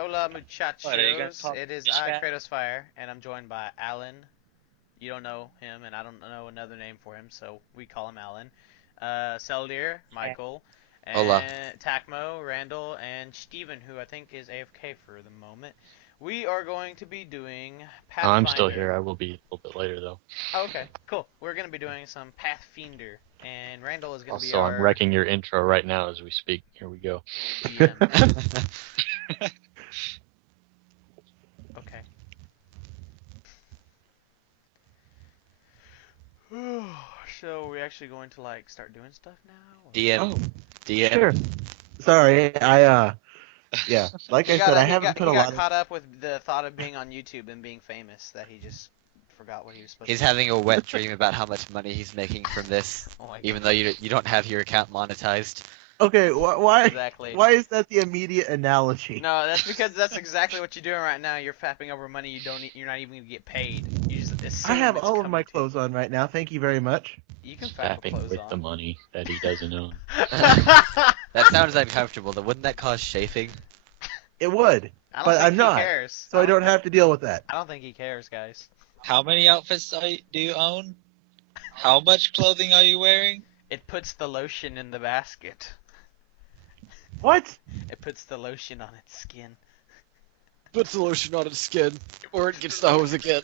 Hola muchachos, What, are you gonna talk it is fish I, cat? KratosFyre, and I'm joined by Alan. You don't know him, and I don't know another name for him, so we call him Alan. Seldir, Michael, Hola. and Takmo, Randall, and Steven, who I think is AFK for the moment. We are going to be doing Pathfinder. I'm still here. I will be a little bit later though. Oh, okay, cool. We're going to be doing some Pathfinder, and Randall is going to be Also, our I'm wrecking your intro right now as we speak. Here we go. DM. Okay. So, are we actually going to, like, start doing stuff now? Or- DM. Oh, DM. sure. Sorry, yeah. Like He I got, said, I he haven't got, put he a got lot of. caught up with the thought of being on YouTube and being famous that he just forgot what he was supposed He's to do. having a wet dream about how much money he's making from this, Oh my even God. though you don't have your account monetized. Okay, why? Exactly. Why is that the immediate analogy? No, that's because that's exactly what you're doing right now. You're fapping over money you're not even gonna get paid. You just assume I have it's all of coming my to you. clothes on right now. Thank you very much. You can fap with Fapping clothes with on. the money that he doesn't own. That sounds uncomfortable. Though, wouldn't that cause chafing? It would, I don't but think I'm he not, cares. so I don't have to deal with that. I don't think he cares, guys. How many outfits do you own? How much clothing are you wearing? It puts the lotion in the basket. What? It puts the lotion on its skin. Puts the lotion on its skin, or it gets the hose again.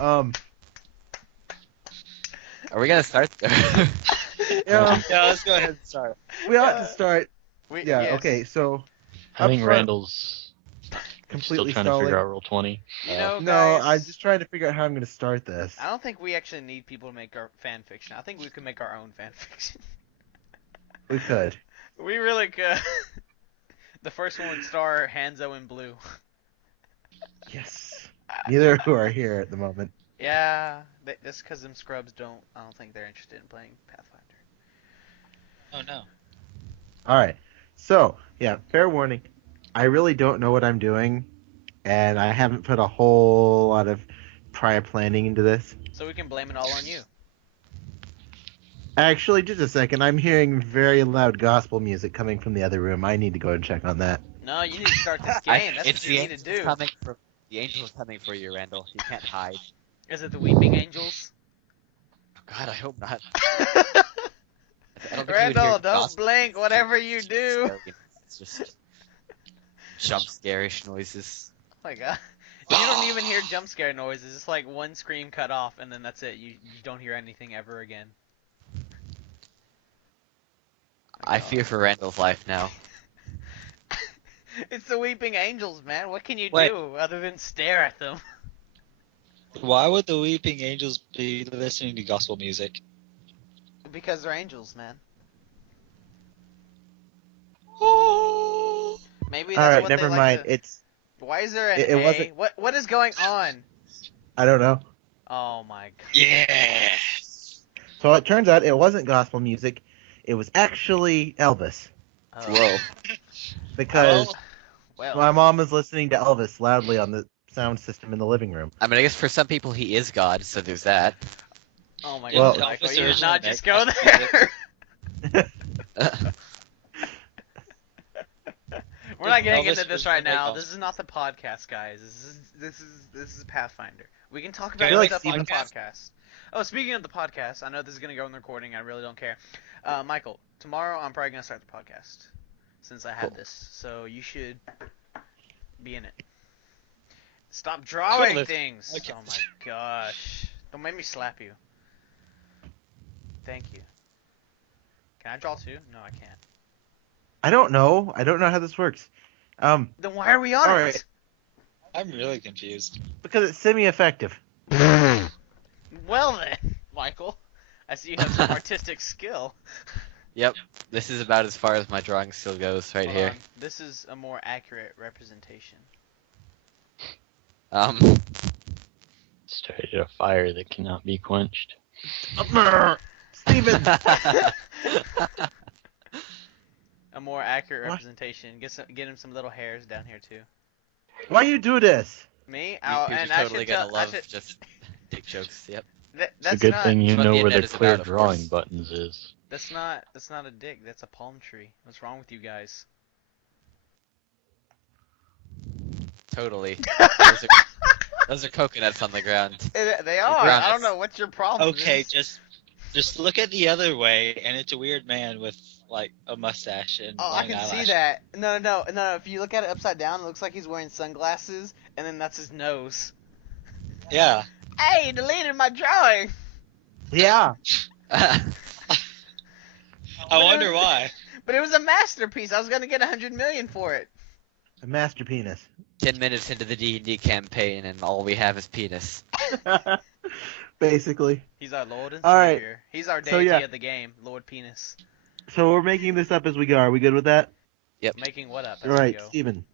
Um, Are we gonna start? yeah, Yeah, let's go ahead and start. we ought to start. We, Yeah, yes. okay, so I think Up front- Randall's still completely trying to stalling. figure out roll 20. You know, No, guys, I'm just trying to figure out how I'm going to start this. I don't think we actually need people to make our fan fiction. I think we can make our own fan fiction. We could. We really could. The first one would star Hanzo in blue. Yes. Neither who are here at the moment. Yeah, that's because them scrubs don't. I don't think they're interested in playing Pathfinder. Oh no. Alright. So, yeah, fair warning. I really don't know what I'm doing, and I haven't put a whole lot of prior planning into this. So we can blame it all on you. Actually, just a second. I'm hearing very loud gospel music coming from the other room. I need to go and check on that. No, you need to start this game. That's it's what you the need to angels do. coming for the angels coming for you, Randall. You can't hide. Is it the Weeping Angels? Oh, God, I hope not. I don't think you would hear Randall, don't gospel blink. music. Whatever you do. It's just jump scarish noises. Oh my God. You don't even hear jump scare noises. It's like one scream cut off, and then that's it. You don't hear anything ever again. I fear for Randall's life now. It's the Weeping Angels, man. What can you Wait. do other than stare at them? Why would the Weeping Angels be listening to gospel music? Because they're angels, man. Maybe that's Alright, what never they like mind. to... It's. Why is there an It A? wasn't- What is going on? I don't know. Oh my God. Yeah. So it turns out it wasn't gospel music. It was actually Elvis. Oh. Whoa. Because Well, my mom was listening to Elvis loudly on the sound system in the living room. I mean, I guess for some people he is God, so there's that. oh my Well- God, Michael, Elvis you did originally not just made go gospel there. We're not getting Elvis into this was right the now. gospel. This is not the podcast, guys. This is Pathfinder. We can talk Do about you like stuff on the Steven's? podcast. Oh, speaking of the podcast, I know this is gonna go in the recording. I really don't care. Michael, tomorrow I'm probably gonna start the podcast since I have Cool. this. So you should be in it. Stop drawing Cool. things. Okay. Oh my gosh! Don't make me slap you. Thank you. Can I draw too? No, I can't. I don't know. I don't know how this works. Then why are we on All it? right. I'm really confused. Because it's semi-effective. Well then, Michael, I see you have some artistic skill. Yep. This is about as far as my drawing skill goes right Hold here. on. This is a more accurate representation. Started a fire that cannot be quenched. Steven! A more accurate What? representation. Get him some little hairs down here too. Why you do this? Me? You're And totally I should gonna tell. I love should, just dick jokes. Yep. that, It's a that's good not. thing you That's what know the where the internet is clear about, of drawing course. buttons is. That's not a dick. That's a palm tree. What's wrong with you guys? Totally. Those are coconuts on the ground. They are. ground I don't us. know what's your problem. Okay, Is. just look at the other way, and it's a weird man with like a mustache and Oh, I long can see eyelashes. that. No. If you look at it upside down, it looks like he's wearing sunglasses, and then that's his nose. Yeah. Hey, you deleted my drawing. Yeah. I wonder why. But it was a masterpiece. I was gonna get 100 million for it. A master penis. 10 minutes into the D&D campaign, and all we have is penis. Basically. He's our Lord and All right. Savior. He's our So, deity yeah. of the game, Lord Penis. So we're making this up as we go. Are we good with that? Making what up as All right, we go? Steven.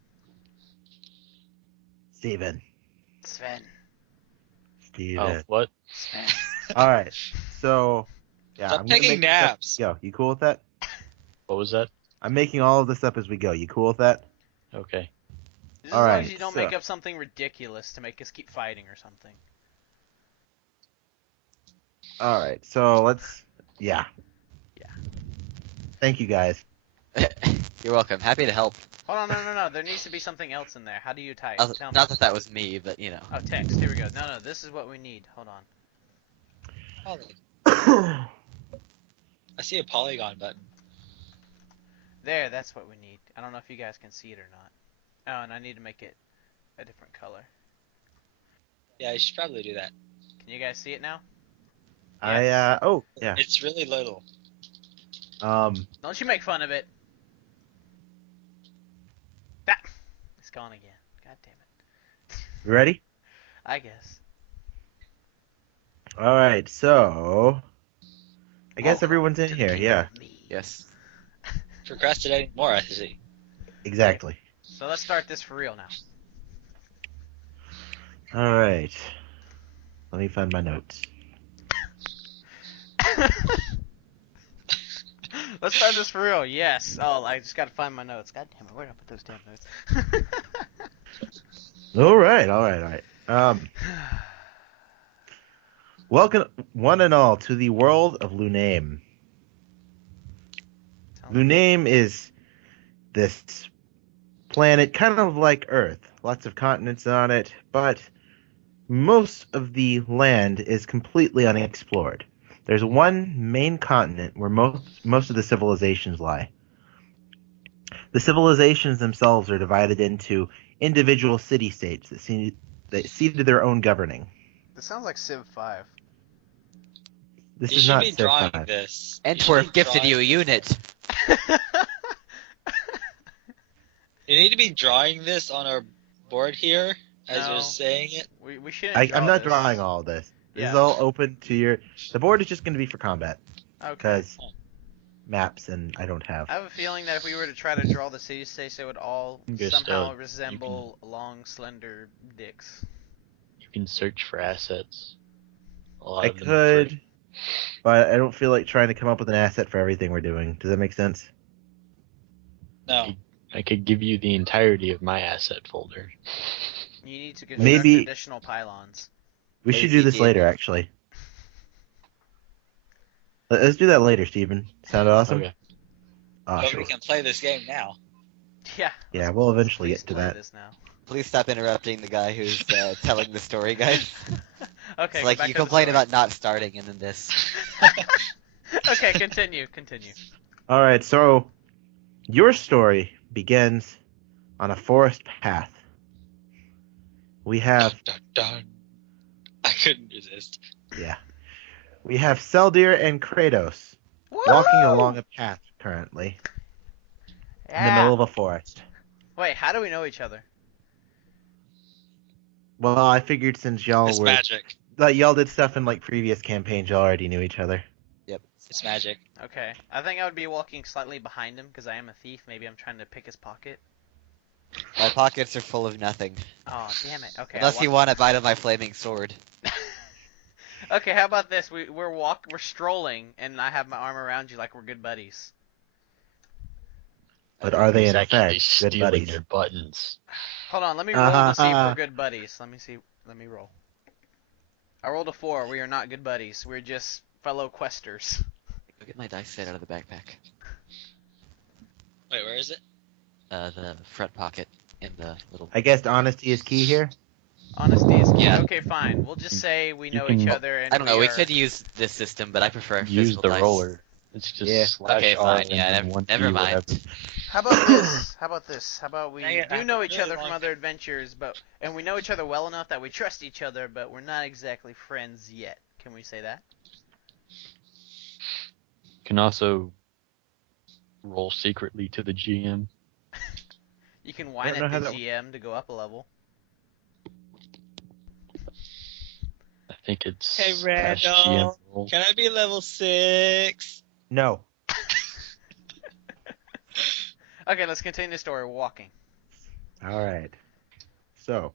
Sven. Oh, what? Sven. All right. So, yeah, Stop I'm gonna taking make this up naps. as we go. You cool with that? What was that? I'm making all of this up as we go. You cool with that? Okay. Just All as long right, as you don't so- make up something ridiculous to make us keep fighting or something. All right. So let's. Yeah. Yeah. Thank you guys. You're welcome. Happy to help. Hold on, no. There needs to be something else in there. How do you type? Tell me. Not that that was me, but you know. Oh, text. Here we go. No. This is what we need. Hold on. Oh, I see a polygon button. There, that's what we need. I don't know if you guys can see it or not. Oh, and I need to make it a different color. Yeah, I should probably do that. Can you guys see it now? Oh yeah. It's really little. Don't you make fun of it. That. It's gone again. God damn it. You ready? I guess. All right. So I guess Welcome everyone's in to the here. kingdom Yeah. of me. Yes. Procrastinating more, I see. Exactly. So let's start this for real now. All right. Let me find my notes. Let's start this for real. Yes. Oh, I just gotta find my notes. God damn it, where did I put those damn notes? All right. Welcome, one and all, to the world of Luname. Luname is this planet, kind of like Earth. Lots of continents on it, but most of the land is completely unexplored. There's one main continent where most of the civilizations lie. The civilizations themselves are divided into individual city-states that see to their own governing. This sounds like Civ 5. This You is should not be Civ drawing 5. this. Antwerp gifted you a unit. You need to be drawing this on our board here as No. you're saying it. we shouldn't I'm not this. drawing all of this. This Yeah. is all open to your. The board is just going to be for combat Okay. because maps and I don't have. I have a feeling that if we were to try to draw the city states, they would all Just, somehow you resemble long, slender dicks. You can search for assets. A lot I of them are free. could, but I don't feel like trying to come up with an asset for everything we're doing. Does that make sense? No. I could give you the entirety of my asset folder. You need to construct Maybe- additional pylons. We should do this ACD. later, actually. Let's do that later, Steven. Sound awesome? Okay. Oh, But sure. we can play this game now. Yeah. Yeah, we'll eventually Please get to play that. this now. Please stop interrupting the guy who's telling the story, guys. Okay. It's like back you to the complain story. about not starting and then this. Okay, continue. All right, so your story begins on a forest path. We have, Dun, dun, dun. I couldn't resist. we have Seldir and Kratos walking along a path currently in the middle of a forest. Wait, how do we know each other? Well, I figured since y'all It's were magic. like y'all did stuff in like previous campaigns, y'all already knew each other. It's magic. Okay. I think I would be walking slightly behind him because I am a thief. Maybe I'm trying to pick his pocket. My pockets are full of nothing. Oh, damn it. Okay. Unless you want a bite of my flaming sword. Okay, how about this? We're strolling, and I have my arm around you like we're good buddies. But are they He's in actually effect good stealing buddies? their buttons. Hold on, let me roll to see if we're good buddies. Let me see. Let me roll. I rolled a 4. We are not good buddies. We're just fellow questers. Go get my dice set out of the backpack. Wait, where is it? The front pocket. in the little. I guess honesty is key here. Honesty is key. Yeah. Okay, fine. We'll just say we You know can- each other and I don't know. We are... could use this system, but I prefer Use physical the dice. roller. It's just Yeah. slash Okay, R fine. Yeah, and then one never D, mind. whatever. How about this? How about this? How about we Dang it, do I know really each other from like other adventures, and we know each other well enough that we trust each other, but we're not exactly friends yet. Can we say that? Can also roll secretly to the GM. You can whine don't know at how the that- GM to go up a level. I think it's Hey, slash Randall. GM roll. Can I be level 6? No. Okay, let's continue the story. We're walking. All right. So,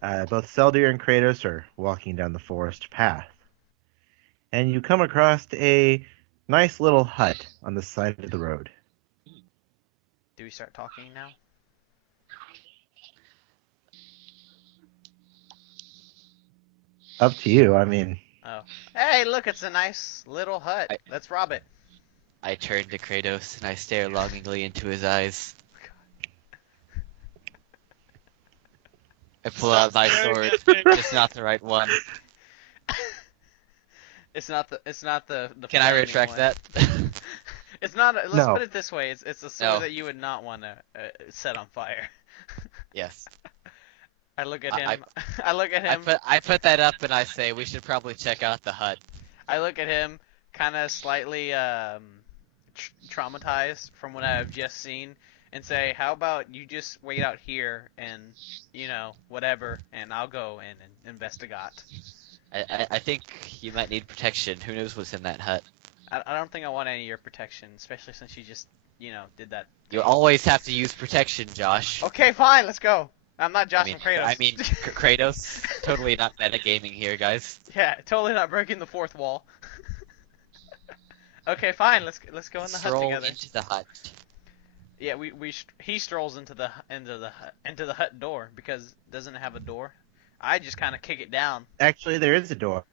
both Seldir and Kratos are walking down the forest path, and you come across a nice little hut on the side of the road. Do we start talking now? Up to you. I mean, Oh. Hey, look, it's a nice little hut. I- Let's rob it. I turn to Kratos and I stare longingly into his eyes. I pull out my sword, just not the right one. It's not the Can I flaming retract one. that? It's not. Let's No. put it this way. It's a sword No. that you would not want to set on fire. Yes. I look at I- him. I look at him. I put that up and I say we should probably check out the hut. I look at him, kind of slightly traumatized from what I have just seen, and say, "How about you just wait out here and whatever, and I'll go in and investigate." I think you might need protection. Who knows what's in that hut? I don't think I want any of your protection, especially since you just did that. You always have to use protection, Josh. Okay, fine. Let's go. I'm not Josh I mean, from Kratos. I mean, Kratos. Totally not metagaming here, guys. Yeah, totally not breaking the fourth wall. Okay, fine. Let's go in the hut Stroll together. into the hut. Yeah, he strolls into the hut door because it doesn't have a door. I just kind of kick it down. actually, there is a door.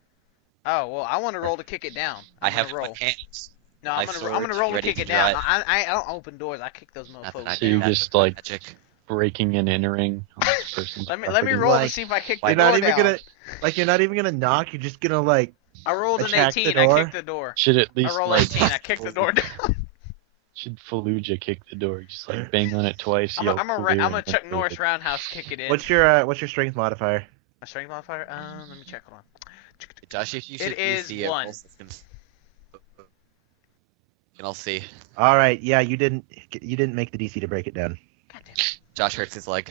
Oh well, I want to roll to kick it down. I I'm have gonna roll. hands. No, my I'm gonna sword roll to ready kick to it draw down. it. I don't open doors. I kick those Nothing mofos. I So do. you That's just, the like, magic. Breaking and entering on this person's Let me property. roll to Like, see if I kick the You're door not even down. you're not even gonna knock. You're just gonna like. I rolled an attack the 18. I door? kicked the door. Should at I least roll like 18. I kick the door down. should Fallujah kick the door? Just like bang on it twice. I'm yell a clear, and Chuck then Norris close it. roundhouse kick it in. What's your strength modifier? My strength modifier? Let me check. Hold on. Josh, if you should It use is the 1. roll systems. And I'll see. All right. Yeah, you didn't make the DC to break it down. God damn it. Josh hurts his leg.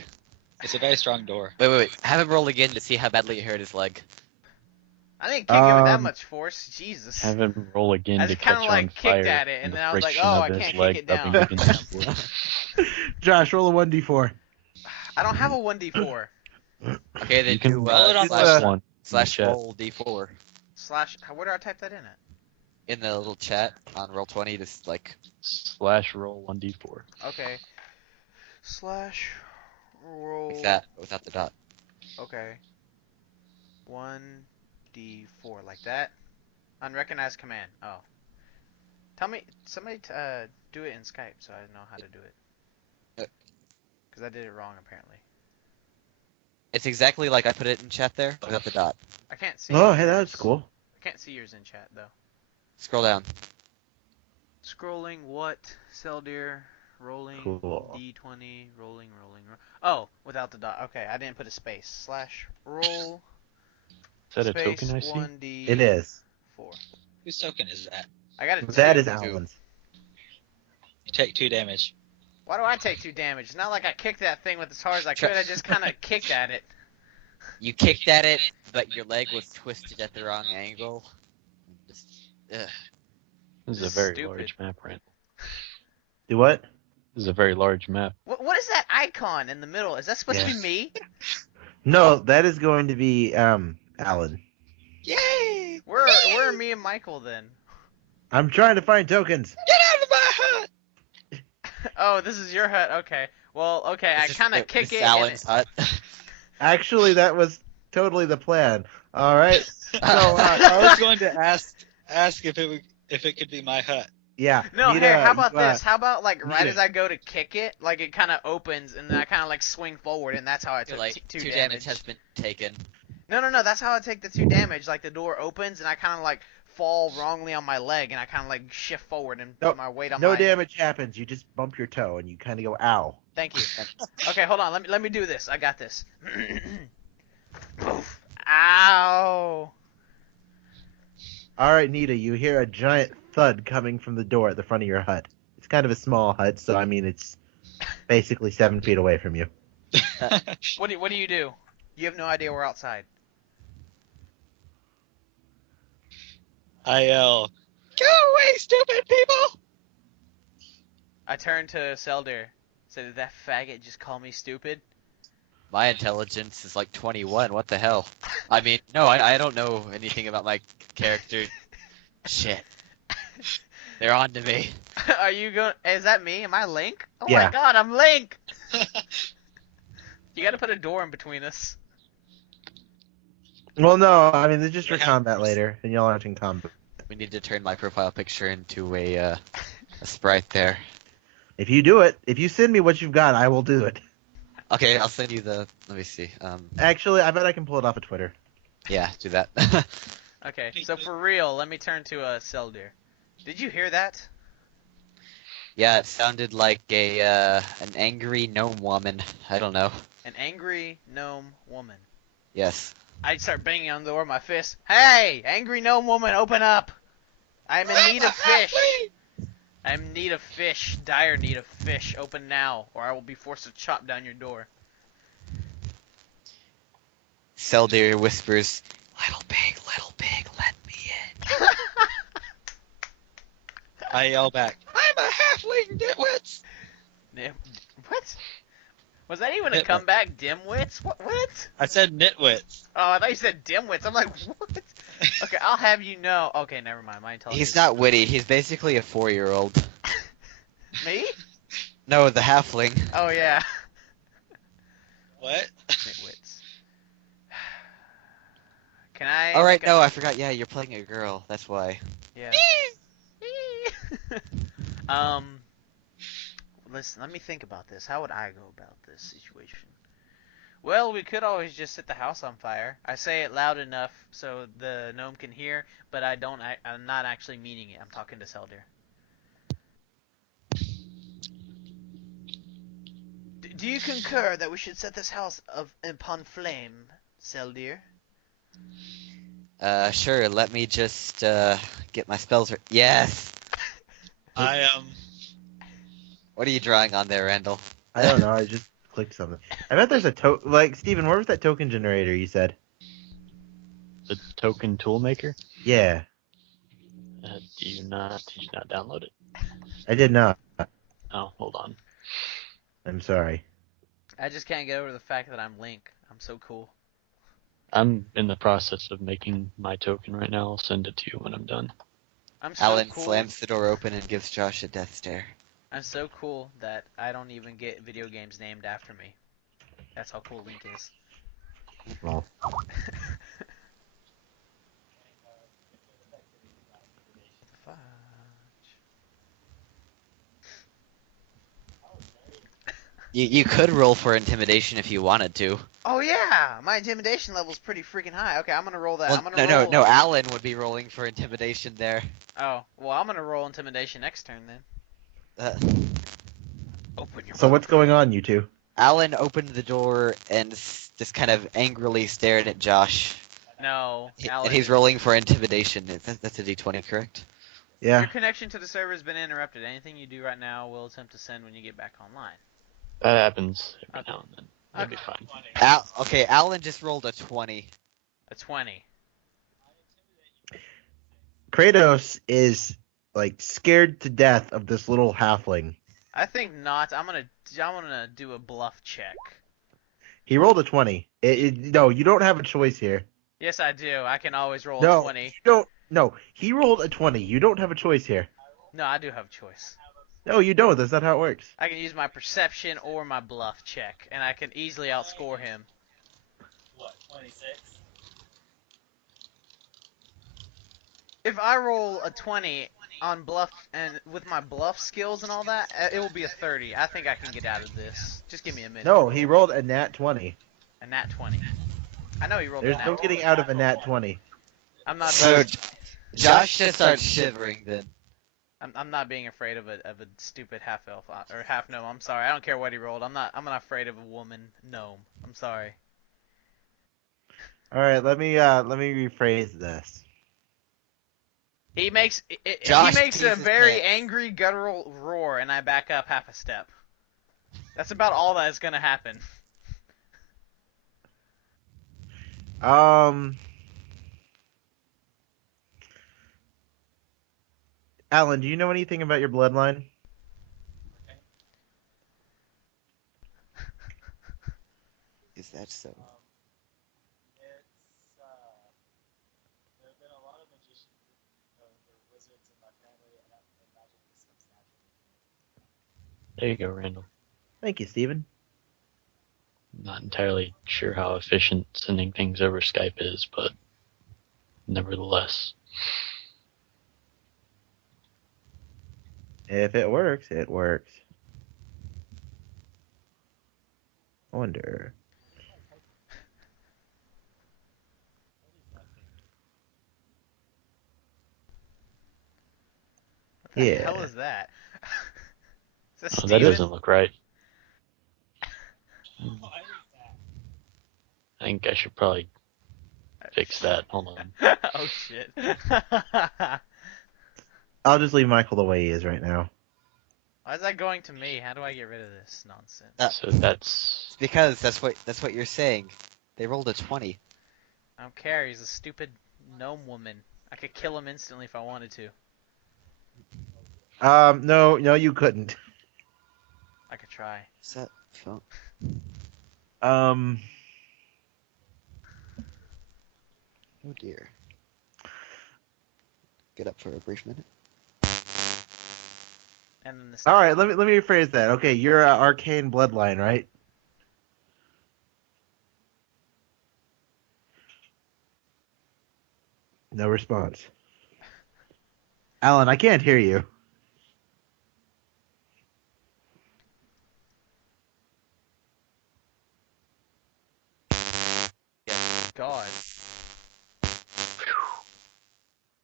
It's a very strong door. Wait. Have him roll again to see how badly it hurt his leg. I didn't kick it with that Um, much force. Jesus. Have him roll again I to just kinda, catch like, on kicked fire. at it, and the then I was like, friction oh, of I his can't kick leg it rubbing down. against the wood. Josh, roll a 1d4. I don't have a 1d4. Okay, then You can do roll it on slash, one. slash chat. roll d4 Where do I type that in at? in the little chat on roll20. Just like Slash roll 1d4. Okay. Slash roll. like that without the dot. Okay. 1d4 like that. Unrecognized command. Oh. Tell me, somebody do it in Skype so I know how to do it. Because I did it wrong apparently. It's exactly like I put it in chat there without the dot. I can't see. Oh, hey, yours. that's cool. I can't see yours in chat though. Scroll down. Scrolling what? Seldir. Rolling. Cool. D20. Rolling. Oh, without the dot. Okay, I didn't put a space. Slash roll. Is that a space token I see? 1d4. It is. Whose token is that? I got it. That is Two. Alan's. You take 2 damage. Why do I take 2 damage? It's not like I kicked that thing with as hard as I could. I just kind of kicked at it. You kicked at it, but your leg was twisted at the wrong angle. Just, ugh. This is This a is very stupid. large map, Rand. Do what? This is a very large map. What is that icon in the middle? Is that supposed to Yeah. be me? No, that is going to be Alan. Yay! Where are me and Michael then? I'm trying to find tokens. Get out of my hut! Oh, this is your hut. Okay. Well, okay. I This is- kind of this kick is it. Alan's hut. Actually, that was totally the plan. All right. So, I was going to ask if it could be my hut. Yeah. No, Nita, here, how about you, this? How about like right Nita. as I go to kick it, like it kind of opens and then I kind of like swing forward and that's how I Feel took like two two damage. damage has been taken. No, that's how I take the 2 damage. Like the door opens and I kind of like fall wrongly on my leg and I kind of like shift forward and No, put my weight on no my. damage happens. You just bump your toe and you kind of go, ow. Thank you. Okay, hold on. Let me do this. I got this. Poof. Ow. All right, Nita, you hear a giant thud coming from the door at the front of your hut. It's kind of a small hut, so I mean it's basically 7 feet away from you. What do you do? You have no idea we're outside. I yell, "Go away, stupid people!" I turn to Seldir. Say, did that faggot just call me stupid? My intelligence is like 21. What the hell? I mean, no, I don't know anything about my character. Shit. They're on to me. Are you going? Is that me? Am I Link? Oh Yeah. my God, I'm Link. You got to put a door in between us. Well, no, I mean, it's just for Yeah. combat later, and y'all aren't in combat. We need to turn my profile picture into a sprite there. If you do it, if you send me what you've got, I will do it. Okay, I'll send you the. Let me see. Actually, I bet I can pull it off of Twitter. Yeah, do that. Okay, so for real, let me turn to Seldir. Did you hear that? Yeah, it sounded like a an angry gnome woman. I don't know. An angry gnome woman. Yes. I'd start banging on the door with my fist. Hey, angry gnome woman, open up! I'm in need of fish. I'm in need of fish. Dire need of fish. Open now, or I will be forced to chop down your door. Seldir whispers, little pig, let me in." I yell back, "I'm a halfling, nitwits!" What? Was that even a Nitwit. comeback? Dimwits? What? I said nitwits. Oh, I thought you said dimwits. I'm like, what? Okay, I'll have you know. Okay, never mind. My intelligence. He's not witty. He's basically a 4-year-old. Me? No, the halfling. Oh yeah. What? Nitwits. Can I? All right, make a- no, I forgot. Yeah, you're playing a girl. That's why. Yeah. Listen, let me think about this. How would I go about this situation? Well, we could always just set the house on fire. I say it loud enough so the gnome can hear, but I'm not actually meaning it. I'm talking to Seldir. Do you concur that we should set this house upon flame, Seldir? Sure. Let me just get my spells. Yes. I What are you drawing on there, Randall? I don't know, I just clicked something. I bet there's a like, Steven, where was that token generator you said? The token toolmaker. Yeah, Did you not download it? I did not. Oh, hold on. I'm sorry. I just can't get over the fact that I'm Link. I'm so cool. I'm in the process of making my token right now. I'll send it to you when I'm done. I'm so Alan cool. slams the door open and gives Josh a death stare. I'm so cool that I don't even get video games named after me. That's how cool Link is. Well, Fudge. You could roll for intimidation if you wanted to. Oh yeah, my intimidation level's pretty freaking high. Okay, I'm gonna roll that. Well, I'm gonna roll. no. Alan would be rolling for intimidation there. Oh, well, I'm gonna roll intimidation next turn then. Uh, Open your. so what's going on, you two? Alan opened the door and just kind of angrily stared at Josh. No, Alan. And he's rolling for intimidation. That's a d20, correct? Yeah. Your connection to the server has been interrupted. Anything you do right now will attempt to send when you get back online. That happens every Okay. now and then. That'll be Okay. fine. Okay, Alan just rolled a 20. A 20. Kratos is like scared to death of this little halfling. I think not. I'm gonna do a bluff check. He rolled a 20. No, you don't have a choice here. Yes, I do. I can always roll No, a 20. you don't. No, he rolled a 20. You don't have a choice here. No, I do have a choice. No, you don't. That's not how it works. I can use my perception or my bluff check, and I can easily outscore him. What, 26? If I roll a 20 on bluff and with my bluff skills and all that, it will be a 30. I think I can get out of this. Just give me a minute. No, he rolled a nat 20. A nat 20. I know he rolled There's a nat no 20. getting out of a nat 20. I'm not. So Josh just starts shivering then. I'm not being afraid of a stupid half elf or half gnome. I'm sorry. I don't care what he rolled. I'm not afraid of a woman gnome. I'm sorry. All right, let me rephrase this. He makes Josh a pees his very pants. angry guttural roar, and I back up half a step. That's about all that is gonna happen. Alan, do you know anything about your bloodline? Is that so? There have been a lot of magicians or wizards in my family, and magic just comes naturally. There you go, Randall. Thank you, Steven. Not entirely sure how efficient sending things over Skype is, but nevertheless. If it works, it works. I wonder. What the Yeah. hell is that? Is that Oh, that Steven? doesn't look right. Why is that? I think I should probably fix that. Hold on. Oh shit. I'll just leave Michael the way he is right now. Why is that going to me? How do I get rid of this nonsense? So that's Because that's what you're saying. They rolled a 20. I don't care. He's a stupid gnome woman. I could kill him instantly if I wanted to. No, you couldn't. I could try. Is that phone? Um, Oh dear. Get up for a brief minute. And then this. all right, let me rephrase that. Okay, you're arcane bloodline, right? No response. Alan, I can't hear you. God.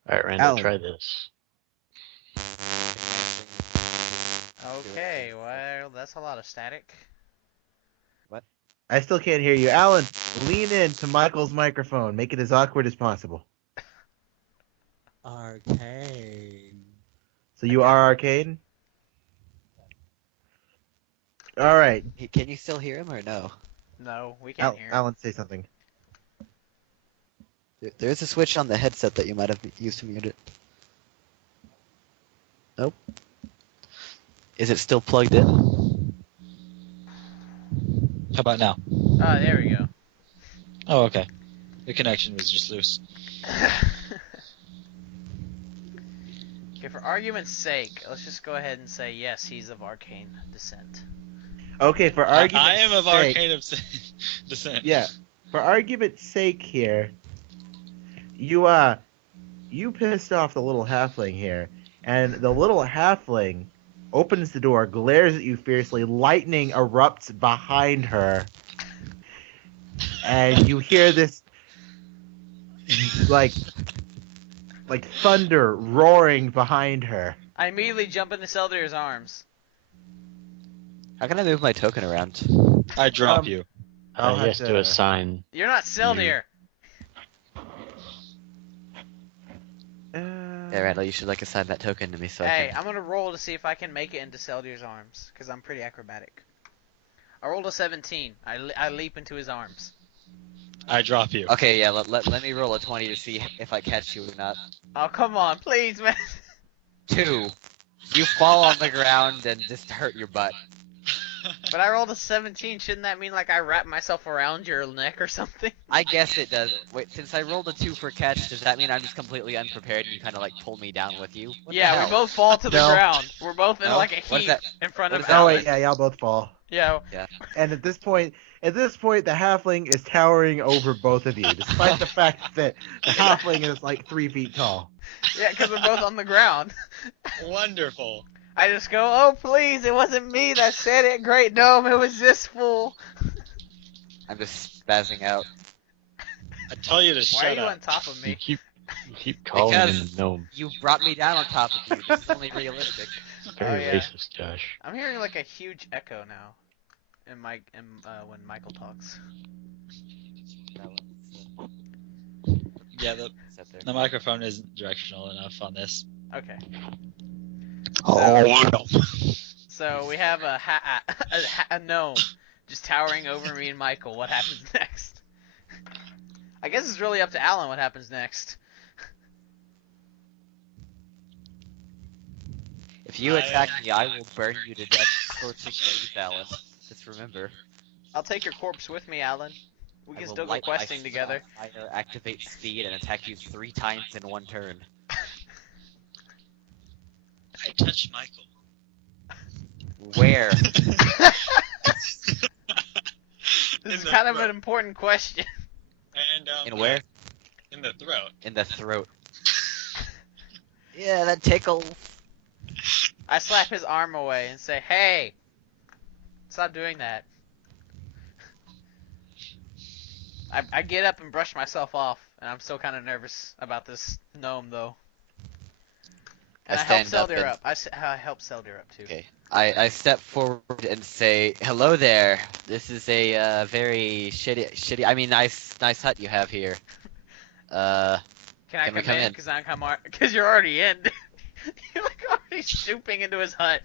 all right, Randall. Alan. Try this. Okay, well, that's a lot of static. I still can't hear you. Alan, lean into Michael's microphone. Make it as awkward as possible. Arcane. So you are arcane? All right. Can you still hear him or no? No, we can't hear him. Alan, say something. There's a switch on the headset that you might have used to mute it. Nope. Is it still plugged in? How about now? Oh, there we go. Oh, okay. The connection was just loose. Okay, for argument's sake, let's just go ahead and say yes, he's of arcane descent. Okay, for argument's I am of sake, arcane descent. Yeah. For argument's sake here, you pissed off the little halfling here, and the little halfling opens the door, glares at you fiercely, lightning erupts behind her, and you hear this like thunder roaring behind her. I immediately jump into Seldir's arms. How can I move my token around? I drop Um, you. I'll He have has to assign. You're not Seldir. Yeah, Randall, you should assign that token to me so I Hey, can. I'm gonna roll to see if I can make it into Seldir's arms, because I'm pretty acrobatic. I rolled a 17. I leap into his arms. I drop you. Okay, yeah, let me roll a 20 to see if I catch you or not. Oh, come on, please, man. 2. You fall on the ground and just hurt your butt. But I rolled a 17. Shouldn't that mean I wrap myself around your neck or something? I guess it does. Wait, since I rolled a 2 for catch, does that mean I'm just completely unprepared and you kind of pull me down with you? What the Yeah, we hell? both fall to the No. ground. We're both in No? a What heap is that? in front What of is that? Oh Alex. wait, yeah, y'all both fall. Yeah. And at this point, the halfling is towering over both of you, despite the fact that the halfling is like 3 feet tall. Yeah, because we're both on the ground. Wonderful. I just go, oh please, it wasn't me that said it, Great Gnome, it was this fool. I'm just spazzing out. I tell you to Why shut are you up. on top of You me? keep calling him Because a gnome. you brought me down on top of you. This is only realistic. Very Oh, yeah. racist, Josh. I'm hearing like a huge echo now, when Michael talks. Yeah, the microphone isn't directional enough on this. Okay. Oh, no. So we have a gnome just towering over me and Michael. What happens next? I guess it's really up to Alan what happens next. If you attack me, I will burn you to death. Scorching blaze, Alan. Just remember. I'll take your corpse with me, Alan. We I can will still go light my questing foot together. on fire, activate speed, and attack you 3 times in 1 turn. I touched Michael. Where? This is kind of an important question. And, In where? In the throat. In the throat. Yeah, that tickles. I slap his arm away and say, hey, stop doing that. I get up and brush myself off, and I'm still kind of nervous about this gnome, though. And I help stand up Seldir and- up. I help Seldir up, too. Okay. I step forward and say, hello there. This is a very shitty, I mean, nice hut you have here. Can I Can we come come in? in? Because you're already in. You're like already stooping into his hut.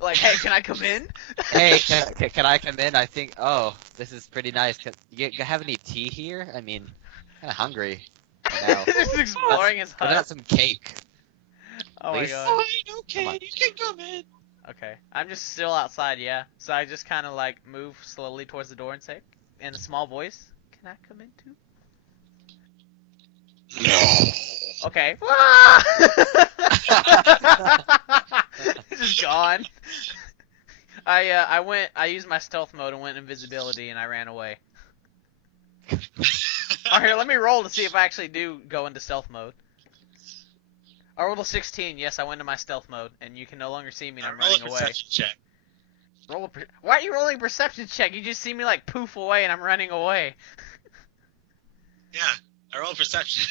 Like, hey, can I come in? Hey, can I come in? I think, oh, this is pretty nice. You have any tea here? I mean, kind of hungry right now. Just exploring his What hut. about some cake? Oh my please? god. Fine, okay, Come on. you can come in. Okay. I'm just still outside, yeah. So I just kind of like move slowly towards the door and say, in a small voice, can I come in too? No. Okay. Just gone. I used my stealth mode and went invisibility and I ran away. Oh, here, let me roll to see if I actually do go into stealth mode. I rolled a 16. Yes, I went into my stealth mode, and you can no longer see me, and I'm Roll a running away. perception check. Why are you rolling a perception check? You just see me like poof away, and I'm running away. Yeah, I roll perception.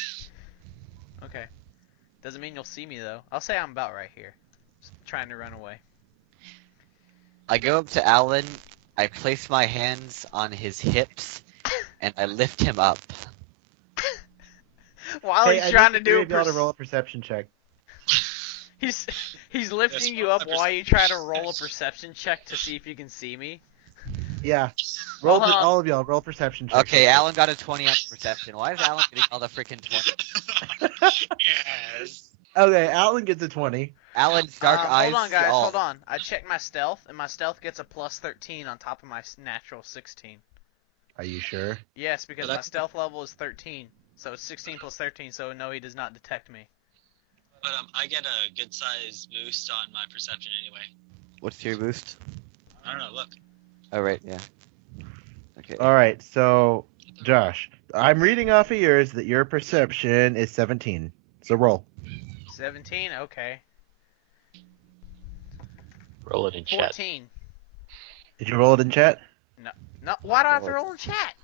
Okay. Doesn't mean you'll see me though. I'll say I'm about right here, just trying to run away. I go up to Alan, I place my hands on his hips, and I lift him up. While Hey, he's trying to I need do the 3 of y'all to roll a perception check. he's lifting Yes, you up roll a while you try to perception roll a check. perception check to see if you can see me. Yeah. Roll Hold on. all of y'all. Roll perception check. Okay, Alan got a 20 on perception. Why is Alan getting all the freaking 20? Yes. Okay, Alan gets a 20. Alan's dark eyes. Hold on, guys. see all. Hold on. I checked my stealth, and my stealth gets a plus 13 on top of my natural 16. Are you sure? Yes, because But my that's- stealth level is 13. So it's 16 plus 13, so no, he does not detect me. But I get a good size boost on my perception anyway. What's your boost? I don't know, look. Oh, right, yeah. Okay. All right, so Josh, I'm reading off of yours that your perception is 17. So roll. 17? Okay. Roll it in chat. 14. Did you roll it in chat? No, why do I have to roll in chat?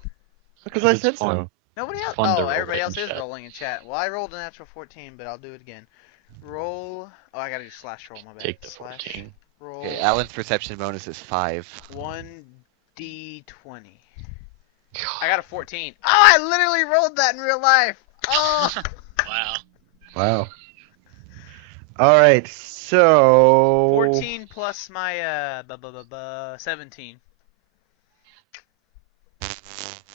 Because I It's said fun. so. Nobody else. fun to Oh, roll everybody it else in is chat. rolling in chat. Well, I rolled a natural 14, but I'll do it again. Roll. Oh, I gotta do slash roll. My bad. Take the Slash 14. roll. Okay, Alan's perception bonus is 5. 1d20. I got a 14. Oh, I literally rolled that in real life. Oh. Wow. Wow. All right, so 14 plus my 17.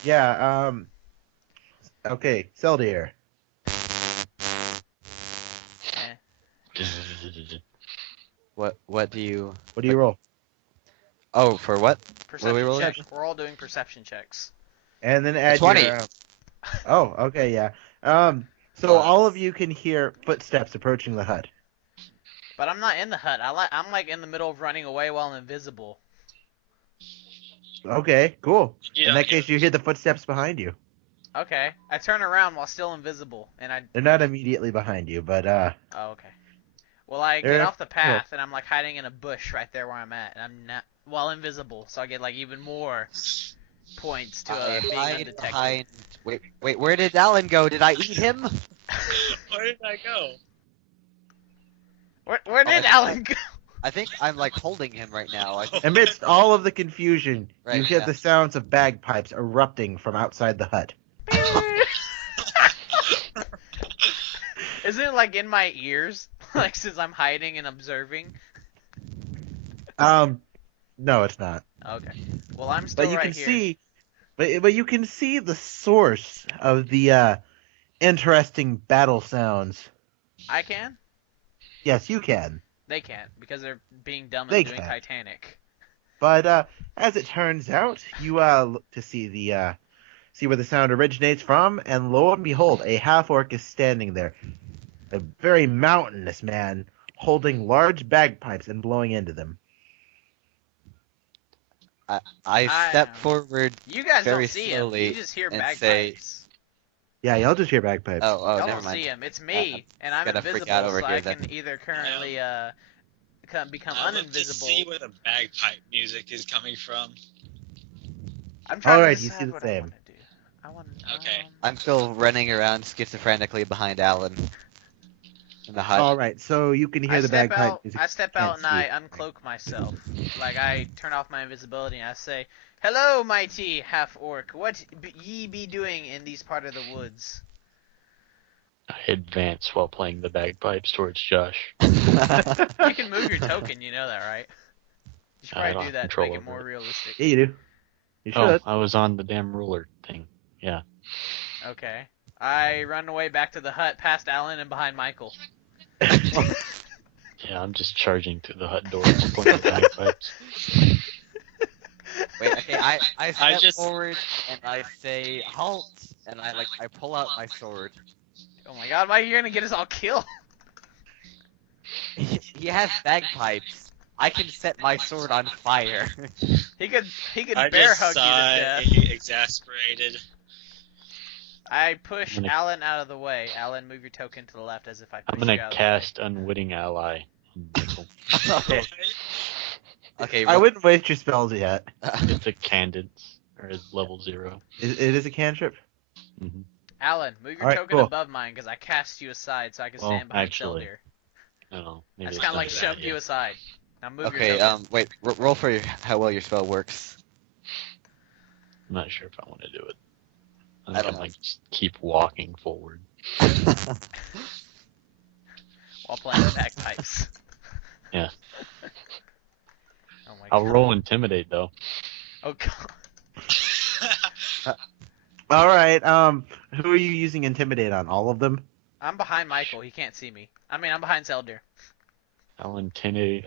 Yeah. Okay, Seldir. What do you... What do you roll? Oh, for what? Perception we rolling? check. We're all doing perception checks. And then add 20. your. Oh, okay, yeah. So all of you can hear footsteps approaching the hut. But I'm not in the hut. I'm like in the middle of running away while I'm invisible. Okay, cool. You In don't that case, you hear the footsteps behind you. Okay. I turn around while still invisible, and I. They're not immediately behind you, but Oh, okay. Well, I get they're off the path, and I'm like hiding in a bush right there where I'm at, and I'm not well invisible, so I get like even more points to I being hide undetected. behind. Wait, where did Alan go? Did I eat him? Where did I go? Where did Alan go? I think I'm like holding him right now. amidst all of the confusion, you Right, hear yeah. the sounds of bagpipes erupting from outside the hut. Isn't it like in my ears? Like since I'm hiding and observing? No, it's not. Okay. Well, I'm But still you right can here. see, but you can see the source of the interesting battle sounds. I can? Yes, you can. They can't because they're being dumb They and doing can. Titanic. But as it turns out, you look to see see where the sound originates from, and lo and behold, a half orc is standing there, a very mountainous man holding large bagpipes and blowing into them. I step forward You guys very don't see him. slowly You just hear and say, bagpipes. Yeah, y'all just hear bagpipes. "Oh, Y'all never don't mind." see him. It's me, and I'm gonna freak invisible, out over so here I can then. either currently become I look to uninvisible. see where the bagpipe music is coming from. I'm trying Alright, to you decide see the what I same. want to do. I want. Okay. I'm still running around schizophrenically behind Alan in the hut. Alright, so you can hear I the step bagpipe out. music. I step Can't out and I see. uncloak myself. Like I turn off my invisibility and I say, "Hello, mighty half orc. What ye be doing in these part of the woods?" I advance while playing the bagpipes towards Josh. You can move your token. You know that, right? You should I don't probably do have that to control make it over more it. realistic. Yeah, you do. You Oh, should. I was on the damn ruler thing. Yeah. Okay. I run away back to the hut, past Alan and behind Michael. Yeah, I'm just charging through the hut doors, playing the bagpipes. Wait, okay, I step just- forward and I say halt, and I pull out my sword. Oh my god, Mike, you're gonna get us all killed. He has bagpipes. I can set my sword on fire. He could I bear just hug you to sigh, death. exasperated. I push I'm gonna- Alan out of the way. Alan, move your token to the left as if I push I'm you gonna out cast Unwitting Ally. Okay. Okay. I wouldn't waste your spells yet. It's a Candid's, or it's level 0. It is a cantrip. Mm-hmm. Alan, move your Alright, token cool. above mine because I cast you aside so I can Well, stand behind actually, Seldir. No, I maybe just it's kind of not like a bad shoved idea. you aside. Now move Okay. your token. Wait. Roll for how well your spell works. I'm not sure if I want to do it. I I don't can know. like just keep walking forward. While playing the bagpipes. Yeah. Oh my I'll god. roll Intimidate though. Oh god. Alright, who are you using Intimidate on? All of them? I'm behind Michael. He can't see me. I mean, I'm behind Seldir. I'll intimidate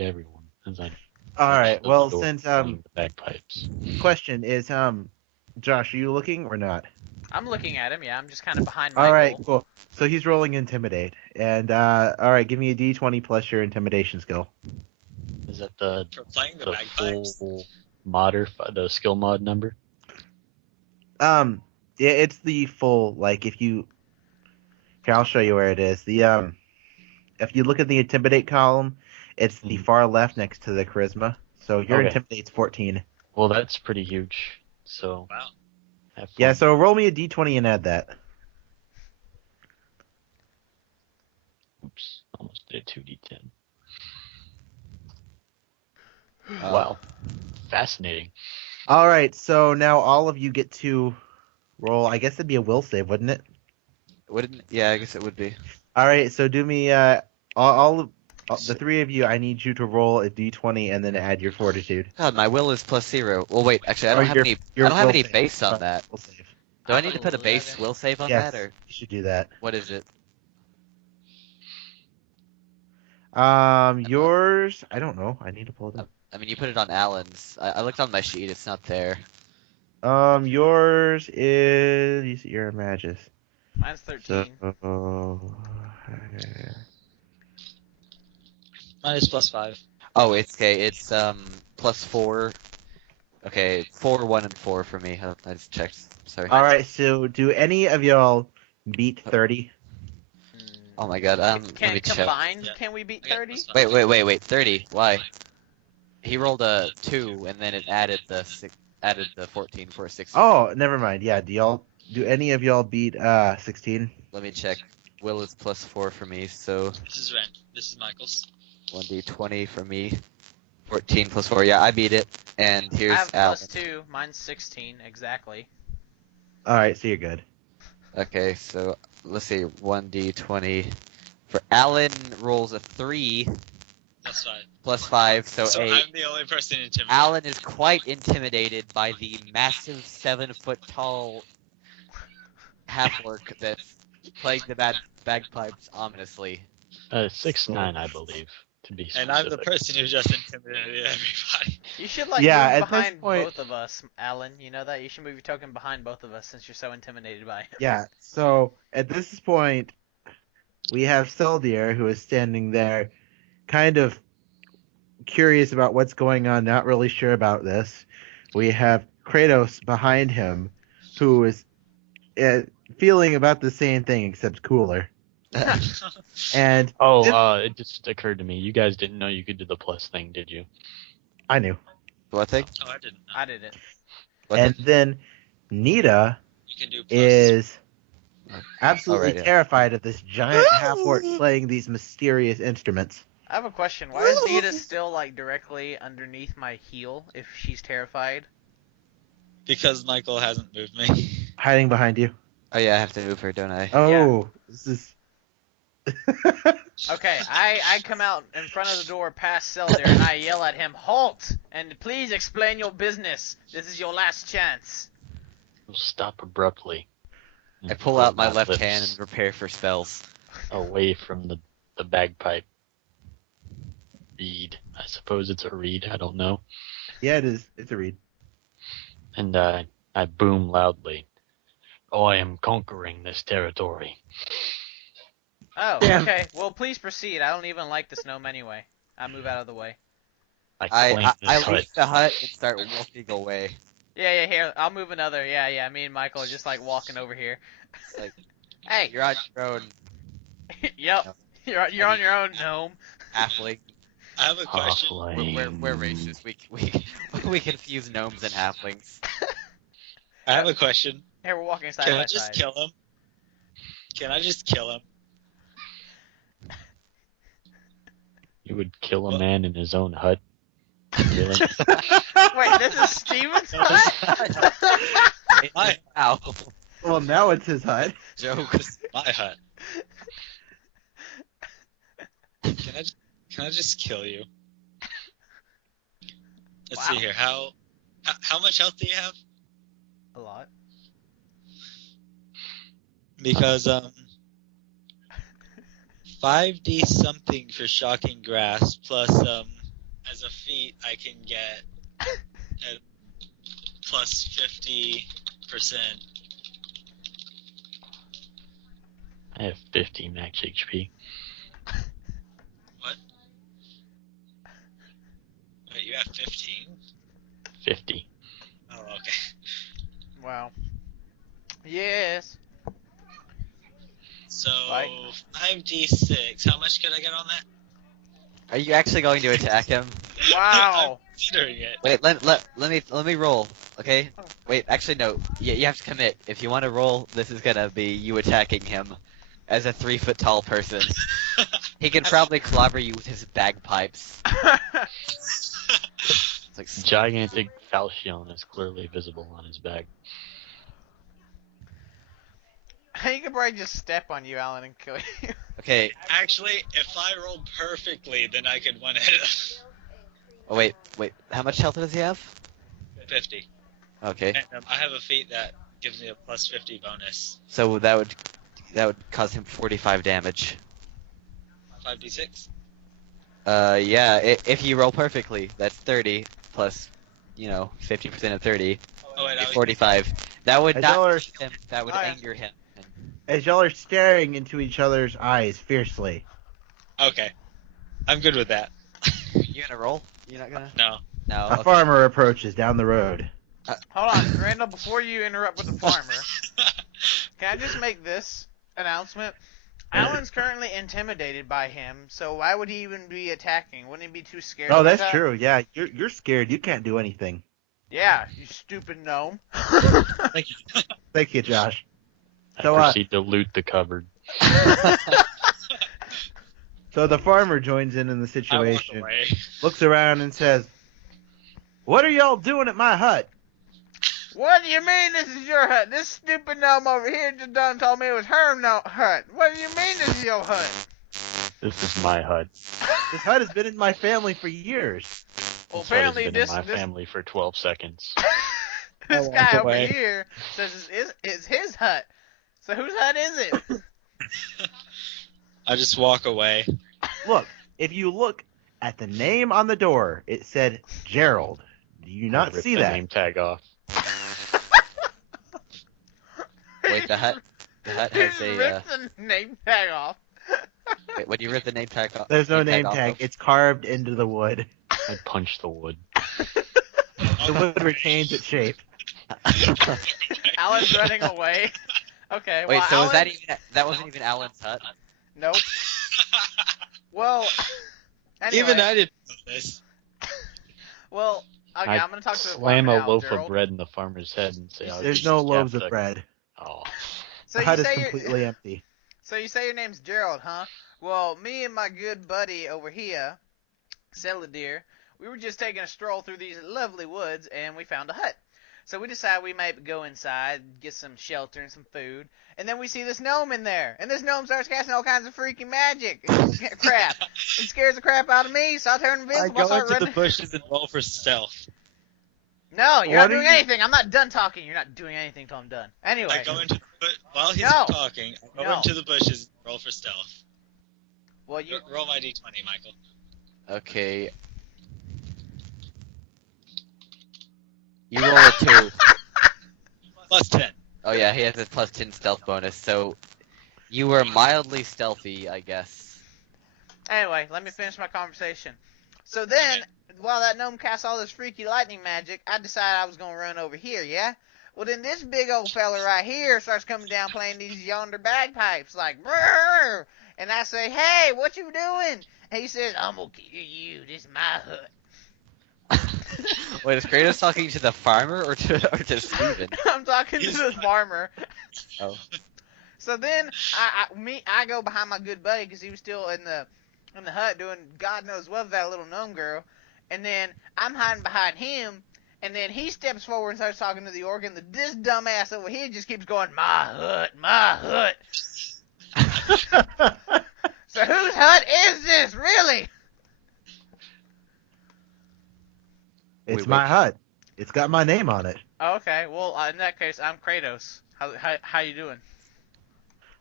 everyone as I Alright, the well, door since, playing the bagpipes. question is, Josh, are you looking or not? I'm looking at him. Yeah, I'm just kind of behind Michael. Alright, cool. So he's rolling Intimidate. And, alright, give me a d20 plus your Intimidation skill. Is that the For playing the bagpipes? full the skill mod number? Yeah, it's the full, like, if you... Here, I'll show you where it is. If you look at the Intimidate column, it's the far left next to the Charisma. So your Okay. Intimidate's 14. Well, that's pretty huge. So Wow. have fun. Yeah, so roll me a d20 and add that. Oops, almost did 2d10. Oh. Wow, fascinating. Alright, so now all of you get to roll, I guess it'd be a will save, wouldn't it? Wouldn't? Yeah, I guess it would be. Alright, so do me, the three of you, I need you to roll a d20 and then add your fortitude. God, my will is +0. Well, wait. Actually, I Or don't have your- any. I your don't have will any save. base on that. Will save. Do I need to put a base 11. will save on Yes, that, or you should do that. what is it? Yours, I don't know. I need to pull it up. I mean, you put it on Alan's. I looked on my sheet. It's not there. Yours is you're a magus. Mine's 13. So, Mine is +5. Oh, it's okay. It's +4 Okay, 4, 1, and 4 for me. I just checked. Sorry. All right. So, do any of y'all beat 30? Oh my god. Let Can me check. combined? Yeah. Can we beat I got 30? +5. Wait. 30. Why? He rolled a 2, and then it added the 14 for a 16. Oh, never mind. Yeah. Do any of y'all beat 16? Let me check. Will is +4 for me, so This is Ren. This is Michael's. 1d20 for me. 14 plus 4. Yeah, I beat it. And I here's have Alan. +2. Mine's 16 exactly. All right. So you're good. Okay, so let's see. 1d20 for Alan rolls a 3 +5. +5, so So 8. I'm the only person intimidated. Alan is quite intimidated by the massive 7-foot tall half-orc that's playing the bagpipes ominously. 6'9", I believe, to be specific. And I'm the person who just intimidated everybody. You should like Yeah, move at this behind point- both of us, Alan. You know that? You should move your token behind both of us since you're so intimidated by him. Yeah. So at this point, we have Seldir who is standing there, kind of curious about what's going on, not really sure about this. We have Kratos behind him, who is feeling about the same thing except cooler. And it just occurred to me. You guys didn't know you could do the plus thing, did you? I knew. What thing? Oh, I didn't know. I didn't. What And thing? then Nita You can do plus. is absolutely yeah. terrified of this giant half-orc playing these mysterious instruments. I have a question. Why is Nita still like directly underneath my heel if she's terrified? Because Michael hasn't moved me. Hiding behind you. Oh yeah, I have to move her, don't I? Oh, this is. Okay, I come out in front of the door past Seldir and I yell at him, "Halt! And please explain your business. This is your last chance." We'll stop abruptly. I and pull out my put left lips hand and prepare for spells. away from the bagpipe reed. I suppose it's a reed. I don't know. Yeah, it is. It's a reed. And I boom loudly. I am conquering this territory. Oh, Damn. okay. Well, please proceed. I don't even like this gnome anyway. I move out of the way. I I claim this hut. leave the hut and start walking away. Yeah, here. I'll move another. Yeah. Me and Michael are just like walking over here. Like, Hey. you're on your own, Yep. No. You're on your own, gnome. halfling. I have a question. We're racist. We confuse gnomes and halflings. I have a question. Here we're walking side Can by I just side. kill him? Can I just kill him? You would kill a man in his own hut. Really? Wait, this is Steven's hut? My, Ow. Well, now it's his hut. Jokes. my hut. Can I just kill you? Let's see Wow. here. How much health do you have? A lot. Because 5d something for shocking grasp plus as a feat I can get at plus 50%. I have 50 max HP. What? Wait, you have 15? 50. Oh, okay. Wow. Yes. So Like- 5d6. How much could I get on that? Are you actually going to attack him? Wow. I'm considering it. Wait, let me roll. Okay. Wait, actually no. You have to commit. If you want to roll, this is gonna be you attacking him as a 3-foot tall person. He can probably clobber you with his bagpipes. It's like Gigantic falchion is clearly visible on his back. He could probably just step on you, Alan, and kill you. okay. Actually, if I rolled perfectly, then I could one hit him. Oh wait. How much health does he have? 50. Okay. And I have a feat that gives me a plus 50 bonus. So that would cause him 45 damage. 5d6. Yeah. If you roll perfectly, that's 30 plus, 50% of 30, Oh wait, I was 45. That would I not don't- hurt him. That would Oh, yeah. anger him. As y'all are staring into each other's eyes fiercely. Okay. I'm good with that. You gonna roll? You're not gonna? No. No. A Okay. farmer approaches down the road. Hold on, Randall. Before you interrupt with the farmer, can I just make this announcement? Alan's currently intimidated by him, so why would he even be attacking? Wouldn't he be too scared? Oh, of that's that? true. Yeah, you're scared. You can't do anything. Yeah, you stupid gnome. Thank you. Thank you, Josh. I So, proceed to loot the cupboard. So the farmer joins in the I walk situation, away. looks around and says, "What are y'all doing at my hut?" What do you mean this is your hut? This stupid gnome over here just done told me it was her hut. What do you mean this is your hut? This is my hut. This hut has been in my family for years. Well, This hut has apparently been this in my family for 12 seconds. this I walk guy over away. here says it's his hut. So whose hut is it? I just walk away. Look, if you look at the name on the door, it said Gerald. Do you not Rip see the that? name tag off. Wait, the hut has a. Ripped the name tag off. Wait, when you rip the name tag off. There's no name off tag. of- It's carved into the wood. I punched the wood. The wood retains its shape. Alan's running away. Okay, Wait, well, so Alan... was that even? That wasn't even Alan's hut. Nope. Well, anyway. Even I didn't know this. Well, okay, I I'm gonna talk to the Slam farmer a now, loaf Gerald. of bread in the farmer's head and say, "I'll There's give no you loaves of capsicum." bread. Oh. So The you hut is say completely empty. So you say your name's Gerald, huh? Well, me and my good buddy over here, Celadir, we were just taking a stroll through these lovely woods, and we found a hut. So we decided we might go inside, get some shelter and some food, and then we see this gnome in there, and this gnome starts casting all kinds of freaky magic. Crap. It scares the crap out of me, so I turn I invincible. I go start into the running. bushes and roll for stealth. No, you're What not are doing you- anything. I'm not done talking. You're not doing anything till I'm done. Anyway. I go into while he's No. talking. I go No. into the bushes, and roll for stealth. Well, you. Roll my d20, Michael. Okay. You roll a 2. Plus 10. Oh yeah, he has a plus 10 stealth bonus, so you were mildly stealthy, I guess. Anyway, let me finish my conversation. So then, while that gnome casts all this freaky lightning magic, I decided I was going to run over here, yeah? Well, then this big old fella right here starts coming down playing these yonder bagpipes, like, brrr! And I say, hey, what you doing? And he says, I'm going to kill you. This is my hut. Wait, is Kratos talking to the farmer or to Steven? I'm talking to the farmer. Oh. So then, I go behind my good buddy because he was still in the hut doing God knows what with that little gnome girl, and then I'm hiding behind him, and then he steps forward and starts talking to the organ. This dumbass over here just keeps going, my hut, my hut. So whose hut is this, really? It's Wait. my hut. It's got my name on it. Oh, okay, well, in that case, I'm Kratos. How you doing?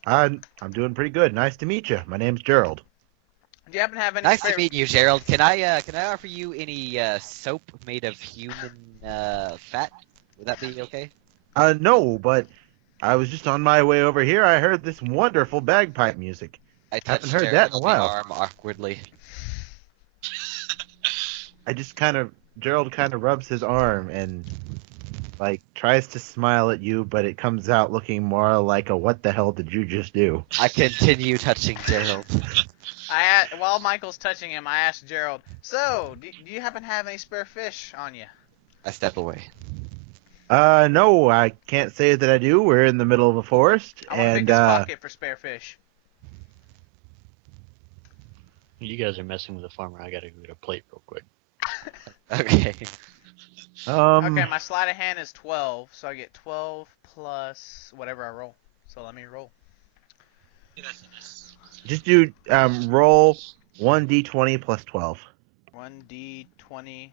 I'm doing pretty good. Nice to meet you. My name's Gerald. Do you happen to have any Nice spare... to meet you, Gerald. Can I offer you any soap made of human fat? Would that be okay? No, but I was just on my way over here. I heard this wonderful bagpipe music. I touched Haven't heard that in a Gerald on the while. arm awkwardly. I just Gerald kind of rubs his arm and, like, tries to smile at you, but it comes out looking more like a what the hell did you just do? I continue touching Gerald. While Michael's touching him, I asked Gerald, so, do you happen to have any spare fish on you? I step away. No, I can't say that I do. We're in the middle of a forest, I want to pick and, his pocket for spare fish. You guys are messing with the farmer. I gotta go get a plate real quick. Okay. Okay, my sleight of hand is 12, so I get 12 plus whatever I roll. So let me roll. just do, roll 1d20 plus 12. 1d20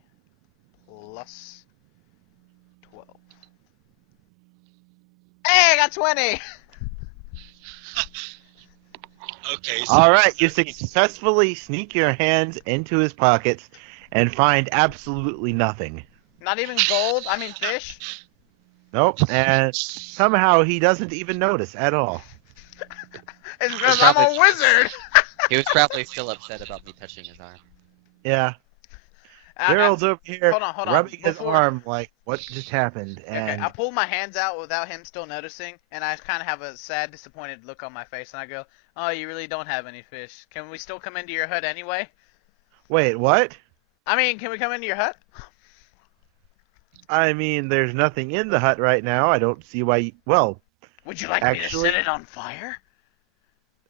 plus 12. Hey, I got 20! Okay. So Alright, you successfully sneak your hands into his pockets and find absolutely nothing. Not even gold? I mean fish? Nope, and somehow he doesn't even notice at all. It's because I'm a wizard! He was probably still upset about me touching his arm. Yeah. Gerald's over here hold on. rubbing his Before- arm like, what just happened? Okay, And I pull my hands out without him still noticing, and I kind of have a sad, disappointed look on my face, and I go, "Oh, you really don't have any fish. Can we still come into your hut anyway?" wait, what? I mean, can we come into your hut? I mean, there's nothing in the hut right now. I don't see why. Well, Would you like me to Actually- set it on fire?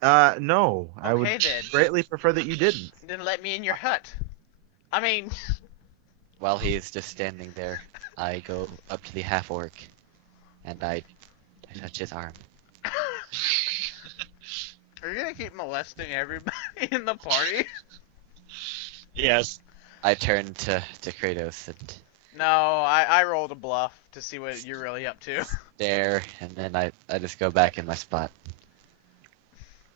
no. I would Okay, then. greatly prefer that you didn't. Then let me in your hut. I mean, While he is just standing there, I go up to the half-orc, and I touch his arm. are you gonna keep molesting everybody in the party? Yes. I turn to Kratos and No, I rolled a bluff to see what you're really up to. stare, and then I just go back in my spot.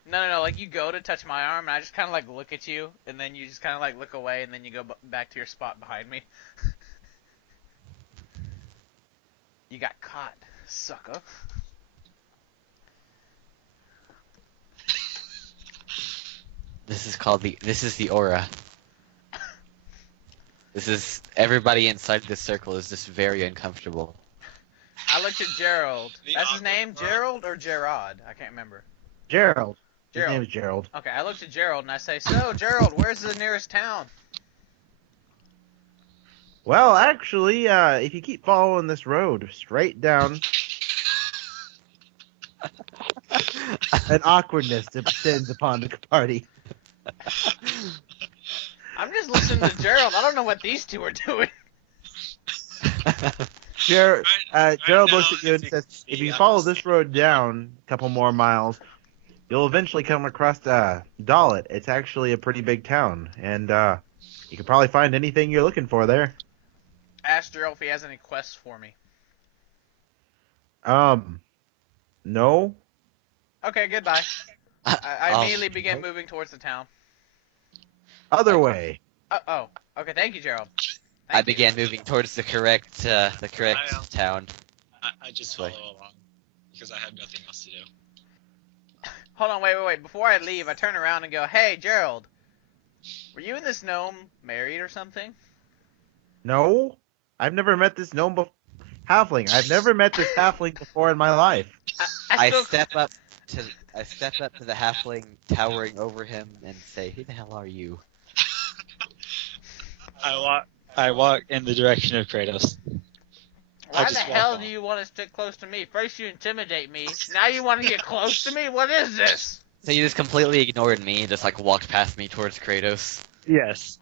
No, like you go to touch my arm, and I just kind of like look at you, and then you just kind of like look away, and then you go back to your spot behind me. You got caught, sucker. This is the aura. This is everybody inside this circle is just very uncomfortable. I looked at Gerald. The That's his name, awkward part. Gerald or Gerard? I can't remember. Gerald. His Gerald. name is Gerald. Okay, I looked at Gerald and I say, "So, Gerald, where's the nearest town?" Well, actually, if you keep following this road straight down, an awkwardness descends upon the party. I'm just listening to Gerald. I don't know what these two are doing. Gerald now, looks at you and as you says, can see, if you I'm follow just- this road down a couple more miles, you'll eventually come across Dollet. It's actually a pretty big town, and you can probably find anything you're looking for there. Ask Gerald if he has any quests for me. No. Okay, goodbye. I Oh, immediately begin nope. moving towards the town. Other way. Oh, okay, thank you, Gerald. I Thank you. began moving towards the correct town. I just This way. follow along because I have nothing else to do. Hold on, wait. Before I leave, I turn around and go, "Hey, Gerald, were you and this gnome married or something?" No. I've never met this halfling. I've never met this halfling before in my life. I still- step up to the halfling towering over him and say, "Who the hell are you?" I walk in the direction of Kratos. Why the just walk hell on. do you want to stick close to me? First you intimidate me, now you want to get close to me? What is this? So you just completely ignored me and just like walked past me towards Kratos. Yes.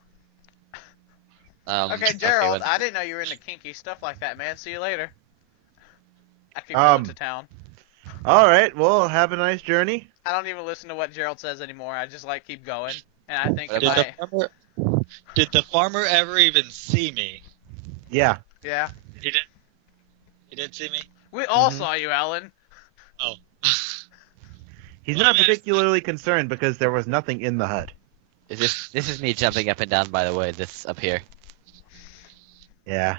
Okay, Gerald, well, I didn't know you were into kinky stuff like that, man. See you later. I keep going to town. All right. Well, have a nice journey. I don't even listen to what Gerald says anymore. I just like keep going. And I think if Did the farmer ever even see me? Yeah. yeah. He did. He did see me. We all Mhm. saw you, Alan. Oh. He's Well, not I mean, particularly concerned because there was nothing in the hut. this is me jumping up and down. By the way, this up here. Yeah.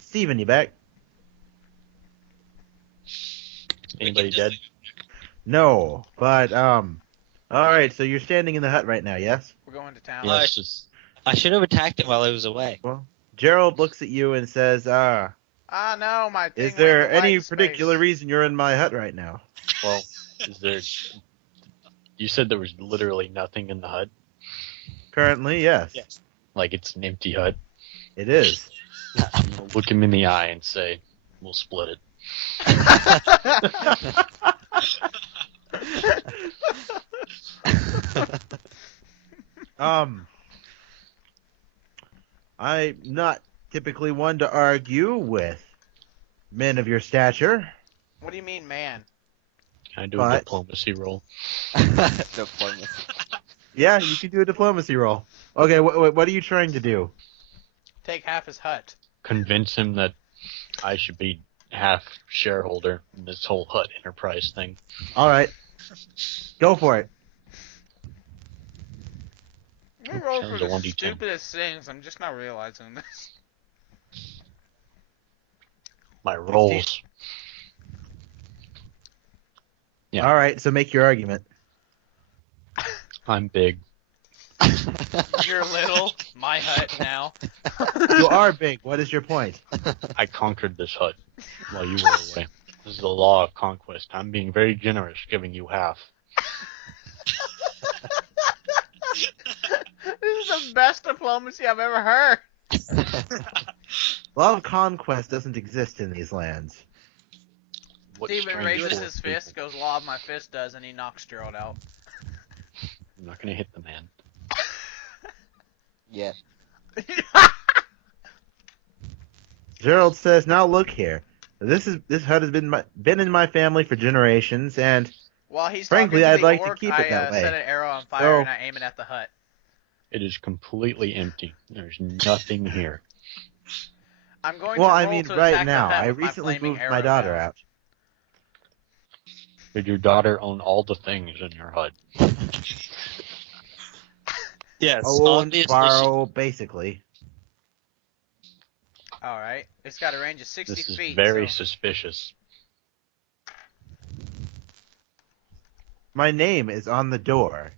Steven, you back? Anybody dead? No, but all right. So you're standing in the hut right now, yes? We're going to town. Yeah, Alright. it's just I should have attacked him while I was away. Well, Gerald looks at you and says, Ah, no, my thing is went there to any white particular space. reason you're in my hut right now?" well. Is there? You said there was literally nothing in the hut. Currently, yes. Yes. Like it's an empty hut. It is. Look him in the eye and say, "We'll split it." I'm not typically one to argue with men of your stature. What do you mean, man? Can I do But- a diplomacy roll? Diplomacy. Yeah, you can do a diplomacy roll. Okay, what are you trying to do? Take half his hut. Convince him that I should be half shareholder in this whole hut enterprise thing. All right, go for it. We roll for Sounds a the 1d10. stupidest things. I'm just not realizing this. My rolls. Yeah. All right, so make your argument. I'm big. You're little. My hut now. You are big. What is your point? I conquered this hut while you were away. This is the law of conquest. I'm being very generous, giving you half. This is the best diplomacy I've ever heard. Law of conquest doesn't exist in these lands. What Steven strange raises foolish his fist, people. goes, law of my fist does, and he knocks Gerald out. I'm not gonna hit the man. Yeah. Gerald says, "Now look here. This hut has been in my family for generations, and While he's frankly, talking to I'd the like orc, to keep it I that way. set an arrow on fire So- and I aim it at the hut. It is completely empty. There's nothing here. I'm going Well, to I roll mean, to right attack now, the hut I with my recently flaming moved arrow my daughter now. out. Did your daughter own all the things in your hut? Yes, Own, obviously. borrow, basically. Alright, it's got a range of 60 This is feet. very so... suspicious. My name is on the door.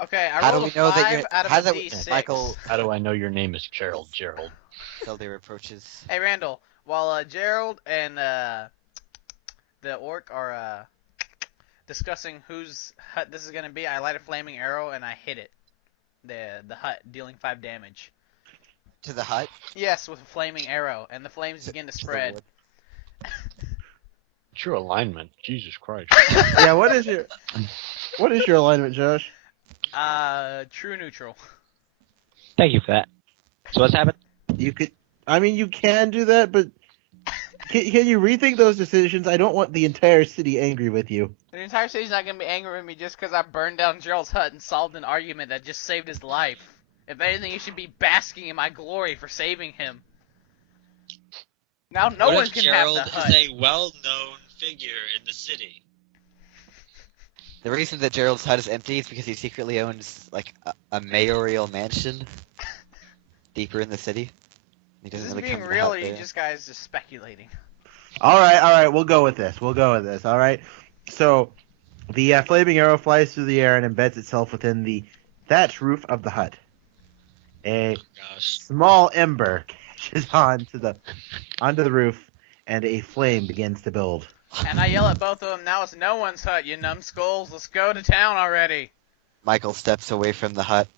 Okay, I How do rolled we a know that 5 you're- out of how a do- D6. Michael- How do I know your name is Gerald? Gerald. Felder approaches. Hey, Randall, while Gerald and the orc are discussing whose hut this is going to be, I light a flaming arrow and I hit it. The hut, dealing 5 damage. To the hut. Yes, with a flaming arrow, and the flames begin to To the spread. wood. It's your alignment. Jesus Christ. Yeah, what is your alignment, Josh? True neutral. Thank you for that. So what's happened? You can do that, but can you rethink those decisions? I don't want the entire city angry with you. The entire city's not going to be angry with me just because I burned down Gerald's hut and solved an argument that just saved his life. If anything, you should be basking in my glory for saving him. Now no What one if can Gerald have the hut. is a well-known figure in the city? The reason that Gerald's hut is empty is because he secretly owns like a mayoral mansion deeper in the city. He Is doesn't this really being come to the real, hut or you there. just guys just speculating? All right, we'll go with this. All right. So, the flaming arrow flies through the air and embeds itself within the thatch roof of the hut. A Gosh. small ember catches onto the roof, and a flame begins to build. And I yell at both of them, now it's no one's hut, you numbskulls. Let's go to town already. Michael steps away from the hut.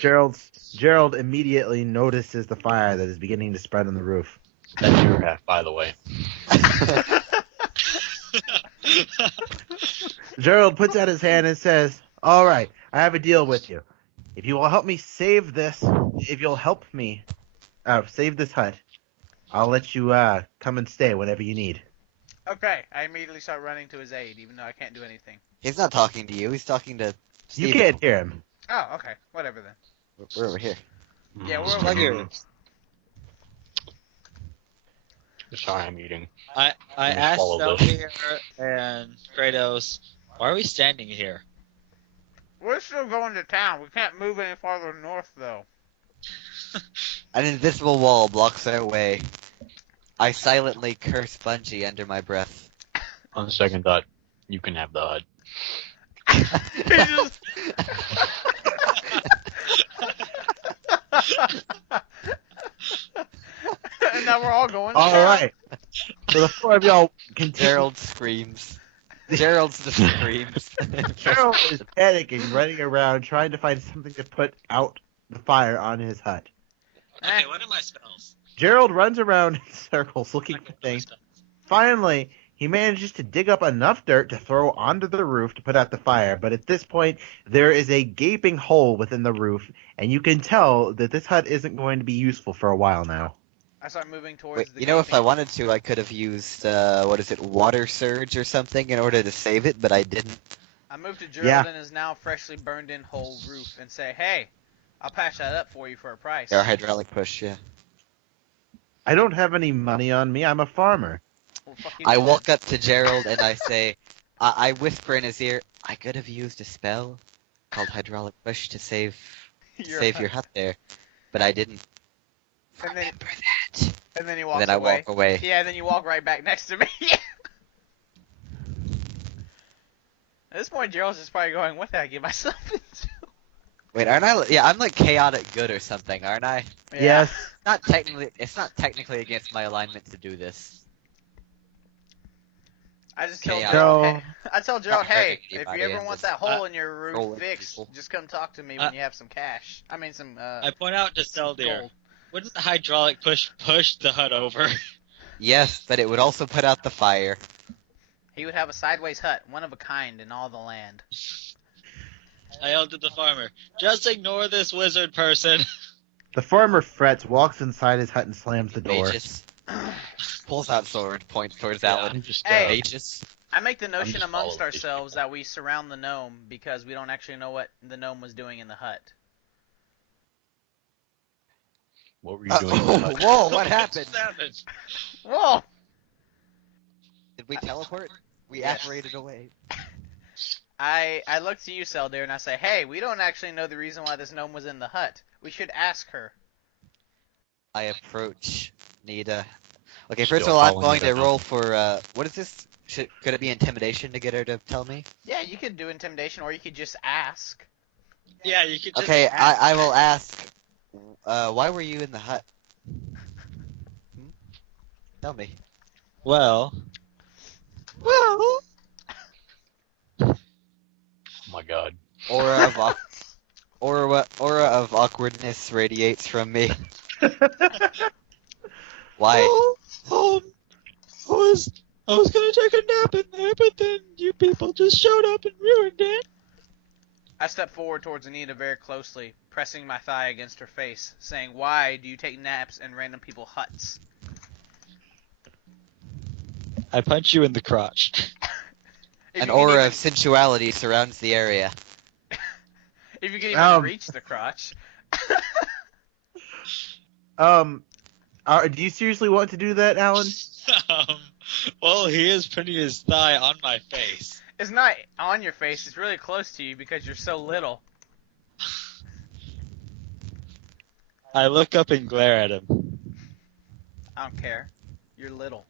Gerald immediately notices the fire that is beginning to spread on the roof. That's your half, by the way. Gerald puts out his hand and says, "All right, I have a deal with you. If you will help me save this, if you'll help me save this hut, I'll let you come and stay whenever you need." Okay, I immediately start running to his aid, even though I can't do anything. He's not talking to you. He's talking to. You Steven. can't hear him. Oh, okay, whatever then. We're over here. Yeah, we're Plug over your- here. Sorry, I'm eating. I Let me asked swallow out this. here and Kratos, why are we standing here? We're still going to town. We can't move any farther north, though. An invisible wall blocks our way. I silently curse Bungie under my breath. On second thought, you can have the hut. And now we're all going to All town. right. So the four of y'all continue. Gerald screams. Gerald's just screams. Gerald is panicking, running around, trying to find something to put out the fire on his hut. Okay, what are my spells? Gerald runs around in circles looking for things. Finally, he manages to dig up enough dirt to throw onto the roof to put out the fire, but at this point, there is a gaping hole within the roof, and you can tell that this hut isn't going to be useful for a while now. I start moving towards Wait, the you know, if gaping- I wanted to, I could have used, water surge or something in order to save it, but I didn't. I move to Gerald Yeah. and his now freshly burned in whole roof and say, hey, I'll patch that up for you for a price. Or hydraulic push, yeah. I don't have any money on me, I'm a farmer. Well, fuck you I then. walk up to Gerald and I say, I whisper in his ear, I could have used a spell called hydraulic push to save your hut there, but I didn't. And then- Remember that. And then he And walks then I away. walk away. Yeah, then you walk right back next to me. At this point, Gerald's just probably going, what did I get myself into? Wait, aren't I? Yeah, I'm like chaotic good or something, aren't I? Yeah. Yes. Not technically. It's not technically against my alignment to do this. I just tell Chaotic. Gerald, So- hey, I tell Gerald, Not hurting hey, if anybody, you ever I'm want just that hole in your roof trolling fixed, people. just come talk to me when you have some cash. I mean, some I point out to Seldir, gold. wouldn't the hydraulic push the hut over? Yes, but it would also put out the fire. He would have a sideways hut, one of a kind in all the land. I yelled at the farmer, just ignore this wizard person. The farmer frets, walks inside his hut, and slams the door. Magus pulls out sword, points towards Yeah, Alan. I'm just, Hey. Magus. I make the notion just amongst following these ourselves people. that we surround the gnome because we don't actually know what the gnome was doing in the hut. What were you doing? in the hut? Whoa, what happened? Savage. Whoa! Did we teleport? We Yes. apparated away. I look to you, Seldir, and I say, hey, we don't actually know the reason why this gnome was in the hut. We should ask her. I approach Nita. Okay, Still first of all, I'm following going you to down. roll for, what is this? Could it be intimidation to get her to tell me? Yeah, you could do intimidation, or you could just ask. Yeah, you could just Okay, ask. I will ask, why were you in the hut? Tell me. Well, Well, Oh my god. aura of awkwardness radiates from me. Why? I was gonna take a nap in there, but then you people just showed up and ruined it. I step forward towards Anita very closely, pressing my thigh against her face, saying, why do you take naps in random people's huts? I punch you in the crotch. If An you can aura even- of sensuality surrounds the area. If you can even Um. reach the crotch. Do you seriously want to do that, Alan? Well, he is putting his thigh on my face. It's not on your face, it's really close to you because you're so little. I look up and glare at him. I don't care. You're little.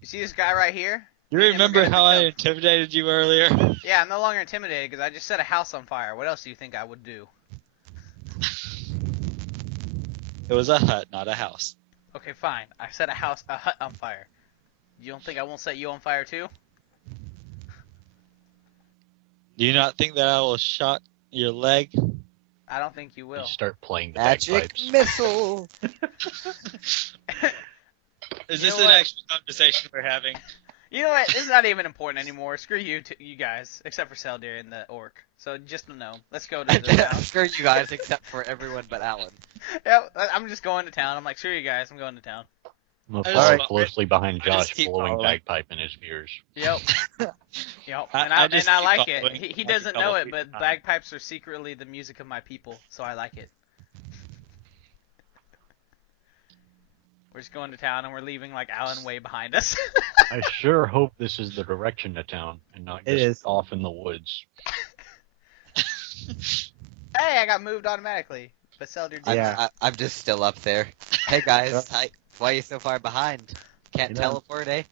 You see this guy right here? You Me and him are remember gonna how I become- intimidated you earlier? Yeah, I'm no longer intimidated because I just set a house on fire. What else do you think I would do? It was a hut, not a house. Okay, fine. I set a hut on fire. You don't think I won't set you on fire too? Do you not think that I will shot your leg? I don't think you You will. start playing the Magic bagpipes. missile. Is You this know an what? actual conversation we're having? You know what? This is not even important anymore. Screw you, you guys, except for Seldir and the orc. So just to know, let's go to the town. Screw you guys, except for everyone but Alan. Yep, I'm just going to town. I'm like, screw you guys, I'm going to town. I'm gonna I follow just- closely behind I just Josh, keep blowing following. bagpipe in his ears. Yep. Yep. I And I just and I keep like it. following He like a doesn't couple know it, feet but behind. bagpipes are secretly the music of my people, so I like it. We're just going to town and we're leaving like Alan way behind us. I sure hope this is the direction to town and not It just is. off in the woods. Hey, I got moved automatically. But Seldir did. Yeah. I'm just still up there. Hey guys, why are you so far behind? Can't You know. teleport, eh?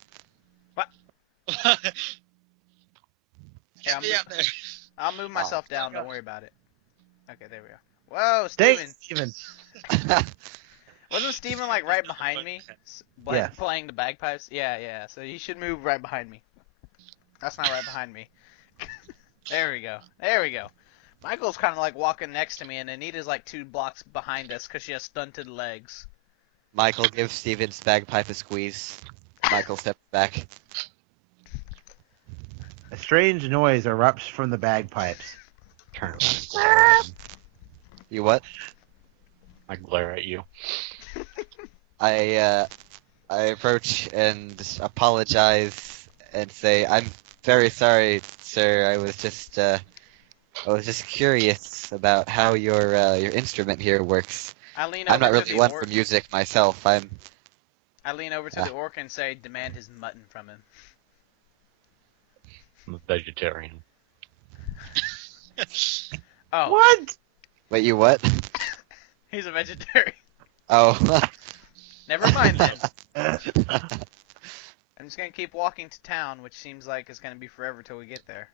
Yeah, Get me up there. I'll move myself down. gosh. Don't worry about it. Okay, there we go. Whoa, Thanks, Steven. Steven. Wasn't Steven like right behind me? Like, Yes. playing the bagpipes? Yeah, yeah. So he should move right behind me. That's not right behind me. There we go. There we go. Michael's kind of like walking next to me, and Anita's like 2 blocks behind us because she has stunted legs. Michael gives Steven's bagpipe a squeeze. Michael steps back. A strange noise erupts from the bagpipes. Turn around and glare at him. You what? I glare at you. I approach and apologize and say, I'm very sorry, sir. I was just curious about how your instrument here works. I lean over I'm not to really the one orc. for music myself. I lean over to the orc and say, demand his mutton from him. I'm a vegetarian. Oh, What? Wait, you what? he's a vegetarian. Oh. Never mind then. I'm just gonna keep walking to town, which seems like it's gonna be forever till we get there.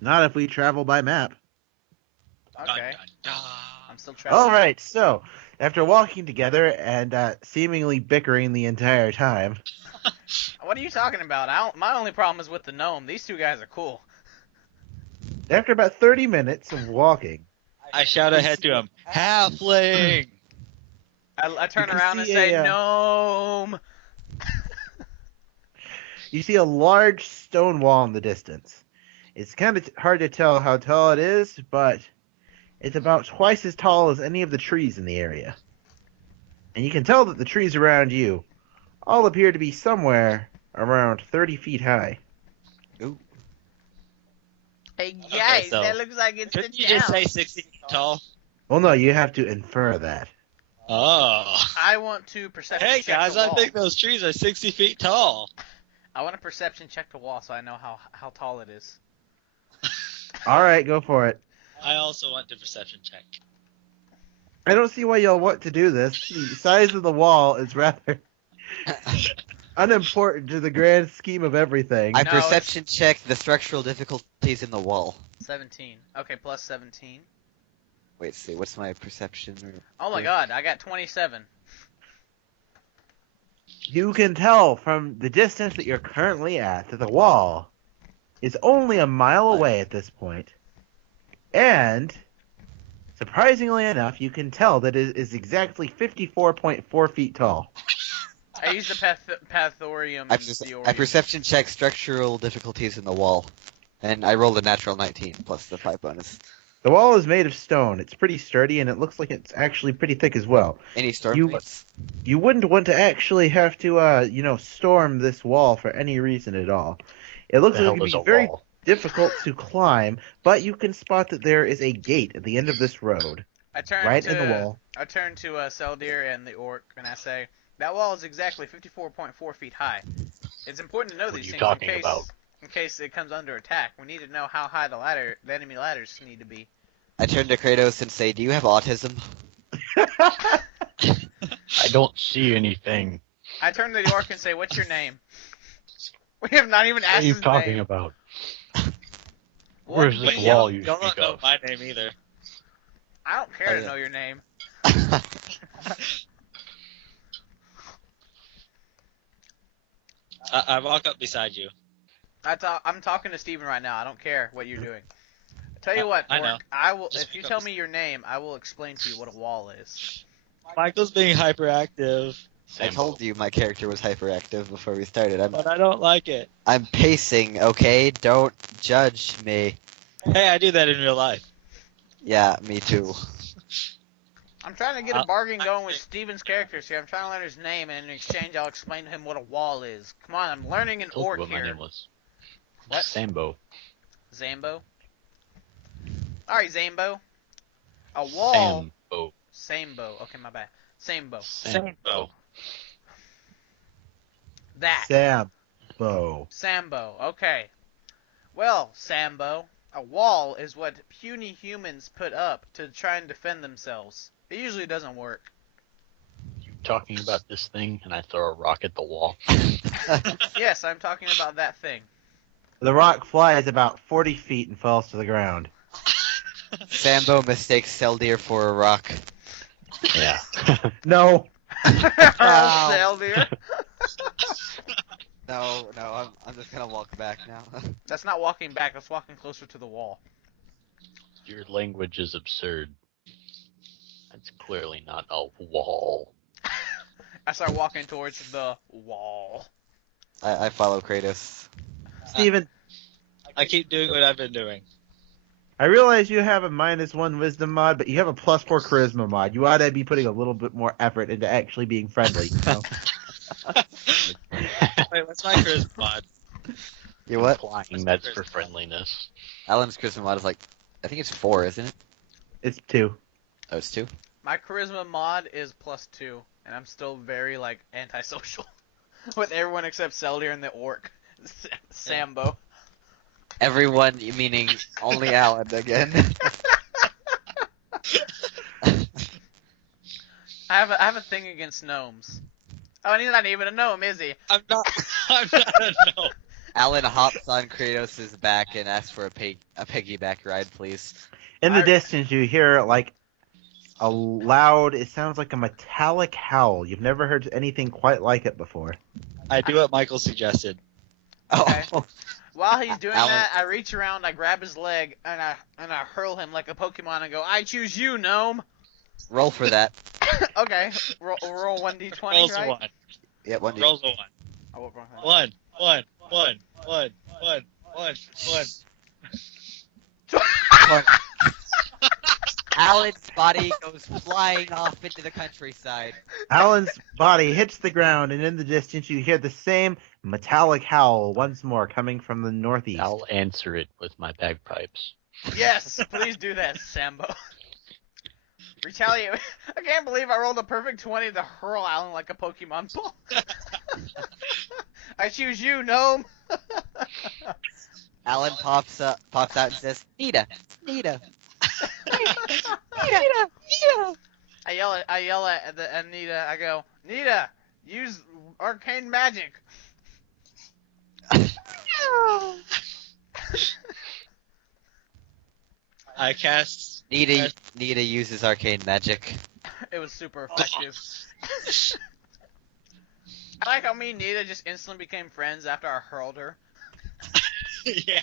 Not if we travel by map. Okay. Dun, dun, I'm still trapped. All right, so after walking together and seemingly bickering the entire time, What are you talking about? My only problem is with the gnome. These two guys are cool. after about 30 minutes of walking, I shout ahead to him, halfling! I turn can around and see say, a, gnome. you see a large stone wall in the distance. It's kind of hard to tell how tall it is, but it's about twice as tall as any of the trees in the area. And you can tell that the trees around you all appear to be somewhere around 30 feet high. Hey Okay, guys, so that looks like it's the Couldn't you just town. say 60 feet tall? Well, no, you have to infer that. Oh. I want to perception Hey check guys, the I wall. think those trees are 60 feet tall. I want to perception check the wall so I know how tall it is. All right, go for it. I also want to perception check. I don't see why y'all want to do this. The size of the wall is rather unimportant to the grand scheme of everything. I No, perception checked the structural difficulties in the wall. 17. Okay, plus 17. Wait, see, what's my perception? Oh my god, I got 27. You can tell from the distance that you're currently at that the wall is only a mile away at this point. And, surprisingly enough, you can tell that it is exactly 54.4 feet tall. I used the Pathorium I, and the I perception checked structural difficulties in the wall, and I rolled a natural 19 plus the 5 bonus. The wall is made of stone. It's pretty sturdy, and it looks like it's actually pretty thick as well. Any storm You- plates? You wouldn't want to actually have to, storm this wall for any reason at all. It looks The like hell it would is be a very wall? difficult to climb, but you can spot that there is a gate at the end of this road, I turn right to in the wall. I turn to Seldir and the orc and I say, that wall is exactly 54.4 feet high. It's important to know What are these you things talking about? in case it comes under attack. We need to know how high the enemy ladders need to be. I turn to Kratos and say, "Do you have autism?" I don't see anything. I turn to the orc and say, what's your name? We have not even What are asked you his talking name. about? What Where's do this you- wall you Y'all speak don't know of? my name either. I don't care Oh, to yeah. know your name. I walk up beside you. I'm talking to Steven right now. I don't care what you're doing. Tell you what, I orc, know. I will. Just If you pick up tell the- me your name, I will explain to you what a wall is. Michael's being hyperactive, I Sambo. told you my character was hyperactive before we started. but I don't like it. I'm pacing, okay? Don't judge me. Hey, I do that in real life. Yeah, me too. I'm trying to get a bargain I going with think- Steven's characters here. I'm trying to learn his name, and in exchange, I'll explain to him what a wall is. Come on, I'm learning an I told you orc what my here. name was. What? Sambo. Zambo. All right, Zambo. A wall. Sambo. Sambo. Okay, my bad. Sambo. Sambo. That. Sambo. Sambo. Okay. Well, Sambo, a wall is what puny humans put up to try and defend themselves. It usually doesn't work. You talking about this thing, and I throw a rock at the wall. Yes, I'm talking about that thing. The rock flies about 40 feet and falls to the ground. Sambo mistakes Seldir for a rock. Yeah. No. Earl Seldir. No, I'm just gonna walk back now. That's not walking back. That's walking closer to the wall. Your language is absurd. That's clearly not a wall. I start walking towards the wall. I follow Kratos. Steven, I keep doing what I've been doing. I realize you have a -1 wisdom mod, but you have a +4 charisma mod. You ought to be putting a little bit more effort into actually being friendly. You know? Wait, what's my charisma mod? You what? Implying that's for friendliness. Alan's charisma mod is like, I think it's 4, isn't it? It's 2. Oh, it's 2? My charisma mod is +2, and I'm still very, like, antisocial. With everyone except Seldir and the orc. Sambo. Everyone, meaning only Alan again. I have a thing against gnomes. Oh, and he's not even a gnome, is he? I'm not a no. Alan hops on Kratos' back and asks for a piggyback ride, please. In the distance, you hear like a loud. It sounds like a metallic howl. You've never heard anything quite like it before. I do what Michael suggested. Okay. Oh, While he's doing Alan. that, I reach around, I grab his leg, and I hurl him like a Pokemon and go, I choose you, gnome! roll for that. Okay, roll 1d20, Rolls right? a 1. Yeah, one. Rolls a 1. Oh, wrong hand. 1, 1, 1, 1, 1, 1, 1. Alan's body goes flying off into the countryside. Alan's body hits the ground, and in the distance, you hear the same metallic howl once more coming from the northeast. I'll answer it with my bagpipes. Yes, please do that, Sambo. Retaliate. I can't believe I rolled a perfect 20 to hurl Alan like a Pokemon ball. I choose you, gnome. Alan pops out and says, Nita, Nita. I yell at Nita. I go, Nita, use arcane magic. I cast. Nita uses arcane magic. It was super effective. I like how me and Nita just instantly became friends after I hurled her. Yeah.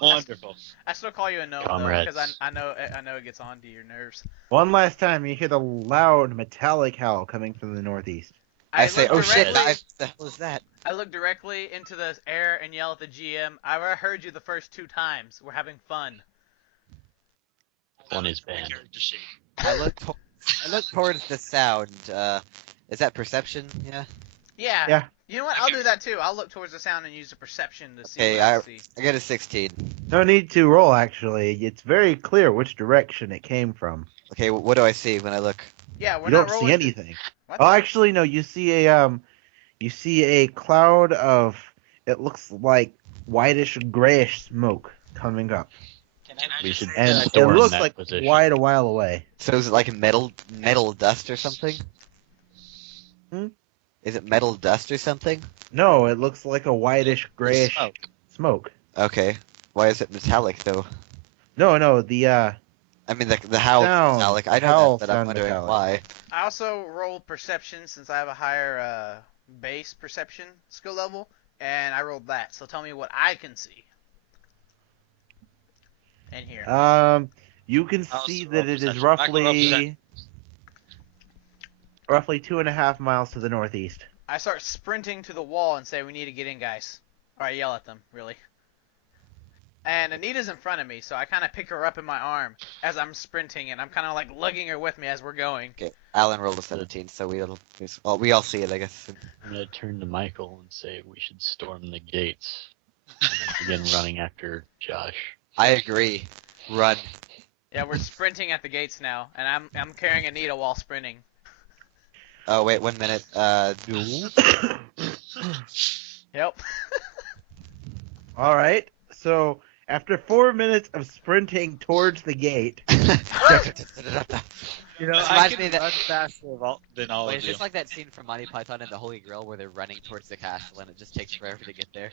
Wonderful. I still call you a gnome though, Comrades. because I know it gets on to your nerves. One last time, you hear the loud metallic howl coming from the northeast. I say, look oh shit, directly- what the hell is that? I look directly into the air and yell at the GM. I heard you the first 2 times. We're having fun. One is banned. Character sheet. I look towards the sound. Is that perception? Yeah. Yeah. Yeah. You know what? I'll do that too. I'll look towards the sound and use the perception to see Okay, what I see. I got a 16. No need to roll, actually. It's very clear which direction it came from. Okay, what do I see when I look? Yeah, we're You not don't rolling. see anything. What? Oh, actually, no. You see a cloud of. It looks like whitish grayish smoke coming up, We should and it storm looks that like position. quite a while away. So is it like metal dust or something? Hmm? Is it metal dust or something? No, it looks like a whitish grayish Smoke. smoke. Okay. Why is it metallic though? No, the I mean the howl is Sound. metallic. I know Howl that, but I'm sound wondering metallic. why. I also roll perception since I have a higher base perception skill level, and I rolled that. So tell me what I can see. And here. you can I'll see roll that it is perception. I can roll roughly 2.5 miles to the northeast. I start sprinting to the wall and say, we need to get in, guys. Or I yell at them, really. And Anita's in front of me, so I kind of pick her up in my arm as I'm sprinting, and I'm kind of like lugging her with me as we're going. Okay, Alan rolled a 17, so we all see it, I guess. I'm gonna turn to Michael and say we should storm the gates and then begin running after Josh. I agree. Run. Yeah, we're sprinting at the gates now, and I'm carrying Anita while sprinting. Oh wait, 1 minute. Yep. All right. So after 4 minutes of sprinting towards the gate, You know, This I reminds can me that- run faster than all Wait, of is you. this like that scene from Monty Python and the Holy Grail where they're running towards the castle and it just takes forever to get there?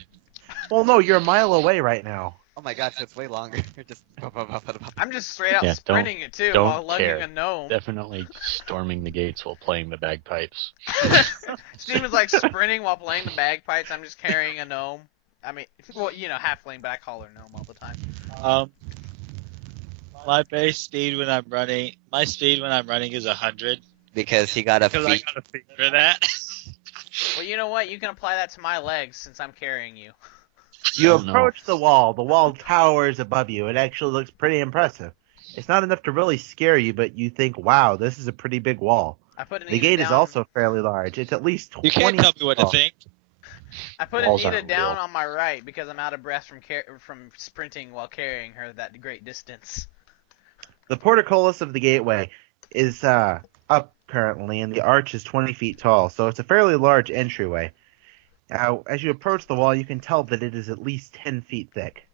well, no, you're a mile away right now. Oh my god, so it's way longer. Just I'm just straight out Yeah, don't- sprinting it too don't while lugging care. a gnome. Definitely storming the gates while playing the bagpipes. Steven's like sprinting while playing the bagpipes. I'm just carrying a gnome. I mean, well, you know, halfling, but I call her gnome all the time. My base speed when I'm running, is 100. because he got a Because I feat. got a feat for that. Well, you know what? You can apply that to my legs since I'm carrying you. You Oh, no. approach the wall. The wall towers above you. It actually looks pretty impressive. It's not enough to really scare you, but you think, wow, this is a pretty big wall. I put Anita The gate down. is also fairly large. It's at least 20 You can't tell me what to tall. think. I put Walls Anita aren't down real. on my right because I'm out of breath from sprinting while carrying her that great distance. The portcullis of the gateway is up currently, and the arch is 20 feet tall, so it's a fairly large entryway. Now, as you approach the wall, you can tell that it is at least 10 feet thick.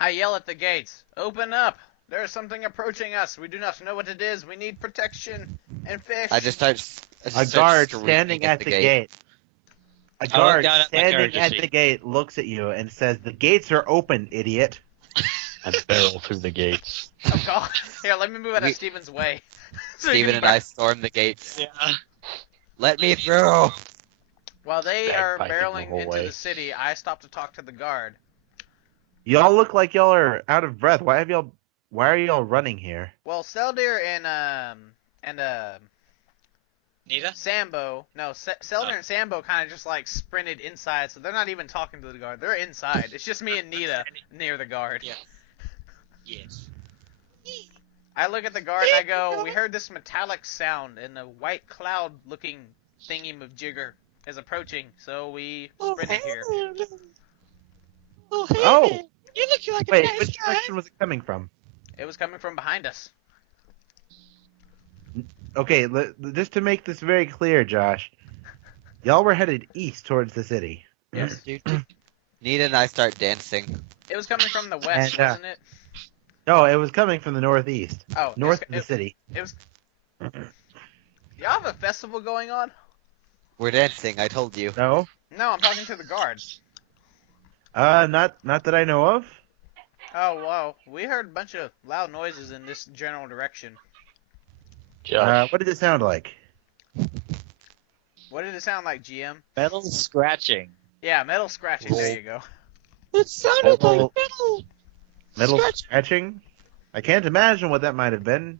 I yell at the gates. Open up! There is something approaching us. We do not know what it is. We need protection and fish. I just start. A guard standing at the gate. A I look guard down at my standing character at sheet. the gate looks at you and says, "The gates are open, idiot." and barrel through the gates. Oh god. Here, let me move out of We- Steven's way. So he Steven can and I storm the gates. Yeah. Let me through! While they are Bagpiping the barreling whole into way. the city, I stop to talk to the guard. Y'all look like y'all are out of breath. Why are y'all running here? Well, Seldir and Nita? Sambo, no, Seldir and Sambo kind of just like sprinted inside, so they're not even talking to the guard. They're inside. It's just me and Nita near the guard. Yeah. Yes. I look at the guard and I go, "We heard this metallic sound, and a white cloud-looking thingy-majigger is approaching, so we sprinted here." Oh, You look like wait, which direction was it coming from? It was coming from behind us. Okay, just to make this very clear, Josh, y'all were headed east towards the city. Yes. Nita and I start dancing. It was coming from the west, And, wasn't it? No, it was coming from the northeast, Oh, north of the city. It was. Y'all have a festival going on? We're dancing, I told you. No, No, I'm talking to the guard. not that I know of. Oh, wow. We heard a bunch of loud noises in this general direction. Josh, What did it sound like? What did it sound like, GM? Metal scratching. Yeah, metal scratching. There you go. It sounded Metal- like metal. Metal Scratch. scratching? I can't imagine what that might have been.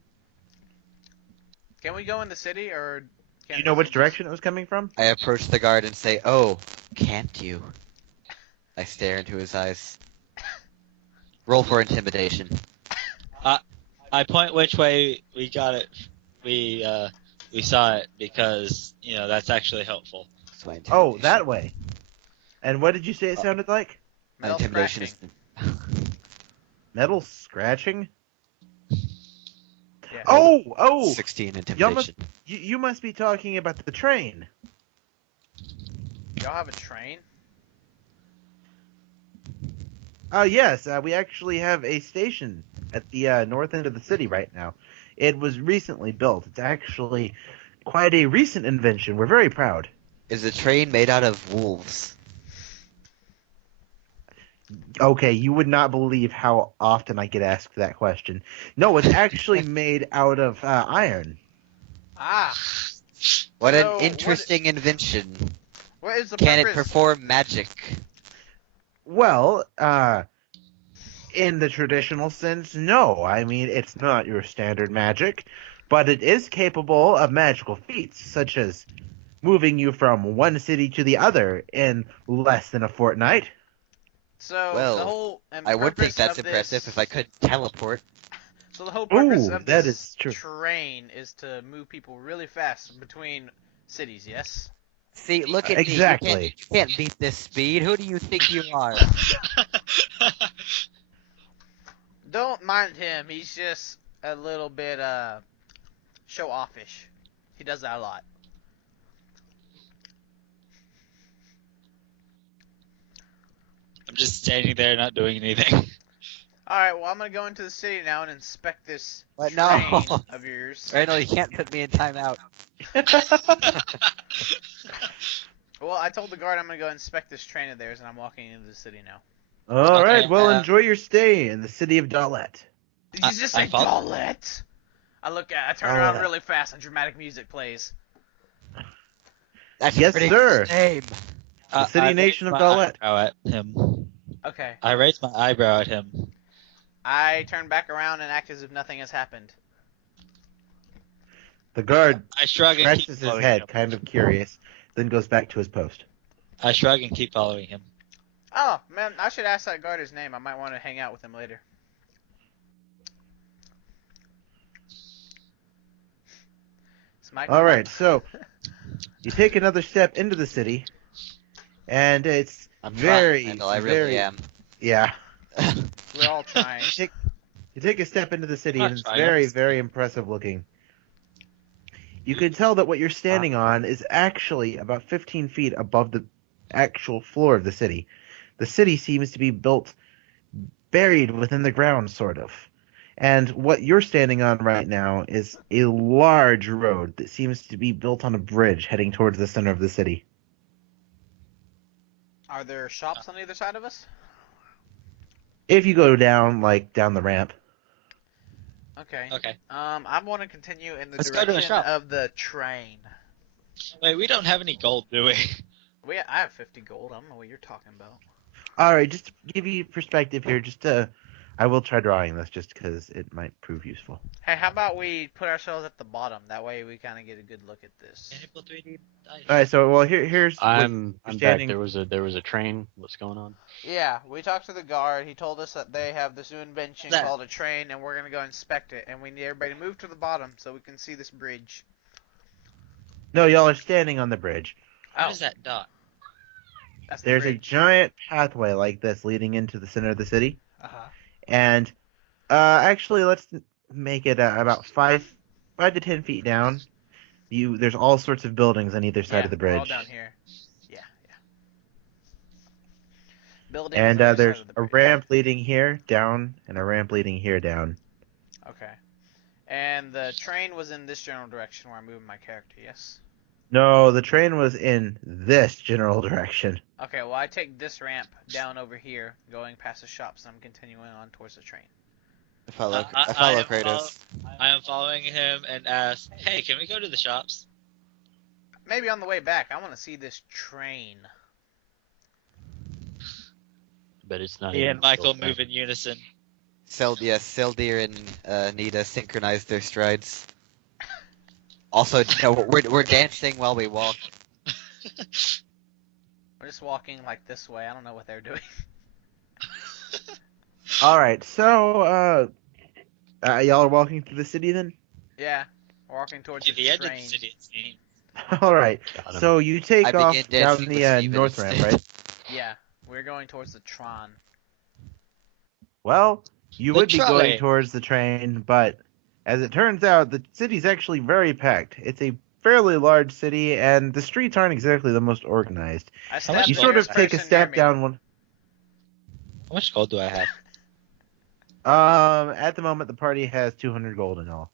Can we go in the city, or... Do you know which direction it was coming from? I approach the guard and say, "Oh, can't you?" I stare into his eyes. Roll for intimidation. I point which way we got it. We saw it because that's actually helpful. That's my Oh, intimidation. that way. And what did you say it sounded like? My Metal intimidation scratching. is. Metal scratching? Yeah. Oh! 16 Y'all intimidation. must, you must be talking about the train. Y'all have a train? Yes, we actually have a station at the north end of the city right now. It was recently built. It's actually quite a recent invention. We're very proud. Is the train made out of wolves? Okay, you would not believe how often I get asked that question. No, it's actually made out of iron. Ah! What So, an interesting invention. What is the Can it purpose? perform magic? Well, in the traditional sense, no. I mean, it's not your standard magic, but it is capable of magical feats, such as moving you from one city to the other in less than a fortnight. So, Well, the whole I would think purpose that's of impressive this, if I could teleport. So the whole purpose Ooh, of that this is true. train is to move people really fast between cities, yes? See, look at Exactly. me. You can't beat this speed. Who do you think you are? Don't mind him, he's just a little bit, show-offish. He does that a lot. I'm just standing there, not doing anything. Alright, well, I'm gonna go into the city now and inspect this What? train No. of yours. Randall, you can't put me in timeout. Well, I told the guard I'm gonna go inspect this train of theirs, and I'm walking into the city now. All Okay, right, well, enjoy your stay in the city of Dollet. Did you just say I follow- Dollet? I turn around Dollet. really fast, and dramatic music plays. That's Yes, a pretty sir. good name. The city I nation of raised my Dollet. eyebrow at him. Okay. I raised my eyebrow at him. I turn back around and act as if nothing has happened. The guard I shrug and keep scratches his following head, him. kind of curious, then goes back to his post. I shrug and keep following him. Oh, man, I should ask that guard his name. I might want to hang out with him later. It's Michael. All right, so you take another step into the city, and it's I'm very, trying, Randall. I very, really am. yeah. We're all trying. You take a step into the city, I'm and it's trying, very, I'm- very impressive looking. You can tell that what you're standing on is actually about 15 feet above the actual floor of the city. The city seems to be built buried within the ground, sort of. And what you're standing on right now is a large road that seems to be built on a bridge heading towards the center of the city. Are there shops on either side of us? If you go down, like, down the ramp. Okay. Okay. I want to continue in the Let's go to the direction shop. of the train. Wait, we don't have any gold, do we? I have 50 gold. I don't know what you're talking about. Alright, just to give you perspective here, I will try drawing this just because it might prove useful. Hey, how about we put ourselves at the bottom? That way we kind of get a good look at this. Enable 3D dice. Alright, so, well, here's what I'm you're back. standing. There was a train. What's going on? Yeah, we talked to the guard. He told us that they have this new invention That- called a train, and we're going to go inspect it. And we need everybody to move to the bottom so we can see this bridge. No, y'all are standing on the bridge. What is that dot? That's the There's a bridge. giant pathway like this leading into the center of the city. Uh-huh. And, actually, let's make it about 5 to 10 feet down. There's all sorts of buildings on either side of the We're all bridge. down here. Yeah. Buildings And on the there's side of the a bridge. ramp leading here down, and a ramp leading here down. Okay. And the train was in this general direction where I'm moving my character, yes? No, the train was in this general direction. Okay, well, I take this ramp down over here, going past the shops, and I'm continuing on towards the train. I follow I am Kratos. I am following him and ask, hey, can we go to the shops? Maybe on the way back, I want to see this train. But it's not. Me even and Michael built move yet. in unison. Seldir and Nita synchronize their strides. Also, no, we're dancing while we walk. We're just walking like this way. I don't know what they're doing. Alright, so, y'all are walking through the city then? Yeah, we're walking towards To the the edge of the train. city, it seems. Alright, Got 'em. so you take I off begin down dancing the with Steven north ramp, instead. right? Yeah, we're going towards the Tron. Well, you The would be trolley. going towards the train, but as it turns out, the city's actually very packed. It's a fairly large city, and the streets aren't exactly the most organized. I much stabbed You the gold sort of nearest take a person step near me. down one. How much gold do I have? At the moment, the party has 200 gold in all.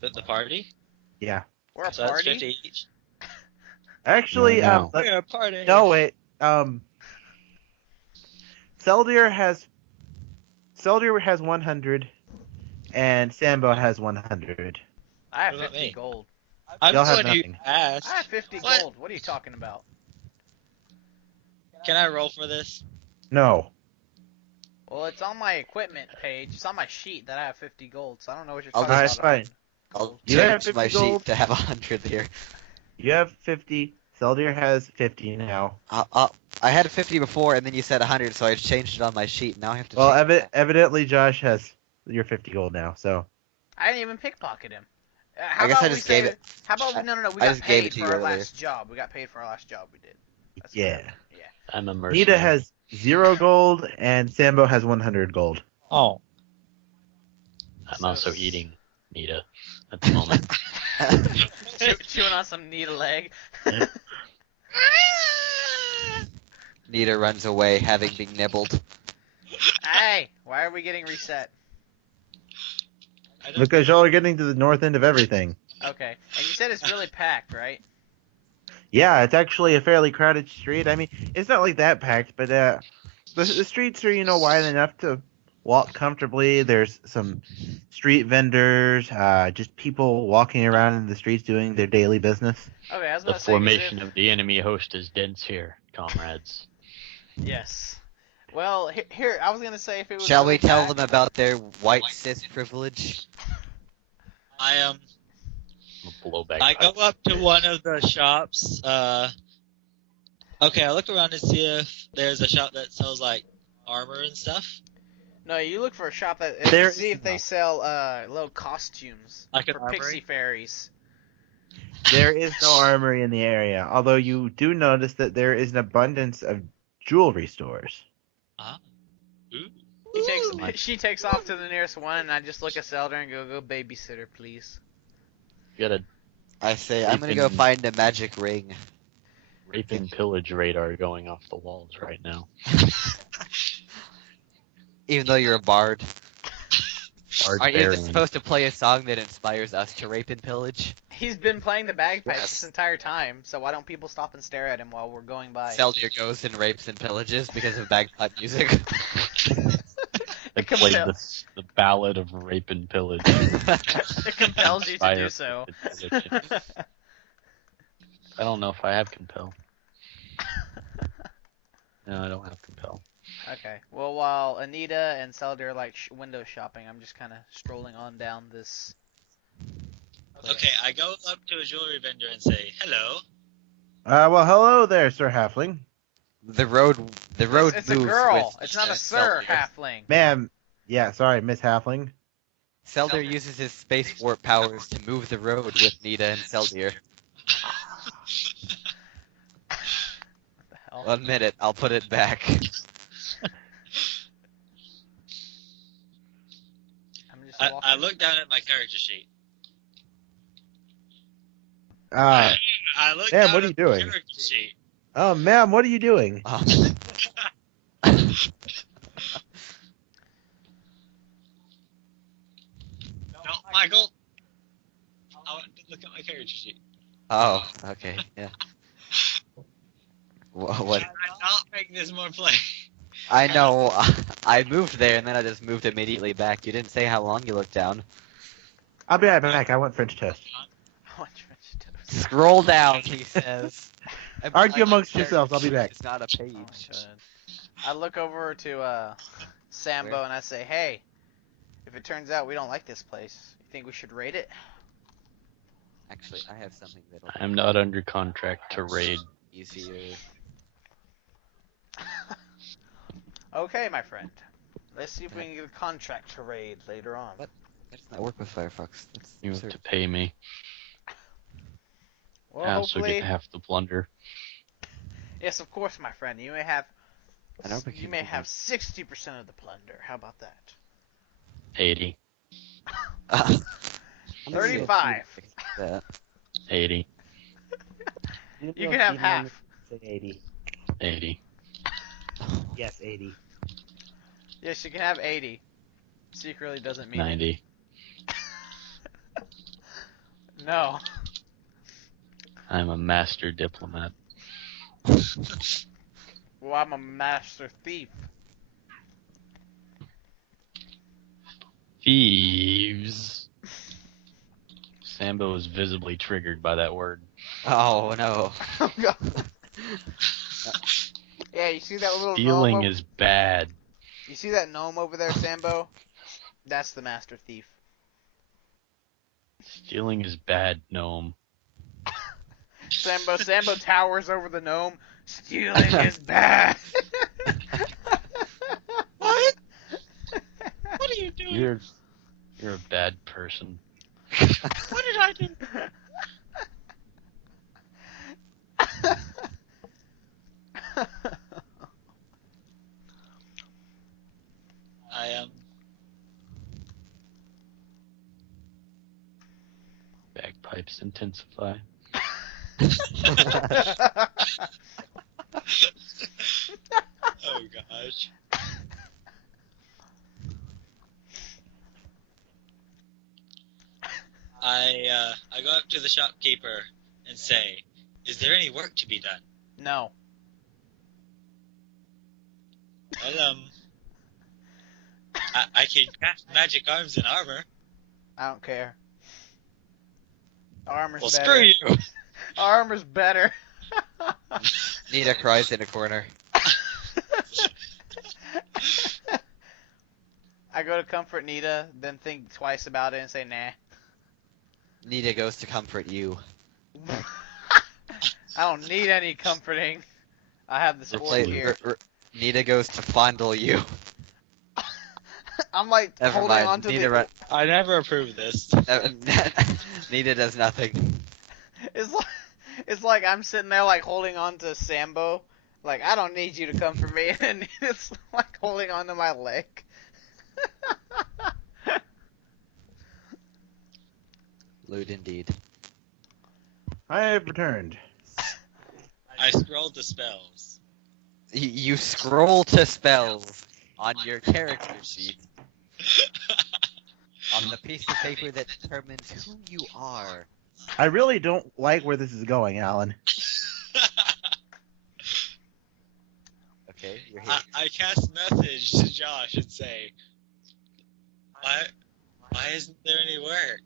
The party? Yeah. We're a So that's party. 50 each. Actually, No. We're a party. no, wait. Seldir has 100, and Sambo has 100. I have What about 50 me? gold. I'm Y'all the have one who nothing. asked. I have 50 What? gold. What are you talking about? Can I roll for this? No. Well, it's on my equipment page. It's on my sheet that I have 50 gold, so I don't know what you're I'll talking just- about. Alright, fine. I'll You have change my 50 gold? sheet to have 100 here. You have 50. Seldir has 50 now. I had 50 before, and then you said 100, so I changed it on my sheet. Now I have to. Well, change it. evidently Josh has your 50 gold now, so. I didn't even pickpocket him. How I guess about I we just say gave it. How about we? No. We I got just gave it paid to for you our earlier. last job. We got paid for our last job. We did. That's Yeah. fair. Yeah. I'm a mercenary. Nita has 0 gold, and Sambo has 100 gold. Oh. I'm also eating Nita at the moment. Chewing on some needle leg. Nita runs away, having been nibbled. Hey, why are we getting reset? I don't Because y'all are getting to the north end of everything. Okay. And you said it's really packed, right? Yeah, it's actually a fairly crowded street. I mean, it's not like that packed, but the streets are, wide enough to walk comfortably. There's some street vendors, just people walking around in the streets doing their daily business. Okay, I was The about to say. 'cause formation of the enemy host is dense here, comrades. Yes. Well, here I was gonna say if it was. Shall really we tell packed- them about their white cis privilege? I We'll blow back. I go up to one of the shops. Okay, I look around to see if there's a shop that sells like armor and stuff. No, you look for a shop that There see is if they not. sell little costumes Like an for armory? pixie fairies. There is no armory in the area, although you do notice that there is an abundance of jewelry stores. Ooh. She takes off to the nearest one, and I just look at Zelda and go babysitter, please. You got a I say, I'm gonna go find a magic ring. rape and pillage radar going off the walls right now. Even though you're a bard. Aren't you Barbarian. just supposed to play a song that inspires us to rape and pillage? He's been playing the bagpipes Yes. this entire time, so why don't people stop and stare at him while we're going by? Seldir goes and rapes and pillages because of bagpipe music. played compel- the Ballad of Rape and Pillage. it compels you to Fire do so. I don't know if I have compel. No, I don't have compel. Okay. Well, while Anita and Selder are like window shopping, I'm just kind of strolling on down this. Okay, I go up to a jewelry vendor and say, "Hello." Well, hello there, Sir Halfling. The road It's a moves girl. with It's not a Nita sir Selder. halfling. Ma'am. Yeah, sorry, Miss Halfling. Selder uses his space warp powers to move the road with Nita and Seldir. What the hell? 1 minute, I'll put it back. I'm just walking. I look down at my character sheet. Ah, I look Ma'am, down what are at you the doing? character sheet. oh, ma'am, what are you doing? Oh. No, Michael. I want to look at my character sheet. Oh, okay, yeah. What? I'm not making this more play. I know. I moved there and then I just moved immediately back. You didn't say how long you looked down. I'll be right back. I want French toast. I want French toast. Scroll down, he says. Argue amongst yourselves, I'll be back. It's not a Oh page. my god. I look over to Sambo Where? and I say, "Hey, if it turns out we don't like this place, you think we should raid it?" Actually, I have something that'll I'm not under contract to raid. be easier. Okay, my friend. Let's see if we can get a contract to raid later on. What? That does not work with Firefox. That's You have absurd. to pay me. Well, I also hopefully, get half the plunder. yes, of course, my friend. You may have, I don't think you you may can have 60% of the plunder. How about that? 80. I'm gonna see 35. that. 80. You can have half. Say 80. 80. Yes, 80. Yes, you can have 80. Secretly doesn't mean 90. No. I'm a master diplomat. Well, I'm a master thief. Thieves. Sambo is visibly triggered by that word. Oh no. Oh god. Yeah, you see that little gnome? Stealing is bad. You see that gnome over there, Sambo? That's the master thief. Stealing is bad, gnome. Sambo towers over the gnome. Stealing is bad. What? What are you doing? You're a bad person. What did I do? I am. Bagpipes intensify. Oh gosh. I go up to the shopkeeper and say, "Is there any work to be done?" No. Well, I can craft magic arms and armor. I don't care. Armor's Well, better. screw you. Armor's better. Nita cries in a corner. I go to comfort Nita, then think twice about it and say, nah. Nita goes to comfort you. I don't need any comforting. I have the sport Replace- here. Nita goes to fondle you. I'm like Never holding mind. on to Nita, the. I never approved this. Nita does nothing. It's like I'm sitting there like holding on to Sambo. Like, I don't need you to comfort me. And it's like holding on to my leg. Lewd indeed. I have returned. I scrolled the spells. You scroll to spells on your character sheet on the piece of paper that determines who you are. I really don't like where this is going, Alan. Okay, you're here. I cast message to Josh and say, Why isn't there any work?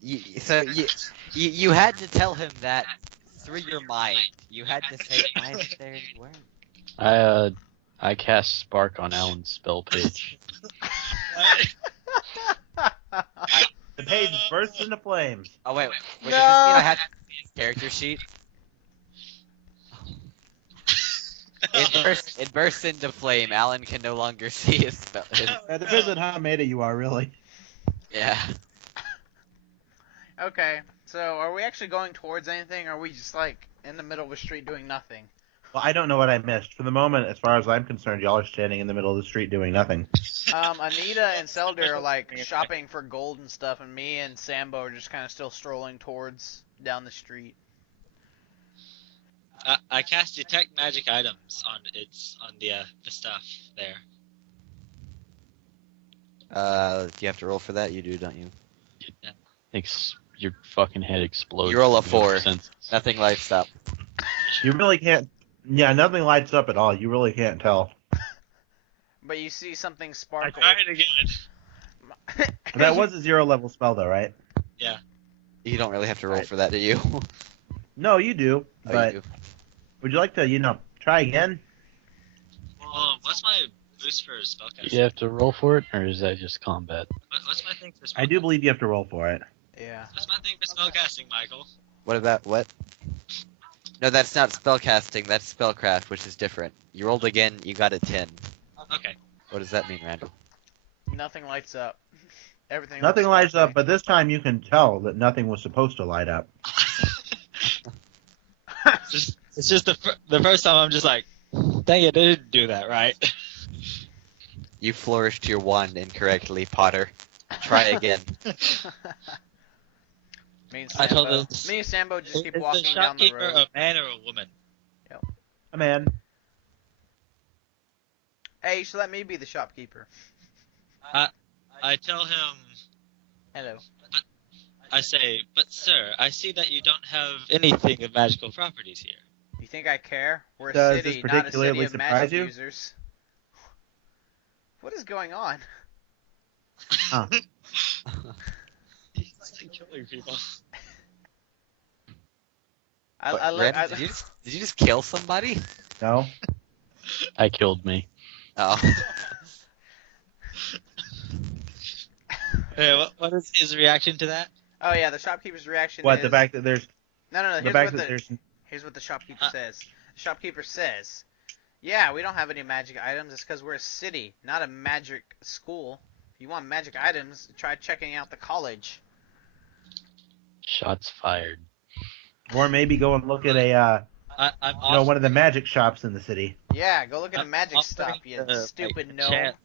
You had to tell him that through your mind. You had to say, "Why isn't there any work?" I cast Spark on Alan's spell page. The page bursts into flames. Oh wait, does this mean No. I have to see his character sheet? It bursts into flame. Alan can no longer see his spell. It depends on how meta you are, really. Yeah. Okay, so are we actually going towards anything, or are we just like in the middle of a street doing nothing? Well, I don't know what I missed. For the moment, as far as I'm concerned, y'all are standing in the middle of the street doing nothing. Anita and Selder are like shopping for gold and stuff, and me and Sambo are just kind of still strolling towards down the street. I cast detect magic items on the stuff there. Do you have to roll for that? You do, don't you? Your fucking head explodes. You roll a You have 4. sense. Nothing lights up. You really can't. Yeah, nothing lights up at all. You really can't tell. But you see something I sparkle. tried again. That was a 0 level spell, though, right? Yeah. You don't really have to roll for that, do you? No, you do. Oh, But you do. would you like to, try again? Well, what's my boost for spellcasting? Do you have to roll for it, or is that just combat? What's my thing for spellcasting? I do believe you have to roll for it. Yeah. What's my thing for spellcasting, Michael? What about what? No, that's not spellcasting. That's spellcraft, which is different. You rolled again. You got a 10. Okay. What does that mean, Randall? Nothing lights up. Everything. Nothing looks lights up, sparkly. but this time you can tell that nothing was supposed to light up. It's just the first time I'm just like, dang it, I didn't do that right. You flourished your wand incorrectly, Potter. Try again. Me and I told Sambo, us- me and Sambo just keep Is walking the down the shopkeeper road. a man or a woman? A man. Hey, you should let me be the shopkeeper. I tell him, Hello. I say, but sir, I see that you don't have anything of magical properties here. You think I care? We're a Does this city, not a city particularly of surprise magic you? users. What is going on? Huh. He's like killing people. Randall, did you just kill somebody? No? I killed me. Oh. Hey, what is his reaction to that? Oh yeah, the shopkeeper's reaction What, is... the fact that there's... No, The fact that there's... here's what the shopkeeper says. The shopkeeper says, yeah, we don't have any magic items. It's because we're a city, not a magic school. If you want magic items, try checking out the college. Shots fired. Or maybe go and look at a, I'm one of the magic shops in the city. Yeah, go look at a magic offering stop, you to, stupid like, gnome. chance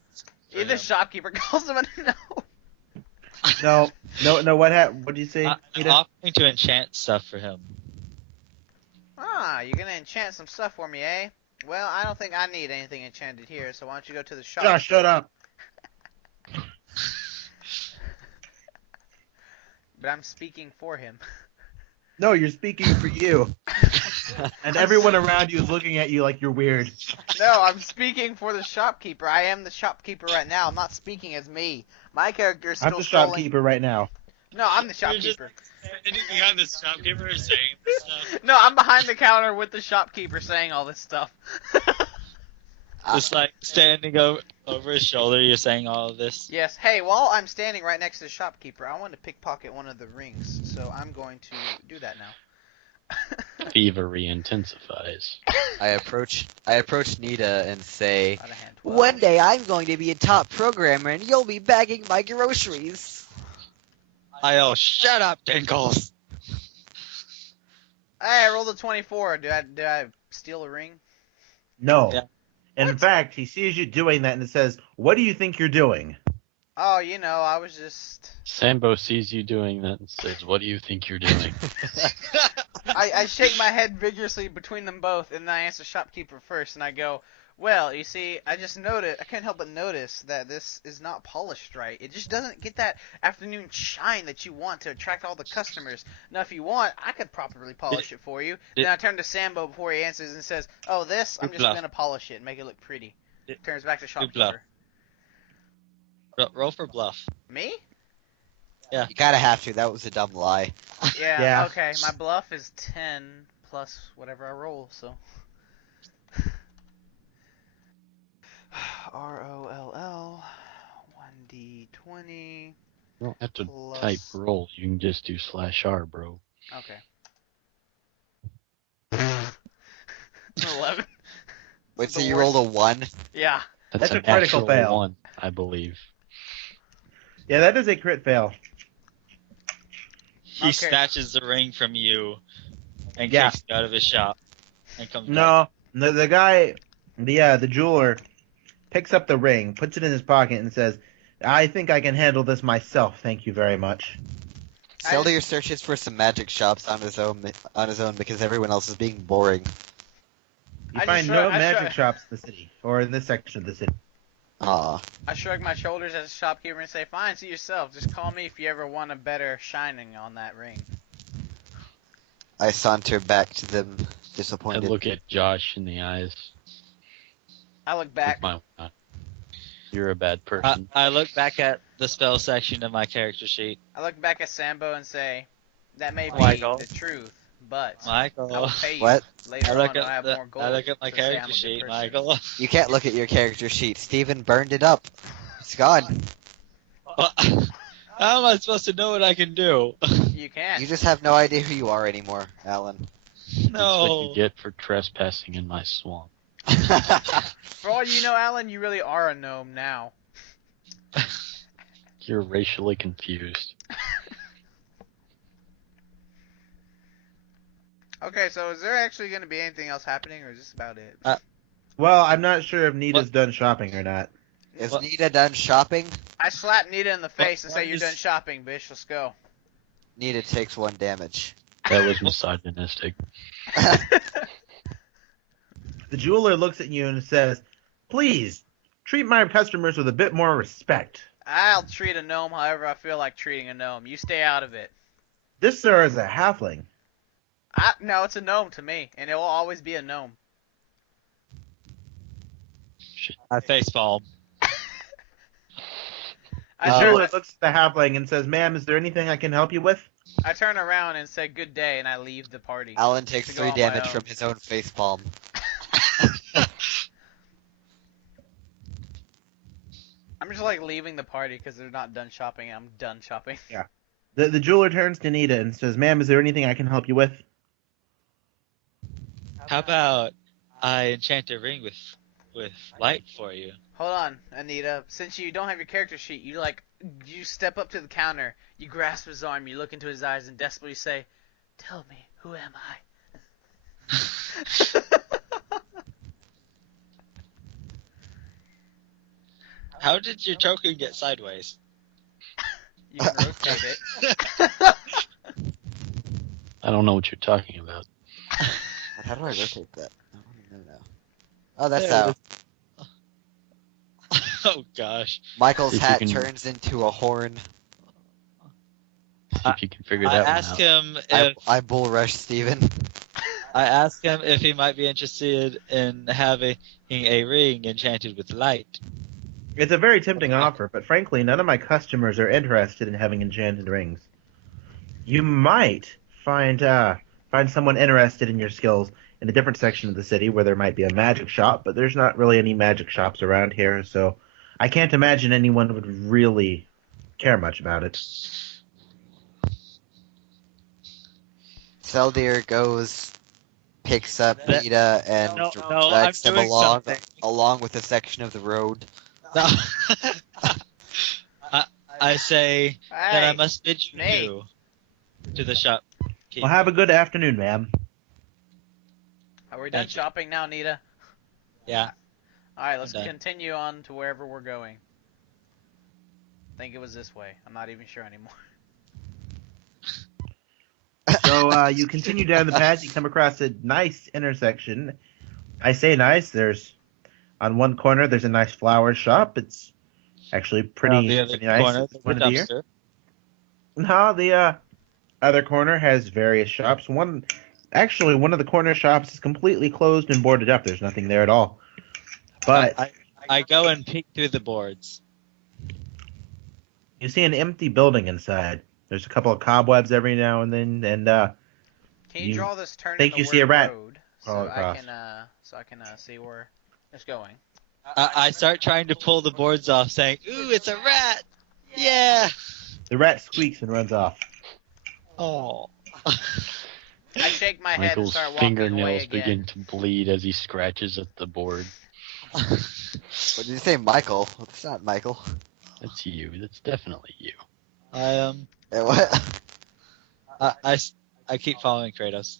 for The him. shopkeeper calls him a gnome. No, what do you say, I'm Nita? offering to enchant stuff for him. Ah, you're gonna enchant some stuff for me, eh? Well, I don't think I need anything enchanted here, so why don't you go to the shop? Josh, shut up. But I'm speaking for him. No, you're speaking for you. And everyone around you is looking at you like you're weird. No, I'm speaking for the shopkeeper. I am the shopkeeper right now. I'm not speaking as me. My character is I'm still the strolling. shopkeeper right now. No, I'm the You're just- shopkeeper. Standing behind the shopkeeper saying this stuff. No, I'm behind the counter with the shopkeeper saying all this stuff. Just like standing over his shoulder, you're saying all of this. Yes. Hey, while I'm standing right next to the shopkeeper, I want to pickpocket one of the rings, so I'm going to do that now. Thievery intensifies. I approach Nita and say, Out of hand 12. "One day I'm going to be a top programmer and you'll be bagging my groceries." I yell, shut up, Dinkles! Hey, I rolled a 24. Did I steal a ring? No. Yeah. And in fact, he sees you doing that and it says, "What do you think you're doing?" Oh, I was just... Sambo sees you doing that and says, "What do you think you're doing?" I shake my head vigorously between them both, and then I answer shopkeeper first, and I go, well, you see, I can't help but notice that this is not polished right. It just doesn't get that afternoon shine that you want to attract all the customers. Now, if you want, I could properly polish it for you. Then I turn to Sambo before he answers and says, oh, this, I'm just Hoopla. going to polish it and make it look pretty. It- Turns back to shopkeeper. Roll for bluff. Me? You gotta have to. That was a dumb lie. Yeah, Yeah. okay. My bluff is 10 plus whatever I roll, so. ROLL 1d20. You don't have to Plus- type roll. You can just do /R, bro. Okay. 11. Wait, so The you worst- rolled a 1? Yeah. That's an a critical actual fail. 1, I believe. Yeah, that is a crit fail. He Okay. snatches the ring from you and Yeah. kicks you out of his shop and comes back. No, the guy, the jeweler, picks up the ring, puts it in his pocket, and says, "I think I can handle this myself. Thank you very much." Seldier searches for some magic shops on his own because everyone else is being boring. You I find just no shrug- I magic shrug- shops in the city, or in this section of the city. Aw. I shrug my shoulders as a shopkeeper and say, "Fine, see yourself. Just call me if you ever want a better shining on that ring." I saunter back to them, I disappointed. look at Josh in the eyes. I look with back. my You're a bad person. I look back at the spell section of my character sheet. I look back at Sambo and say, "That may be Michael. the truth, but Michael. I will pay you What? later I look on when I have more at gold." I look at my to say I'm a character good sheet, person." Michael. You can't look at your character sheet. Steven burned it up. It's gone. How am I supposed to know what I can do? You can't. You just have no idea who you are anymore, Alan. That's what No. you get for trespassing in my swamp. For all you know, Alan, you really are a gnome now. You're racially confused. Okay, so is there actually going to be anything else happening, or is this about it? Well, I'm not sure if Nita's done shopping or not. Is What? Nita done shopping? I slap Nita in the face and what say, "You're is- done shopping, bitch. Let's go." Nita takes 1 damage. That was misogynistic. The jeweler looks at you and says, "Please, treat my customers with a bit more respect. I'll treat a gnome however I feel like treating a gnome. You stay out of it. This, sir, is a halfling." No, it's a gnome to me, and it will always be a gnome. Shit. I facepalm. The I, jeweler turn, looks at the halfling and says, "Ma'am, is there anything I can help you with?" I turn around and say, "Good day," and I leave the party. Alan takes To go 3 on my damage own. from his own facepalm. I'm just like leaving the party because they're not done shopping. I'm done shopping. The jeweler turns to Nita and says, "Ma'am, is there anything I can help you with?" How about I enchant a ring with light for you? Hold on, Anita. Since you don't have your character sheet, you step up to the counter, you grasp his arm, you look into his eyes, and desperately say, "Tell me, who am I?" How did your token get sideways? You can rotate it. I don't know what you're talking about. How do I rotate that? I don't even know now. Oh, that's There it how. Oh gosh. Michael's If you hat can- turns into a horn. See if you can figure I that one asked out. him I, if I bull rush Steven. I asked him if he might be interested in having a ring enchanted with light. It's a very tempting offer, but frankly, none of my customers are interested in having enchanted rings. You might find someone interested in your skills in a different section of the city where there might be a magic shop, but there's not really any magic shops around here, so I can't imagine anyone would really care much about it. Seldir goes, picks up That- Nita, and No, drags I'm them doing along, something. along with a section of the road. No. I say that I Hey, must bid you Nate. adieu to the shop. Well, have a good afternoon, ma'am. are we done Thank you. shopping now, Nita? Yeah. Alright, let's I'm done. continue on to wherever we're going. I think it was this way. I'm not even sure anymore. So you continue down the path, you come across a nice intersection. I say nice, there's on one corner there's a nice flower shop. It's actually pretty, the other pretty nice. corner, It's the one of the year. dumpster. No, the other corner has various shops. One of the corner shops is completely closed and boarded up. There's nothing there at all. But I go and peek through the boards. You see an empty building inside. There's a couple of cobwebs every now and then, and Can you You draw this turn in think the you word see a rat road crawl so across. I can see where it's going? I start trying to pull the boards off, saying, "Ooh, it's a rat! Yeah!" The rat squeaks and runs off. Oh. I shake my head and Michael's start walking away fingernails again. begin to bleed as he scratches at the board. What did you say, Michael? It's not Michael. That's you. That's definitely you. What? I keep following Kratos.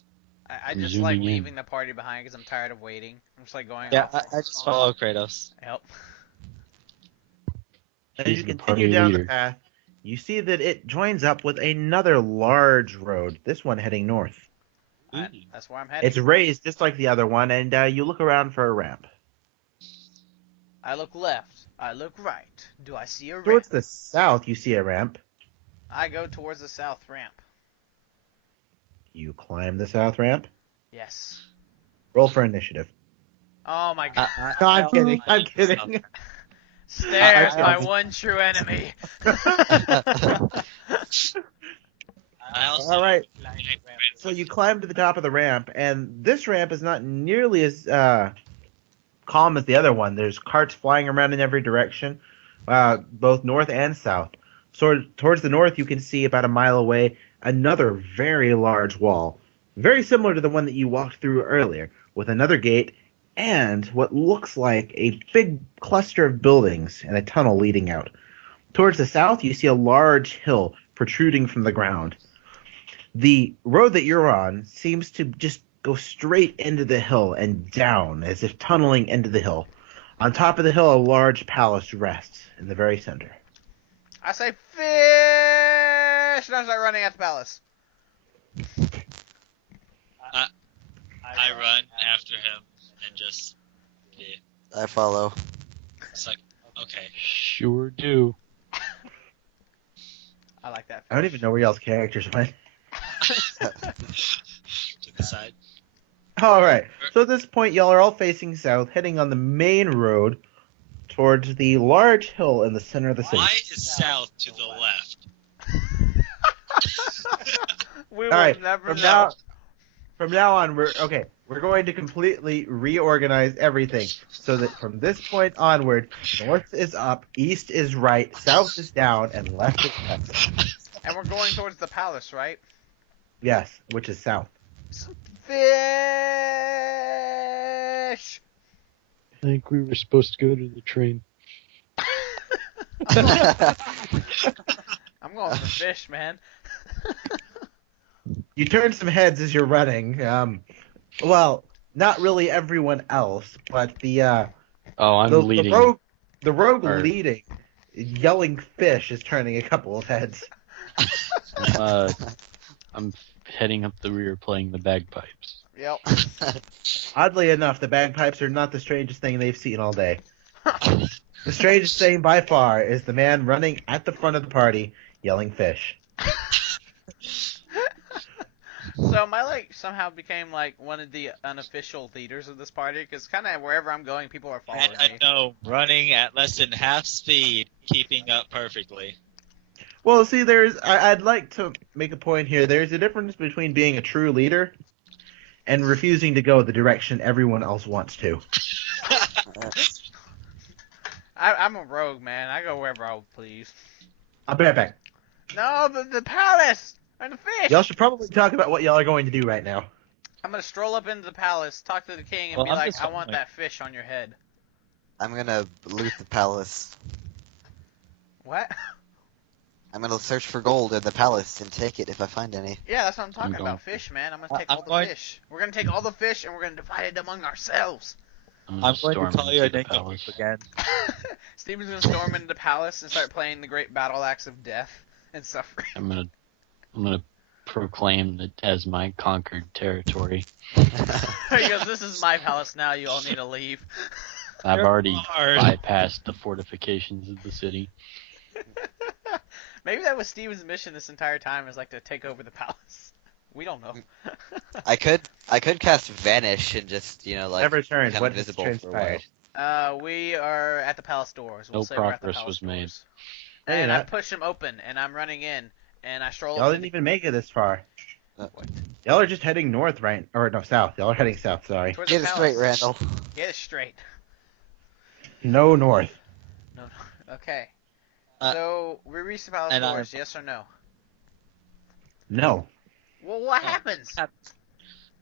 I I'm just like zooming in. leaving the party behind because I'm tired of waiting. I'm just like going Yeah, off. I just follow Kratos. Help. As He's you the continue party down the leader. path, you see that it joins up with another large road, this one heading north. That's where I'm heading. It's raised just like the other one, and you look around for a ramp. I look left. I look right. Do I see a ramp? Towards the south, you see a ramp. I go towards the south ramp. You climb the south ramp. Yes. Roll for initiative. Oh my god. No, I'm kidding. I'm kidding. Stairs, I- my one true enemy. I also All right. like So you climb to the top of the ramp, and this ramp is not nearly as calm as the other one. There's carts flying around in every direction, both north and south. So towards the north, you can see about a mile away another very large wall, very similar to the one that you walked through earlier, with another gate and what looks like a big cluster of buildings and a tunnel leading out. Towards the south, you see a large hill protruding from the ground. The road that you're on seems to just go straight into the hill and down, as if tunneling into the hill. On top of the hill, a large palace rests in the very center. I say fish, and I start running at the palace. I run after him and just I follow. it's like okay. Sure do. I like that. I don't even know where y'all's characters went. To the side. All right. So at this point, y'all are all facing south, heading on the main road towards the large hill in the center of the city. Why is south to the left? We All will right. never From know. now on, we're going to completely reorganize everything so that from this point onward, north is up, east is right, south is down, and left is left. And we're going towards the palace, right? Yes, which is south. Fish! I think we were supposed to go to the train. I'm going for fish, man. You turn some heads as you're running. Well, not really everyone else, but the Oh, I'm the leading. the rogue Or- leading, yelling fish is turning a couple of heads. I'm heading up the rear playing the bagpipes. Yep. Oddly enough, the bagpipes are not the strangest thing they've seen all day. The strangest thing by far is the man running at the front of the party yelling fish. So am I like somehow became like one of the unofficial leaders of this party? Because kind of wherever I'm going, people are following And me. I know running at less than half speed, keeping up perfectly. Well, see, I'd like to make a point here. There's a difference between being a true leader and refusing to go the direction everyone else wants to. I'm a rogue, man. I go wherever I please. I'll be right back. No, the palace and the fish. Y'all should probably talk about what y'all are going to do right now. I'm gonna stroll up into the palace, talk to the king, and Well, be I'm like, just "I want following. that fish on your head." I'm gonna loot the palace. What? I'm gonna search for gold in the palace and take it if I find any. Yeah, that's what I'm talking I'm about. going- Fish, man. I'm gonna take I'm all the going- fish. We're gonna take all the fish and we're gonna divide it among ourselves. I'm going to storm call you a into the nickname palace. again. Steven's gonna storm into the palace and start playing the great battle axe of death and suffering. I'm gonna proclaim it as my conquered territory. He goes, "This is my palace now. You all need to leave." I've You're already hard. bypassed the fortifications of the city. Maybe that was Steven's mission this entire time, is like to take over the palace. We don't know. I could cast vanish and just like Never turned. become What has invisible for a while. transpired? We are at the palace doors. We'll No say we're at the progress palace was made. doors. And I that. push him open, and I'm running in, and I stroll Y'all up. didn't even make it this far. Uh, Y'all are just heading north, right? Or no, south. Y'all are heading south. Sorry. Towards Get the it straight, palace. Randall. Get it straight. No north. No. Okay. Uh, So we reach the palace and I- doors. Yes or no? No. Well, what Oh. happens?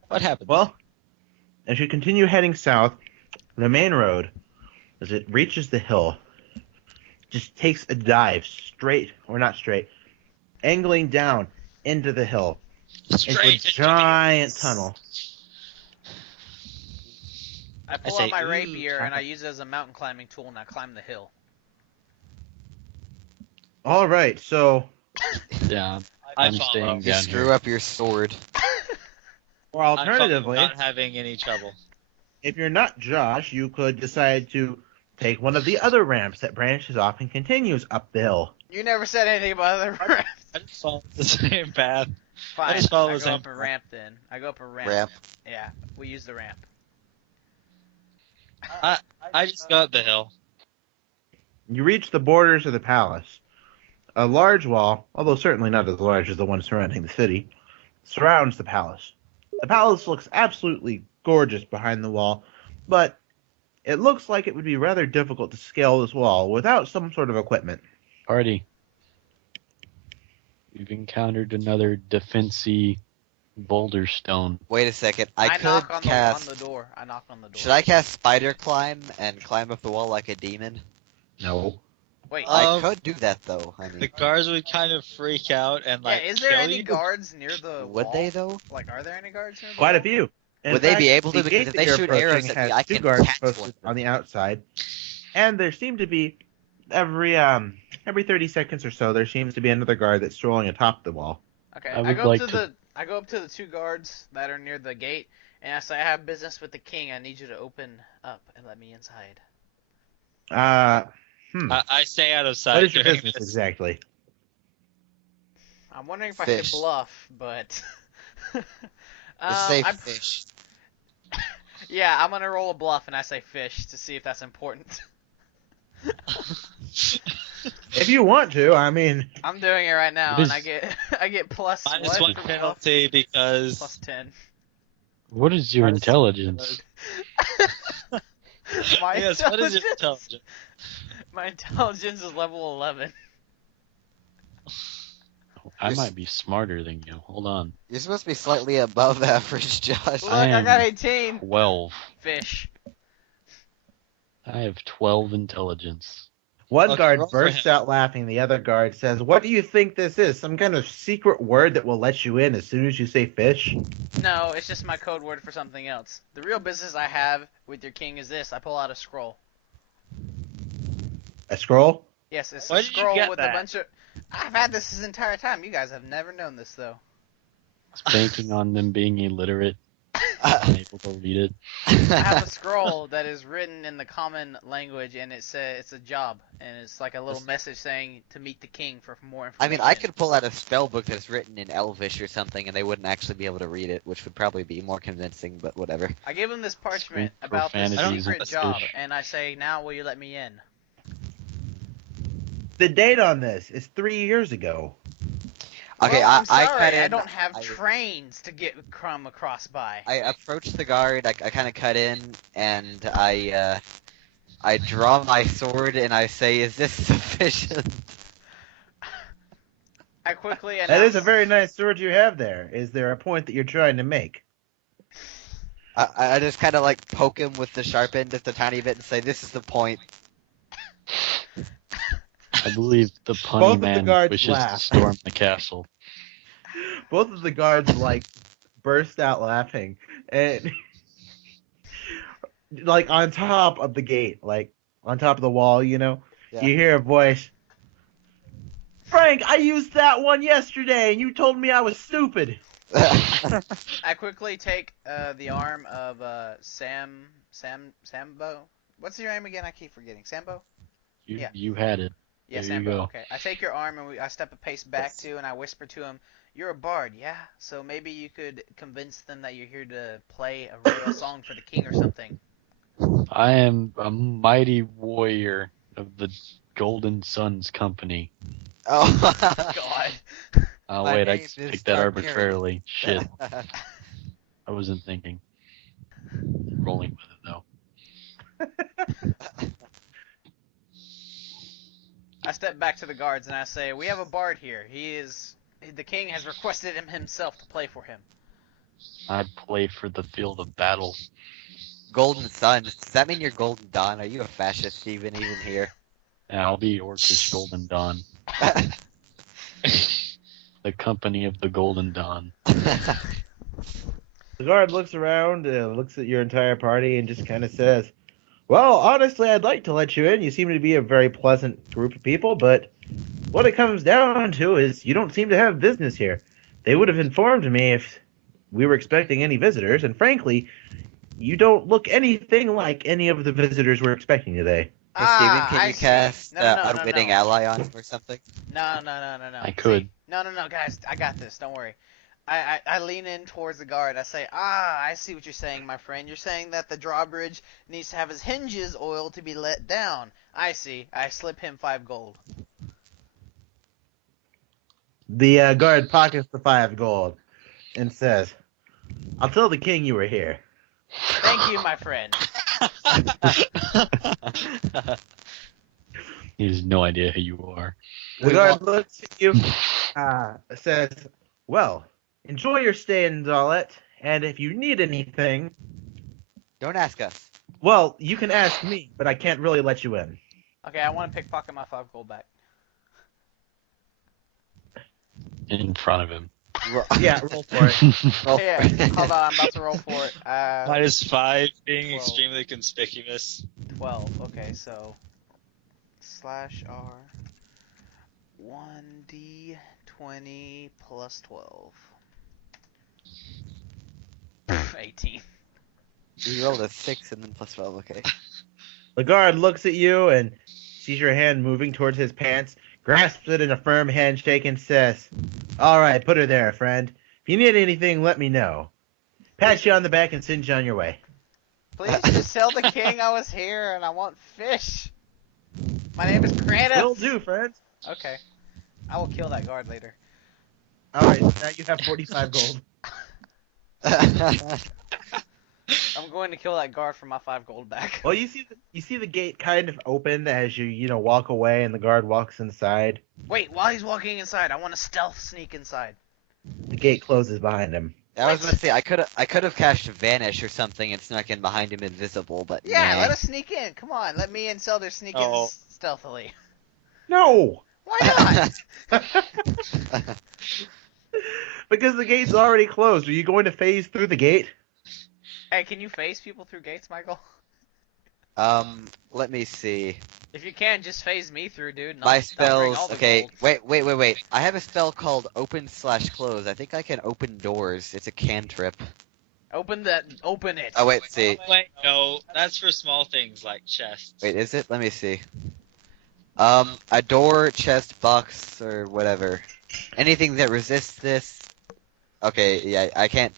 What happened? Well, as you continue heading south, the main road, as it reaches the hill, just takes a dive straight, or not straight, angling down into the hill, into a giant tunnel. I pull say, out my "Ooh, rapier and I tunnel." use it as a mountain climbing tool, and I climb the hill. All right, so, Yeah, I I'm follow. staying You down screw here. up your sword. or I follow, alternatively, not having any trouble. if you're not Josh, you could decide to take one of the other ramps that branches off and continues up the hill. You never said anything about other ramps. I just follow the same path. Fine. just follow I the go same up a path. ramp then. I go up a ramp. Ramp. Yeah, we use the ramp. I just go up the hill. You reach the borders of the palace. A large wall, although certainly not as large as the one surrounding the city, surrounds the palace. The palace looks absolutely gorgeous behind the wall, but it looks like it would be rather difficult to scale this wall without some sort of equipment. Party. We've encountered another defensy boulder stone. Wait a second. I could knock on cast. the door. I knock on the door. Should I cast spider climb and climb up the wall like a demon? No. Wait. I could do that though. I The mean, guards would kind of freak out and yeah, like is there kill any you. guards near the would wall? they though? Like, are there any guards near the Quite a wall? few. In Would they be fact, able to? the Because gate if that they you're shoot arrows approaching at me, has I two can guards catch posted one. on the outside, and there seem to be every 30 seconds or so there seems to be another guard that's strolling atop the wall. Okay, I I would go like up to to- the I go up to the two guards that are near the gate, and I say, I have business with the king. I need you to open up and let me inside. I stay out of sight. What is your during business this. exactly? I'm wondering if I Fish. should bluff, but Just say I- fish. yeah, I'm gonna roll a bluff and I say fish to see if that's important. If you want to, I mean, I'm doing it right now, What and is- I get I get plus Minus what one for bluff? penalty because Plus 10. What is your Minus- intelligence? My yes, what is your intelligence? intelligence? My intelligence is level 11. I might be smarter than you. Hold on. You're supposed to be slightly above average, Josh. Look, I I got am 18. 12. Fish. I have 12 intelligence. one Okay, guard roll for bursts him. out laughing. The other guard says, "What do you think this is? Some kind of secret word that will let you in as soon as you say fish?" No, it's just my code word for something else. The real business I have with your king is this. I pull out a scroll. A scroll? Yes, it's Where a did you scroll get with that? a bunch of... I've had this entire time. You guys have never known this, though. Banking on them being illiterate and able to read it. I have a scroll that is written in the common language, and it's a job, and it's like a little message saying to meet the king for more I information. mean, I could pull out a spell book that's written in Elvish or something, and they wouldn't actually be able to read it, which would probably be more convincing. But whatever. I give him this parchment Scream about this profanities secret and job, fish. and I say, now will you let me in? The date on this is 3 years ago. Okay, well, I'm I sorry, cut in. I don't have I- trains to get Crumb across by. I approach the guard. I kind of cut in, and I draw my sword, and I say, "Is this sufficient?" I quickly announce... That is a very nice sword you have there. Is there a point that you're trying to make? I just kind of like poke him with the sharp end just a tiny bit and say, "This is the point." I believe the punny Both of the man guards wishes laugh. to storm the castle. Both of the guards burst out laughing, and like on top of the gate, like on top of the wall, Yeah. you hear a voice. Frank, I used that one yesterday, and you told me I was stupid. I quickly take the arm of Sambo. What's your name again? I keep forgetting. Sambo? Yeah. You had it. Yeah, There you Sambo. go. Okay. I take your arm and I step a pace back too, and I whisper to him, "You're a bard, yeah? So maybe you could convince them that you're here to play a royal song for the king or something." I am a mighty warrior of the Golden Sun's company. Oh, God. Oh My wait, I name is picked that Targaryen. arbitrarily. Shit, I wasn't thinking. Rolling with it though. I step back to the guards and I say, "We have a bard here. The king has requested him himself to play for him." I play for the field of battle. Golden Sun. Does that mean you're Golden Dawn? Are you a fascist even here? And I'll be Orcish Golden Dawn. The company of the Golden Dawn. The guard looks around, looks at your entire party, and just kind of says, "Well, honestly, I'd like to let you in. You seem to be a very pleasant group of people, but what it comes down to is you don't seem to have business here. They would have informed me if we were expecting any visitors, and frankly, you don't look anything like any of the visitors we're expecting today." Hey Steven, can I you see. cast No, no, no, no, Unwitting no. Ally on him or something? No. I could. See? No, guys, I got this. Don't worry. I lean in towards the guard. I say, I see what you're saying, my friend. You're saying that the drawbridge needs to have his hinges oiled to be let down. I see. I slip him 5 gold. The guard pockets the 5 gold and says, "I'll tell the king you were here." Thank you, my friend. He has no idea who you are. The guard looks at you, says, "Well, enjoy your stay in Dollet, and if you need anything, Don't ask us. well, you can ask me, but I can't really let you in." Okay, I want to pickpocket my 5 gold back. In front of him. Yeah, roll for it. Roll Yeah, for it. hold on, I'm about to roll for it. -5 being 12. extremely conspicuous. 12. Okay, so /R 1d20 plus 12. 18. You rolled a 6 and then plus 12, okay. The guard looks at you and sees your hand moving towards his pants, grasps it in a firm handshake, and says, "All right, put her there, friend. If you need anything, let me know." Pat you on the back and send you on your way. Please just tell the king I was here and I want fish. My name is Kratos. Will do, friend. Okay. I will kill that guard later. All right, now you have 45 gold. I'm going to kill that guard for my 5 gold back. Well, you see the gate kind of open as you walk away, and the guard walks inside. Wait, while he's walking inside, I want to stealth sneak inside. The gate closes behind him. I was about to say I could have cast Vanish or something and snuck in behind him invisible, but Yeah, nah. let us sneak in. Come on, let me and Zelda sneak in stealthily. No! Why not? Because the gate's already closed. Are you going to phase through the gate? Hey, can you phase people through gates, Michael? Let me see. If you can, just phase me through, dude. And My I'll bring spells. all the Okay, gold. wait. I have a spell called Open/Close. I think I can open doors. It's a cantrip. Open it. Oh wait, see. Wait, no, that's for small things like chests. Wait, is it? Let me see. A door, chest, box, or whatever. Anything that resists this. Okay, yeah, I can't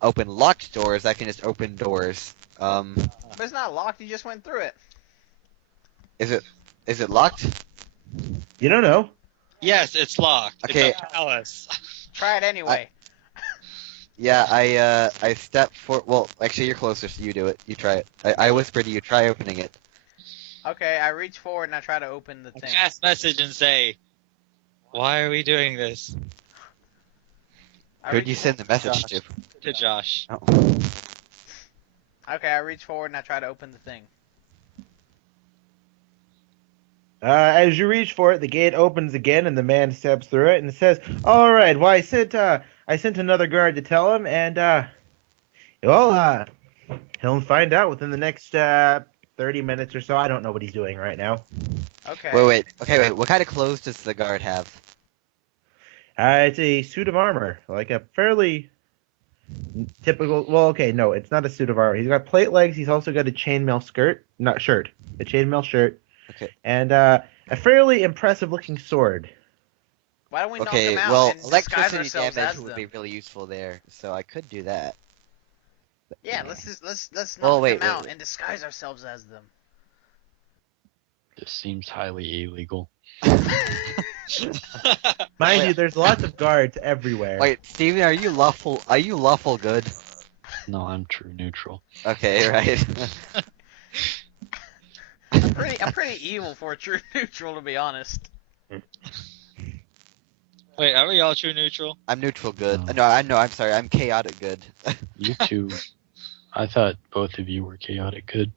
open locked doors. I can just open doors. But it's not locked. You just went through it. Is it locked? You don't know. Yes, it's locked. Okay. It's a palace. Try it anyway. Yeah, I step for. Well, actually, you're closer, so you do it. You try it. I whisper to you, try opening it. Okay, I reach forward and I try to open the thing. Cast message and say, "Why are we doing this?" I Who'd reach you send the message Josh. to? To Josh. Oh. Okay, I reach forward and I try to open the thing. As you reach for it, the gate opens again, and the man steps through it and says, "All right, well, I sent another guard to tell him, and he'll find out within the next 30 minutes or so. I don't know what he's doing right now." Okay. Wait. Okay, wait. What kind of clothes does the guard have? It's a suit of armor, like a fairly typical. Well, okay, no, it's not a suit of armor. He's got plate legs. He's also got a chainmail shirt, a chainmail shirt. Okay. And a fairly impressive-looking sword. Why don't we knock Okay, them out well, and disguise electricity ourselves damage as would them? be really useful there, so I could do that. Yeah, let's knock Oh, wait, them out wait. and disguise ourselves as them. This seems highly illegal. Mind you, there's lots of guards everywhere. Wait, Steven, are you lawful? Are you lawful good? No, I'm true neutral. Okay, right. I'm pretty evil for a true neutral, to be honest. Wait, are we all true neutral? I'm neutral good. No. No, I'm sorry. I'm chaotic good. You two, I thought both of you were chaotic good.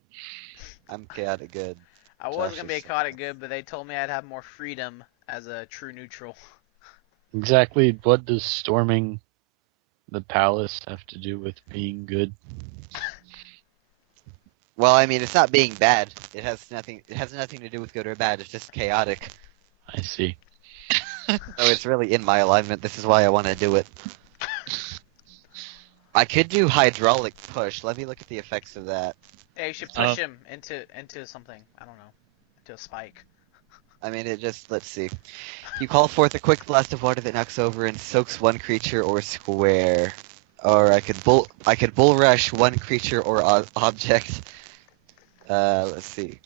I'm chaotic good. I was Josh gonna be a is- chaotic good, but they told me I'd have more freedom as a true neutral. Exactly what does storming the palace have to do with being good? Well, I mean, it's not being bad. It has nothing. It has nothing to do with good or bad. It's just chaotic. I see. So it's really in my alignment. This is why I want to do it. I could do hydraulic push. Let me look at the effects of that. Yeah, you should push him into something. I don't know, into a spike. I mean, it just, let's see. You call forth a quick blast of water that knocks over and soaks one creature or square. Or I could bull rush one creature or object. Let's see.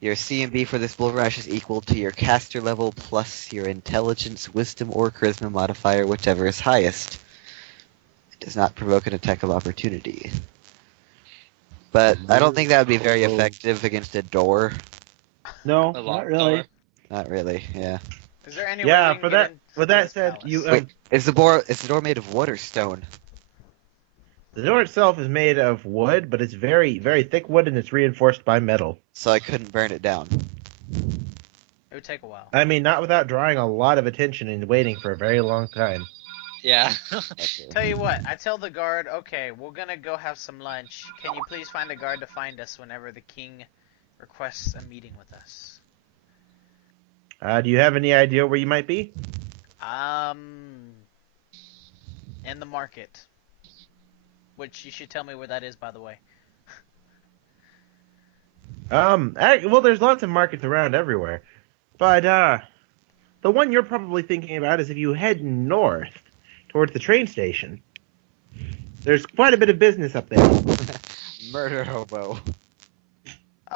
Your CMB for this bull rush is equal to your caster level plus your intelligence, wisdom, or charisma modifier, whichever is highest. It does not provoke an attack of opportunity. But I don't think that would be very effective against a door. No, A not locked really. door? Not really, yeah. Is there any way Yeah, we can for get that. into With that this said, palace? you Wait, is the door made of wood or stone? the door itself is made of wood, but it's very, very thick wood, and it's reinforced by metal. So I couldn't burn it down. It would take a while. I mean, not without drawing a lot of attention and waiting for a very long time. Yeah. Okay. Tell you what, I tell the guard, okay, we're gonna go have some lunch. Can you please find a guard to find us whenever the king requests a meeting with us? Do you have any idea where you might be? In the market. Which you should tell me where that is, by the way. Well, there's lots of markets around everywhere, but the one you're probably thinking about is if you head north towards the train station. There's quite a bit of business up there. Murder hobo.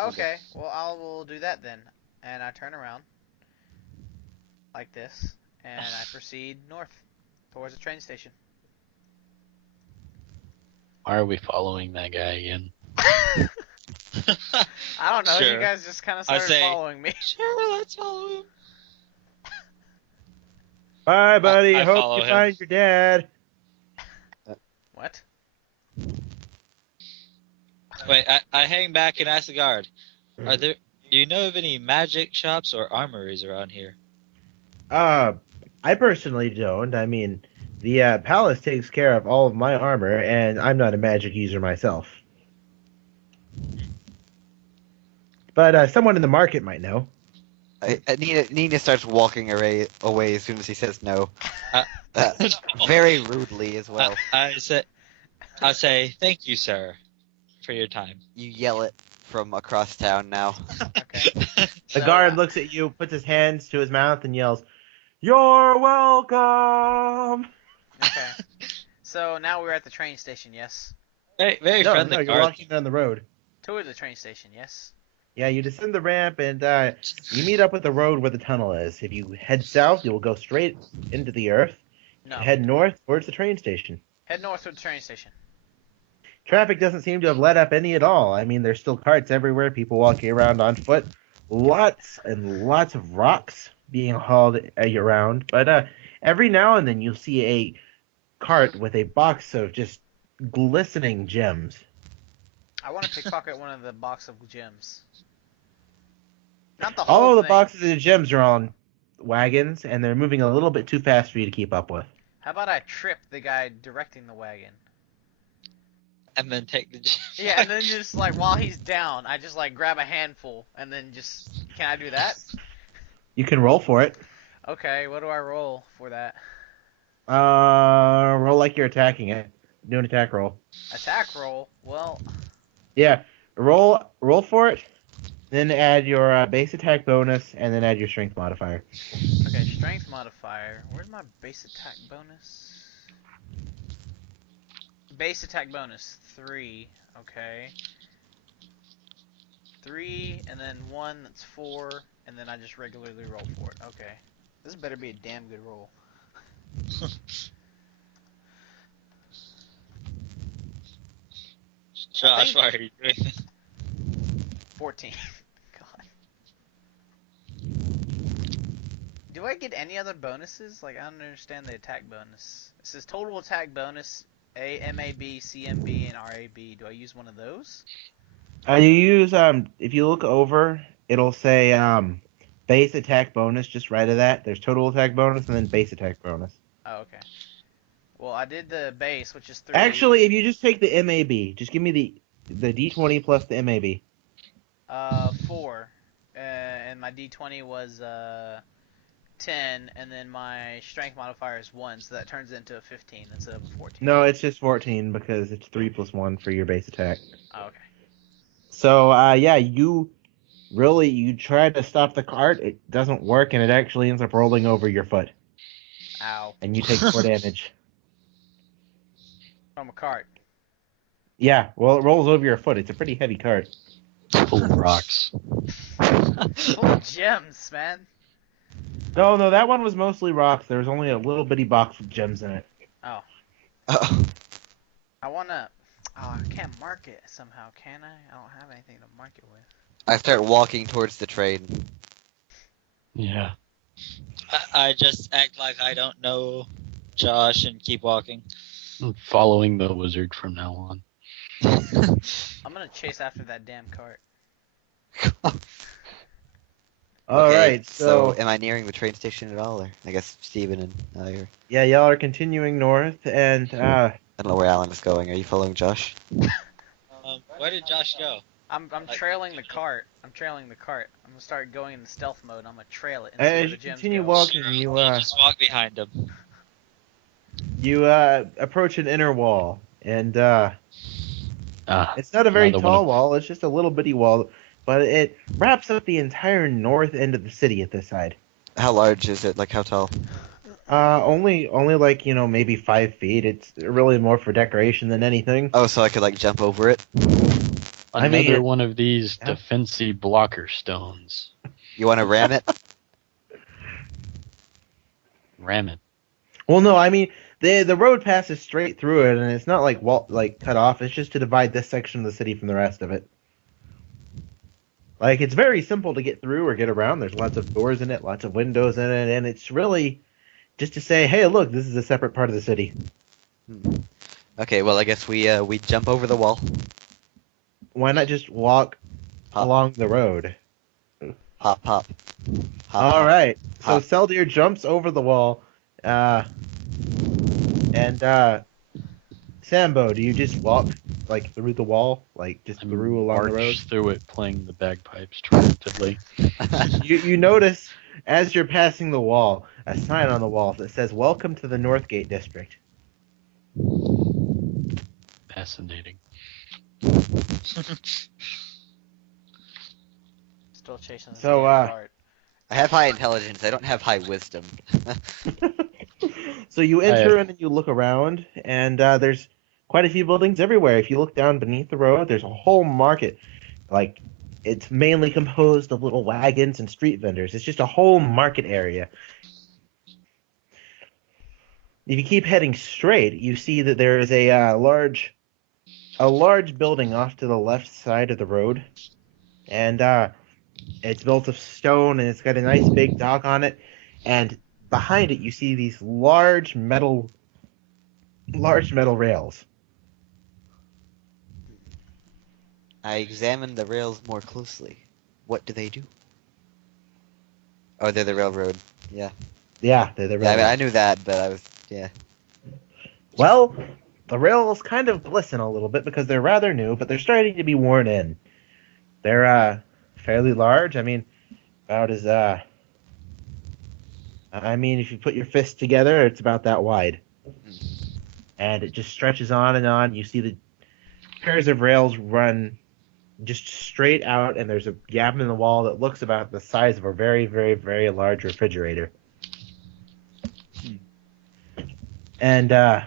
Okay, well, I will do that then. And I turn around. Like this. And I proceed north. Towards the train station. Why are we following that guy again? I don't know, Sure. you guys just kind of I started say- following me. Sure, let's follow him. Bye, buddy. I Hope follow you him. find your dad. What? Wait, I hang back and ask the guard. Do you know of any magic shops or armories around here? I personally don't. I mean, the palace takes care of all of my armor, and I'm not a magic user myself. But someone in the market might know. Nina starts walking away as soon as he says no. Uh, Very rudely as well. I say, thank you, sir, for your time. You yell it from across town now. Okay. The So, guard looks at you, puts his hands to his mouth, and yells, "You're welcome!" Okay. So now we're at the train station, yes? Very No, friendly you're guard. walking down the road. Toward the train station, yes? Yeah, you descend the ramp, and you meet up with the road where the tunnel is. If you head south, you will go straight into the earth. No. Head north towards the train station. Head north to the train station. Traffic doesn't seem to have let up any at all. I mean, there's still carts everywhere, people walking around on foot, lots and lots of rocks being hauled around. But every now and then you'll see a cart with a box of just glistening gems. I want to pickpocket one of the box of gems. Not the whole All of the thing. boxes of gems are on wagons, and they're moving a little bit too fast for you to keep up with. How about I trip the guy directing the wagon? And then take the. Yeah, and then just like while he's down, I just like grab a handful and then just. Can I do that? You can roll for it. Okay, what do I roll for that? Roll like you're attacking it. Do an attack roll. Attack roll? Well, Yeah, roll for it. Then add your base attack bonus, and then add your strength modifier. okay, strength modifier. Where's my base attack bonus? Base attack bonus 3. Okay. 3, and then 1 that's 4, and then I just regularly roll for it. Okay. This better be a damn good roll. Josh, why are you doing this? 14. God. Do I get any other bonuses? Like, I don't understand the attack bonus. It says total attack bonus, MAB, CMB, and RAB. Do I use one of those? You use if you look over, it'll say base attack bonus just right of that. There's total attack bonus and then base attack bonus. Oh, okay. Well, I did the base, which is 3. Actually, if you just take the MAB, just give me the D20 plus the MAB. 4. And my D20 was 10, and then my strength modifier is 1, so that turns into a 15 instead of a 14. No, it's just 14 because it's 3 plus 1 for your base attack. Oh, okay. So, yeah, you try to stop the cart, it doesn't work, and it actually ends up rolling over your foot. Ow. And you take 4 damage. From a cart. Yeah, well, it rolls over your foot. It's a pretty heavy cart. Full of rocks. Full of gems, man. No, that one was mostly rocks. There was only a little bitty box with gems in it. Oh. Oh. I wanna... Oh, I can't mark it somehow, can I? I don't have anything to mark it with. I start walking towards the train. Yeah. I just act like I don't know Josh and keep walking. I'm following the wizard from now on. I'm gonna chase after that damn cart. All right, Okay, so am I nearing the train station at all? Or I guess Steven and I are... yeah, y'all are continuing north, and I don't know where Alan is going. Are you following Josh? Where did Josh go? I'm trailing the cart. I'm trailing the cart. I'm gonna start going into stealth mode. I'm gonna trail it and see as where you the gems continue go. walking, Sure, you I'll just walk behind him. approach an inner wall, and Ah, it's not a very another one tall of- wall. It's just a little bitty wall, but it wraps up the entire north end of the city at this side. How large is it? Like how tall? Only like maybe 5 feet. It's really more for decoration than anything. Oh, so I could like jump over it? I mean, Another one of these yeah. defensive blocker stones. You want to ram it? Ram it. Well, no, I mean the road passes straight through it, and it's not like cut off. It's just to divide this section of the city from the rest of it. Like, it's very simple to get through or get around. There's lots of doors in it, lots of windows in it, and it's really just to say, hey, look, this is a separate part of the city. Okay, well I guess we jump over the wall. Why not just walk Hop. along the road? Hop, hop. Hop, All hop. right. So Hop. Seldir jumps over the wall, and Sambo, do you just walk like through the wall, like just I'm through along the road? march through it playing the bagpipes triumphantly. You notice as you're passing the wall, a sign on the wall that says "Welcome to the Northgate District." Fascinating. Still chasing this So, damn cart. I have high intelligence. I don't have high wisdom. So you enter in and you look around, and there's quite a few buildings everywhere. If you look down beneath the road, there's a whole market. Like, it's mainly composed of little wagons and street vendors. It's just a whole market area. If you keep heading straight, you see that there is a large building off to the left side of the road, and it's built of stone, and it's got a nice big dock on it. And behind it, you see these large metal rails. I examined the rails more closely. What do they do? Oh, they're the railroad. Yeah. Yeah, they're the Yeah, I rails. knew that, but I was Well, the rails kind of glisten a little bit because they're rather new, but they're starting to be worn in. They're fairly large. I mean, about as I mean, if you put your fists together, it's about that wide. And it just stretches on and on. You see the pairs of rails run just straight out, and there's a gap in the wall that looks about the size of a very, very, very large refrigerator. And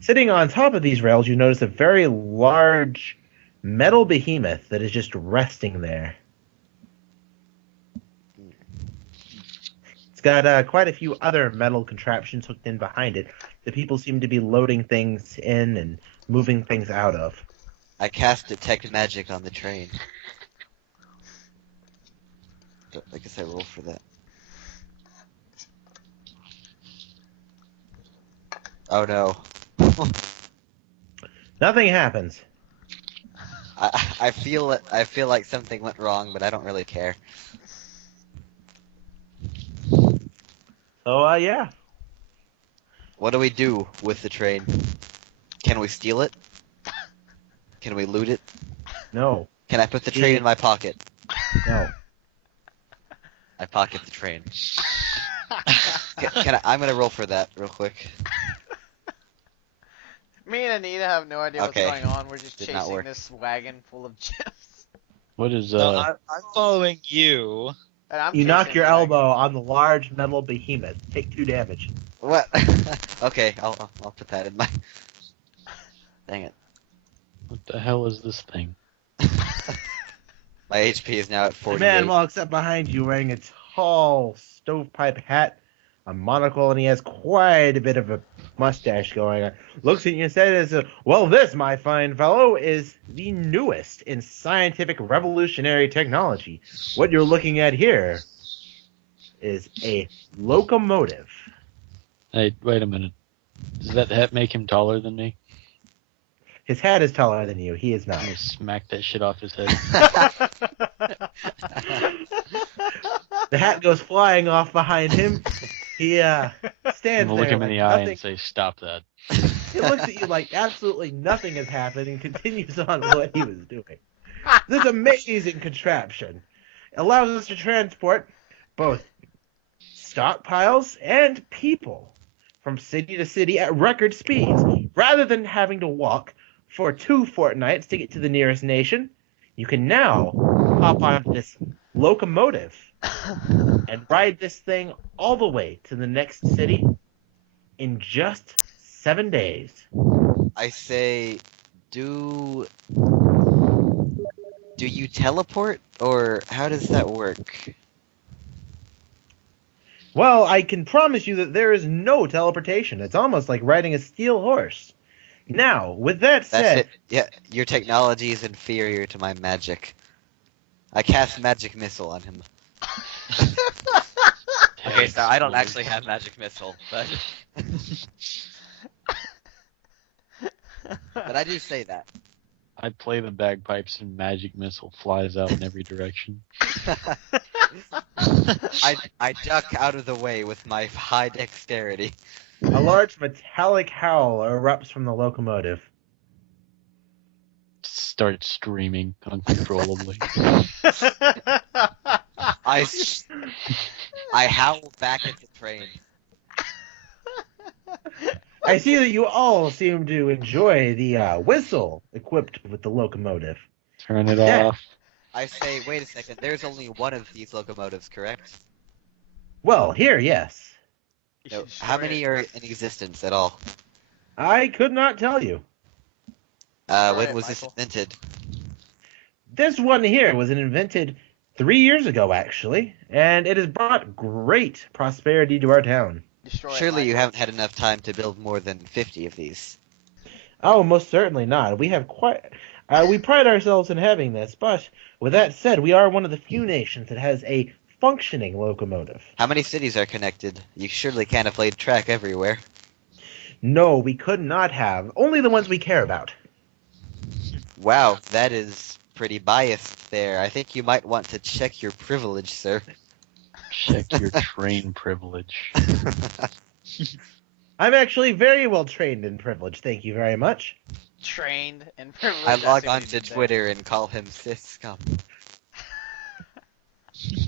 sitting on top of these rails, you notice a very large metal behemoth that is just resting there. It's got quite a few other metal contraptions hooked in behind it that people seem to be loading things in and moving things out of. I cast Detect Magic on the train. I guess I roll for that. Oh no. Nothing happens. I feel like something went wrong, but I don't really care. So, yeah. What do we do with the train? Can we steal it? Can we loot it? No. Can I put the train in my pocket? No. I pocket the train. I'm gonna roll for that real quick. Me and Anita have no idea Okay. what's going on. We're just Did not chasing work. this wagon full of gems. What is No, I'm following you. And I'm You knock chasing your the wagon. elbow on the large metal behemoth. Take 2 damage. What? Okay, I'll put that in my. Dang it. what the hell is this thing? My HP is now at The 48. man walks up behind you wearing a tall stovepipe hat, a monocle, and he has quite a bit of a mustache going on. Looks at you and says, well, this, my fine fellow, is the newest in scientific revolutionary technology. What you're looking at here is a locomotive. Hey, wait a minute. Does that hat make him taller than me? His hat is taller than you. He is not. I'm gonna smack that shit off his head. The hat goes flying off behind him. He I'm stands gonna look there him in like the eye nothing. and say, "Stop that." He looks at you like absolutely nothing has happened and continues on what he was doing. This amazing contraption allows us to transport both stockpiles and people from city to city at record speeds. Rather than having to walk for 2 fortnights to get to the nearest nation, you can now hop on this locomotive and ride this thing all the way to the next city in just 7 days. I say, do you teleport, or how does that work? Well, I can promise you that there is no teleportation. It's almost like riding a steel horse. Now, with that That's said, it. Yeah, your technology is inferior to my magic. I cast Magic Missile on him. Okay, so I don't actually have Magic Missile, but but I do say that. I play the bagpipes and magic missile flies out in every direction. I duck out of the way with my high dexterity. a large metallic howl erupts from the locomotive. Start screaming uncontrollably. I howl back at the train. I see that you all seem to enjoy the whistle equipped with the locomotive. Turn it Yeah. off. I say, wait a second, there's only one of these locomotives, correct? Well, here, yes. No, how many are in existence at all? I could not tell you. When was this Michael. invented? This one here was invented 3 years ago, actually, and it has brought great prosperity to our town. Destroy it, Surely you Michael. haven't had enough time to build more than 50 of these. Oh, most certainly not. We have we pride ourselves in having this, but with that said, we are one of the few nations that has a functioning locomotive. How many cities are connected? You surely can't have laid track everywhere. No, we could not have. Only the ones we care about. Wow, that is pretty biased there. I think you might want to check your privilege, sir. Check your train privilege. I'm actually very well trained in privilege, thank you very much. Trained and privileged. I log see what on you to did there. Twitter and call him cis scum.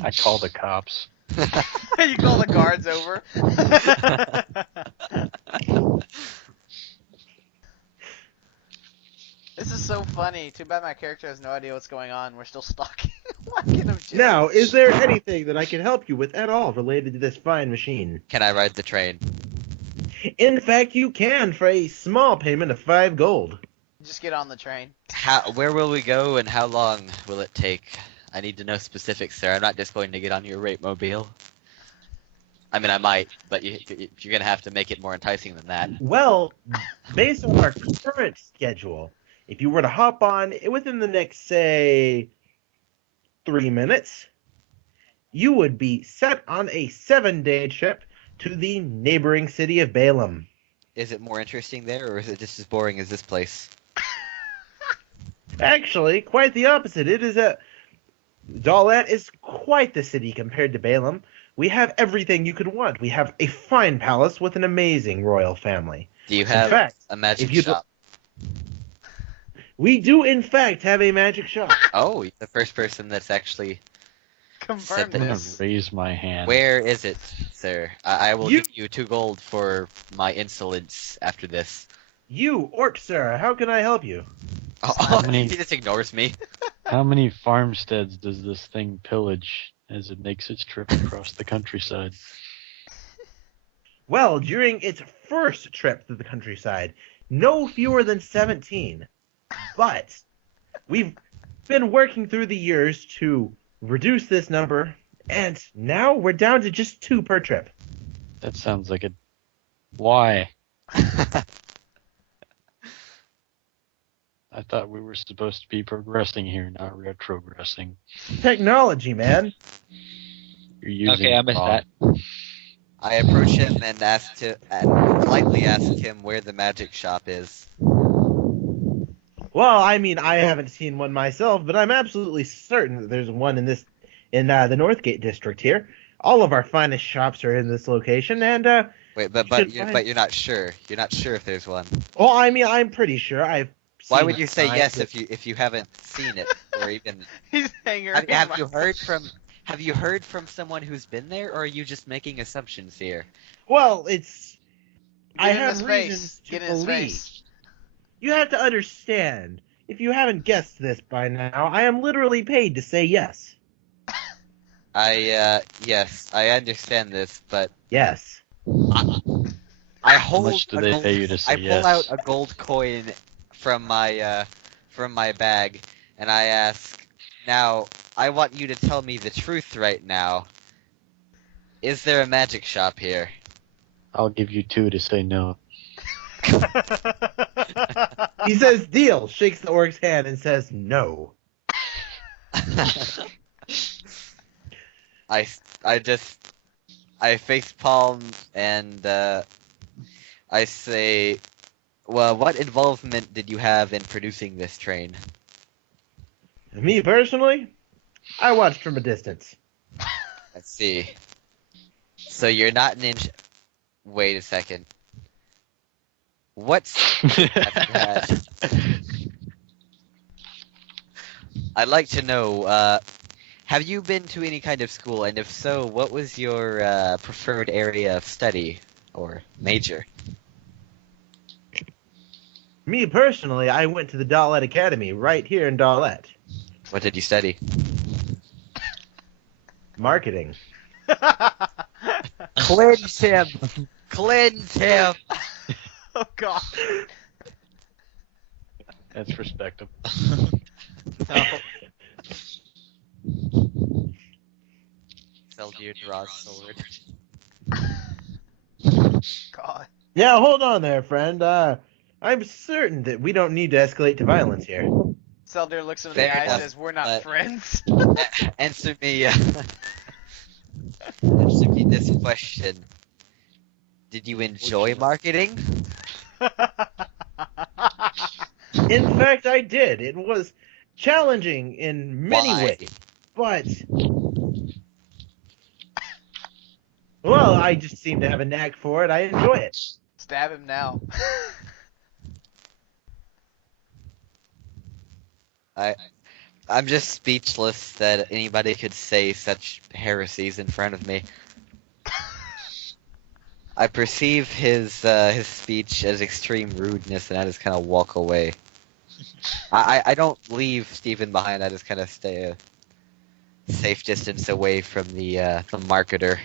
I call the cops. You call the guards over. This is so funny. Too bad my character has no idea what's going on. We're still stalking. Wagon of gems. Now, is there anything that I can help you with at all related to this fine machine? Can I ride the train? In fact, you can for a small payment of 5 gold. Just get on the train. Where will we go and how long will it take? I need to know specifics, sir. I'm not just going to get on your rate mobile. I mean, I might, but you're gonna have to make it more enticing than that. Well, based on our current schedule, if you were to hop on within the next, say, 3 minutes, you would be set on a 7-day trip to the neighboring city of Balaam. Is it more interesting there, or is it just as boring as this place? Actually, quite the opposite. Dollet is quite the city compared to Balaam. We have everything you could want. We have a fine palace with an amazing royal family. Do you In have fact, a magic if you'd- shop? We do, in fact, have a magic shop. Oh, you're the first person that's actually Confirm Said that- I'm gonna this. raise my hand. Where is it, sir? I will You- give you 2 gold for my insolence after this. You, Orc Sir, how can I help you? Oh, many- he just ignores me. How many farmsteads does this thing pillage as it makes its trip across the countryside? Well, during its first trip through the countryside, no fewer than 17. But we've been working through the years to reduce this number, and now we're down to just 2 per trip. That sounds like a... Why? I thought we were supposed to be progressing here, not retrogressing. Technology, man. You're using Okay, I it missed wrong. that. I approach him and politely ask him where the magic shop is. Well, I mean, I haven't seen one myself, but I'm absolutely certain that there's one in the Northgate district here. All of our finest shops are in this location, and Wait, You should find- you're not sure. You're not sure if there's one. well, I mean, I'm pretty sure I've. Why seen would you say signs yes that- if you haven't seen it or even? He's hanging Have you heard from someone who's been there, or are you just making assumptions here? Well, it's. I Get in have his reasons face. to Get in his believe. face. You have to understand. If you haven't guessed this by now, I am literally paid to say yes. Yes, I understand this, but Yes. I hold much do a they gold- pay you to say I pull yes? out a gold coin from my bag, and I ask, now, I want you to tell me the truth right now. Is there a magic shop here? I'll give you 2 to say no. He says deal, shakes the orc's hand, and says no. I face palm and I say, well, what involvement did you have in producing this train? Me personally, I watched from a distance. Let's see. So you're not an inch. Wait a second. What's I'd like to know, have you been to any kind of school, and if so, what was your preferred area of study or major? Me personally, I went to the Dollet Academy right here in Dollet. What did you study? Marketing. Cleanse him! Cleanse him! Oh god. That's respectable. No. Seldir draws sword. God. Yeah, hold on there, friend. I'm certain that we don't need to escalate to violence here. Seldir looks him in Fair the eye and enough, says, "We're not but- friends." Answer me. Answer me this question. Did you enjoy marketing? In fact, I did. It was challenging in many Why? ways, but well, I just seem to have a knack for it. I enjoy it. Stab him now. I'm just speechless that anybody could say such heresies in front of me. I perceive his speech as extreme rudeness, and I just kind of walk away. I don't leave Stephen behind. I just kind of stay a safe distance away from the marketer.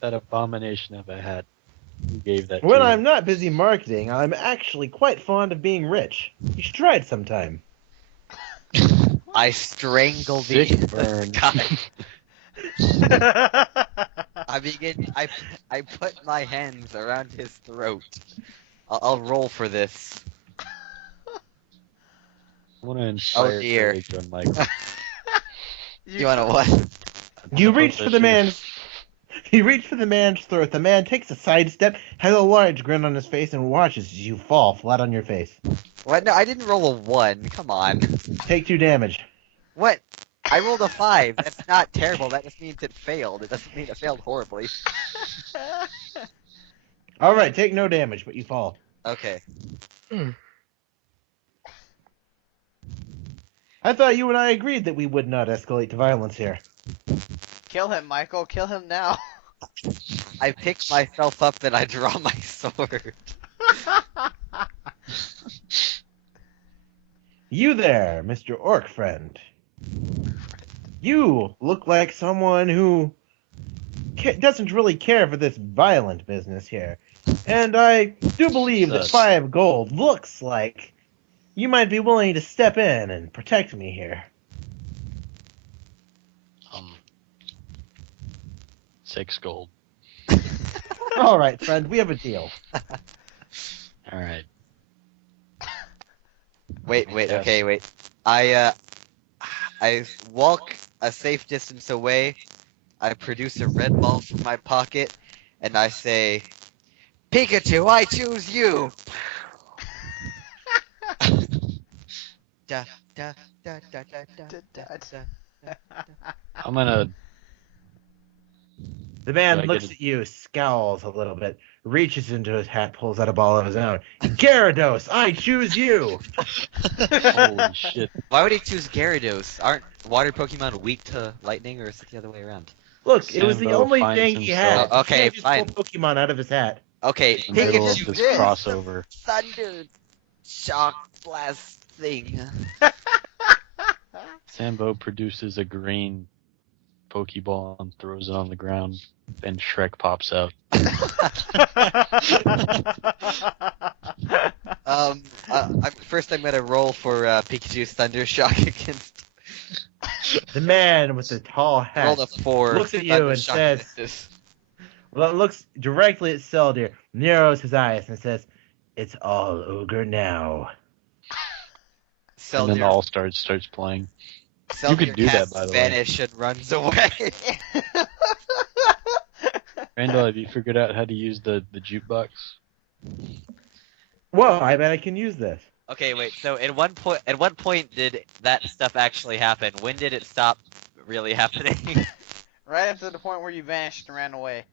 That abomination of a hat. Who gave that When to I'm you? not busy marketing, I'm actually quite fond of being rich. You should try it sometime. I strangle Sick the burn. guy. I put my hands around his throat. I'll roll for this. I want to inspire dear. courage on Michael. You wanna what? You Both reach for the issues. man's. You reach for the man's throat. The man takes a sidestep, has a large grin on his face, and watches as you fall flat on your face. What? No, I didn't roll a 1. Come on. Take 2 damage. What? I rolled a 5. That's not terrible. That just means it failed. It doesn't mean it failed horribly. All right, take no damage, but you fall. Okay. I thought you and I agreed that we would not escalate to violence here. Kill him, Michael. Kill him now. I pick myself up and I draw my sword. You there, Mr. Orc friend. You look like someone who doesn't really care for this violent business here. And I do believe that 5 gold looks like you might be willing to step in and protect me here. 6 gold. All right, friend, we have a deal. All right. Wait, Yes. okay, wait. I walk a safe distance away. I produce a red ball from my pocket, and I say, "Pikachu, I choose you." Da, da, da, da, da, da, da, da. I'm gonna. The man Do I looks get a- at you, scowls a little bit, reaches into his hat, pulls out a ball of his own. Gyarados, I choose you! Holy shit! Why would he choose Gyarados? Aren't water Pokemon weak to lightning, or is it the other way around? Look, it was the Sambo only finds thing he had. himself- You Okay, can't just fine. pull Pokemon out of his hat. Okay, In the middle of Pikachu, this this crossover. thunder shock blast thing. Sambo produces a green Pokeball and throws it on the ground. Then Shrek pops out. First I'm gonna roll for Pikachu's Thunder Shock against. The man with the tall hat Rolled a 4. looks at you Thunder and Shock says- misses. well, looks directly at Seldir, narrows his eyes, and says, "It's all ogre now." And then Seldir, All Stars starts playing. Seldir you could do that, casts by the way. Vanish and runs away. Randall, have you figured out how to use the jukebox? Well, I bet I can use this. Okay, wait. So at what point did that stuff actually happen? When did it stop really happening? Right after the point where you vanished and ran away.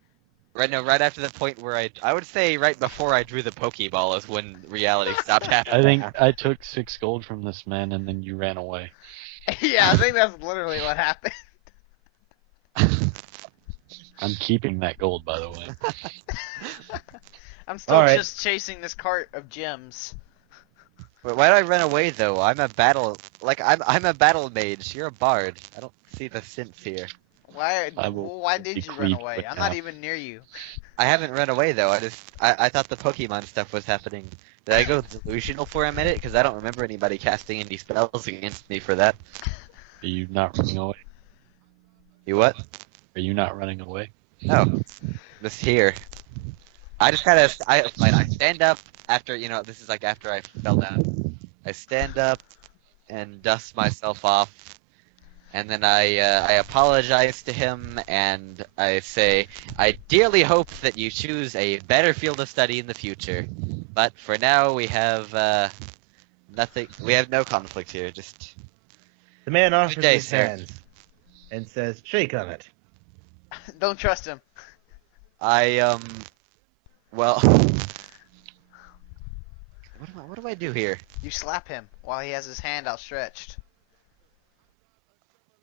Right after the point where I would say right before I drew the Pokeball is when reality stopped happening. I think I took 6 gold from this man, and then you ran away. Yeah, I think that's literally what happened. I'm keeping that gold, by the way. I'm still Alright. just chasing this cart of gems. Wait, why did I run away though? I'm a battle I'm a battle mage. You're a bard. I don't see the sense here. Why? I will Why did you run bequeath away? the I'm not calf. even near you. I haven't run away though. I thought the Pokemon stuff was happening. Did I go delusional for a minute? Because I don't remember anybody casting any spells against me for that. Are you not running away? You what? Are you not running away? No, just here. I just I stand up after, this is like after I fell down. I stand up and dust myself off, and then I apologize to him, and I say, I dearly hope that you choose a better field of study in the future. But for now, we have nothing. We have no conflict here. Just The man offers day, his sir. hands and says, "Shake on it." Don't trust him. well, what do I do here? You slap him while he has his hand outstretched.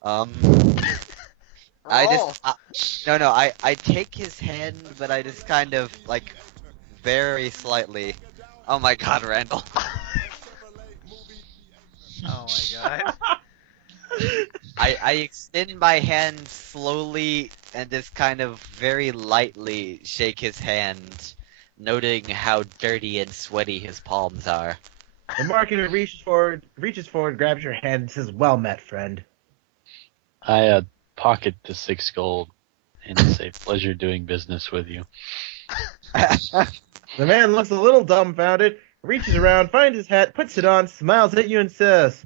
I Roll. just no, I take his hand, but I just kind of like very slightly. Oh my God, Randall! Oh my god. I extend my hand slowly and just kind of very lightly shake his hand, noting how dirty and sweaty his palms are. The marketer reaches forward, grabs your hand, and says, "Well met, friend." I pocket the 6 gold and say, "Pleasure doing business with you." The man looks a little dumbfounded, reaches around, finds his hat, puts it on, smiles at you, and says,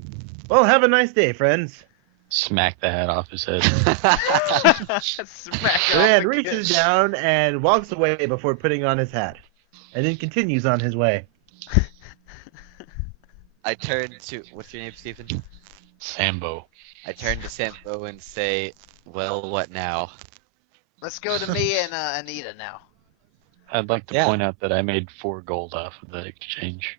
"Well, have a nice day, friends." Smack the hat off his head. Smack The off man the reaches kid. down and walks away before putting on his hat, and then continues on his way. I turn to what's your name, Stephen? Sambo. I turn to Sambo and say, "Well, what now?" Let's go to me and Anita now. I'd like to Yeah. point out that I made 4 gold off of that exchange.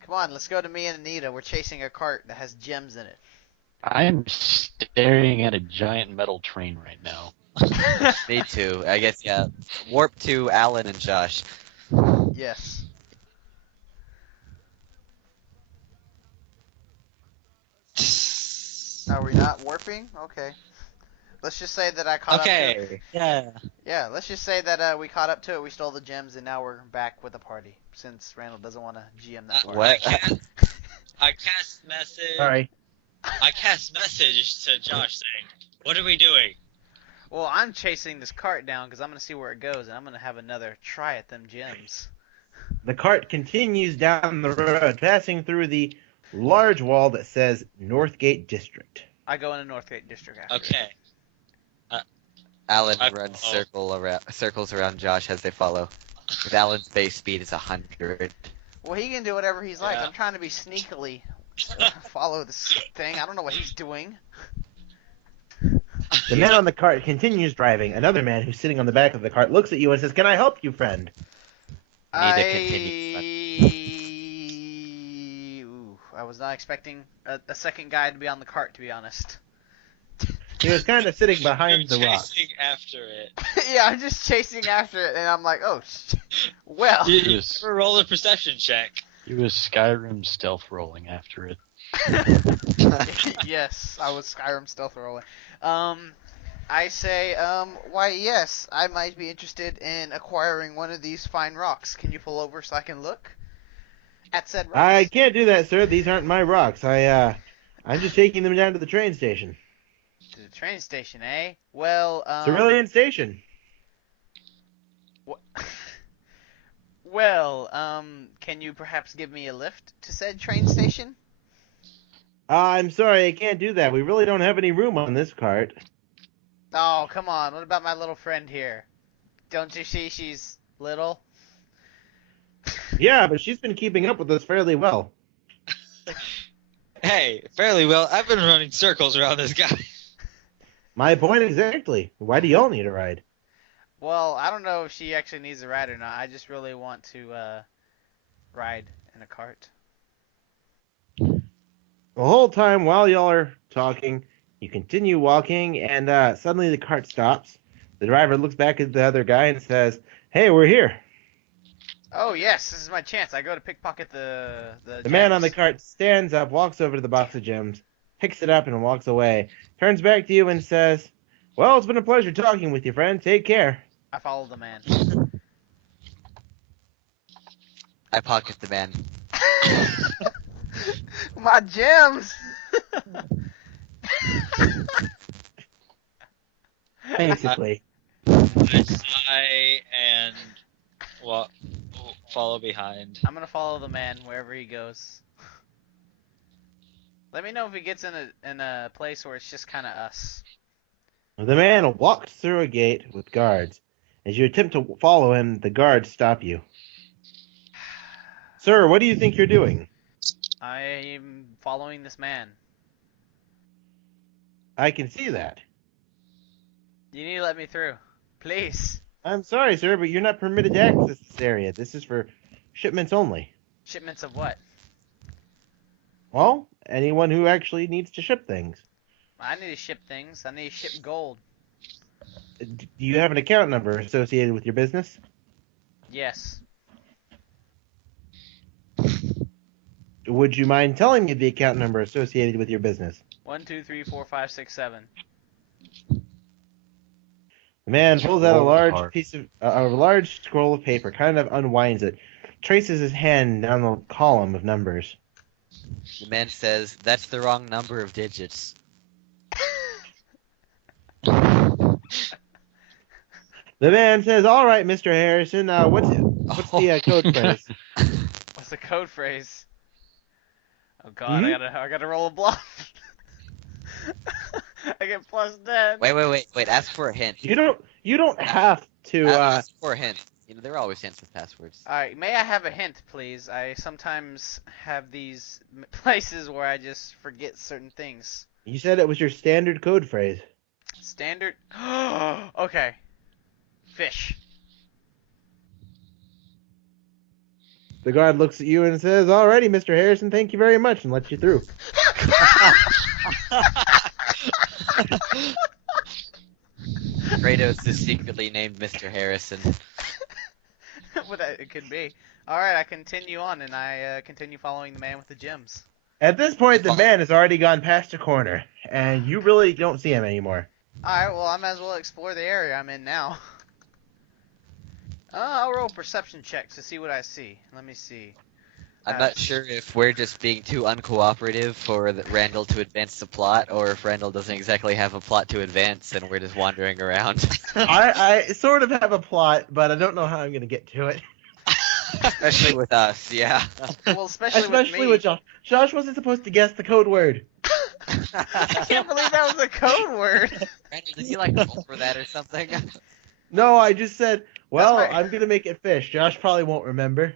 Come on, let's go to me and Anita. We're chasing a cart that has gems in it. I am staring at a giant metal train right now. Me too. I guess yeah. Warp to Alan and Josh. Yes. Are we not warping? Okay. Let's just say that I caught up to it. Okay. Yeah. Yeah, let's just say that we caught up to it, we stole the gems, and now we're back with the party. Since Randall doesn't want to GM that part. What? I cast message. Sorry. I cast message to Josh saying, "What are we doing?" Well, I'm chasing this cart down because I'm going to see where it goes, and I'm going to have another try at them gems. The cart continues down the road, passing through the large wall that says Northgate District. I go into Northgate District after. Okay. Alan I- runs oh. circles around Josh as they follow. With Alan's base speed is 100. Well, he can do whatever he's like. Yeah. I'm trying to be sneakily follow this thing. I don't know what he's doing. The man on the cart continues driving. Another man who's sitting on the back of the cart looks at you and says, "Can I help you, friend?" I was not expecting a second guy to be on the cart, to be honest. He was kind of sitting behind the You're rock. chasing after it. Yeah, I'm just chasing after it, and I'm like, oh, well. You Yes. never roll a perception check. He was Skyrim stealth rolling after it. Yes, I was Skyrim stealth rolling. I say, why, yes, I might be interested in acquiring one of these fine rocks. Can you pull over so I can look at said rocks? I can't do that, sir. These aren't my rocks. I'm just taking them down to the train station. To the train station, eh? Well, Cerulean Station. Well, can you perhaps give me a lift to said train station? I'm sorry, I can't do that. We really don't have any room on this cart. Oh, come on. What about my little friend here? Don't you see she's little? Yeah, but she's been keeping up with us fairly well. Hey, fairly well. I've been running circles around this guy. My point exactly. Why do y'all need a ride? Well, I don't know if she actually needs a ride or not. I just really want to ride in a cart. The whole time while y'all are talking, you continue walking, and suddenly the cart stops. The driver looks back at the other guy and says, "Hey, we're here." Oh, yes, this is my chance. I go to pickpocket the The man on the gems. cart stands up, walks over to the box of gems, picks it up, and walks away. Turns back to you and says, "Well, it's been a pleasure talking with you, friend. Take care." I follow the man. I pocket the man. My gems! Basically. I sigh and follow behind. I'm gonna follow the man wherever he goes. Let me know if he gets in a place where it's just kind of us. The man walks through a gate with guards. As you attempt to follow him, the guards stop you. "Sir, what do you think you're doing?" I'm following this man. "I can see that." You need to let me through, please. "I'm sorry, sir, but you're not permitted to access this area. This is for shipments only." Shipments of what? Well, anyone who actually needs to ship things. I need to ship things. I need to ship gold. Do you have an account number associated with your business? Yes. Would you mind telling me the account number associated with your business? 1, 2, 3, 4, 5, 6, 7. The man pulls out a Scroll large hard. piece of a large scroll of paper, kind of unwinds it, traces his hand down the column of numbers. The man says, "That's the wrong number of digits." The man says, "All right, Mr. Harrison. What's the code phrase?" What's the code phrase? Oh god, Mhm. I gotta roll a bluff. I get +10. Wait. Ask for a hint. You don't have to. Ask for a hint. You know, there are always hints with passwords. Alright, may I have a hint, please? I sometimes have these places where I just forget certain things. You said it was your standard code phrase. Standard. Okay. Fish. The guard looks at you and says, "Alrighty, Mr. Harrison, thank you very much," and lets you through. Kratos is secretly named Mr. Harrison. But it could be. Alright, I continue on and I continue following the man with the gems. At this point, the man has already gone past a corner, and you really don't see him anymore. Alright, well, I might as well explore the area I'm in now. I'll roll perception checks to see what I see. Let me see. I'm not sure if we're just being too uncooperative for Randall to advance the plot, or if Randall doesn't exactly have a plot to advance and we're just wandering around. I sort of have a plot, but I don't know how I'm going to get to it. Especially with us, yeah. Well, especially with me. with Josh. Josh wasn't supposed to guess the code word. I can't believe that was a code word. Randall, did you like roll for that or something? No, I just said, well, That's right. I'm going to make it fish. Josh probably won't remember.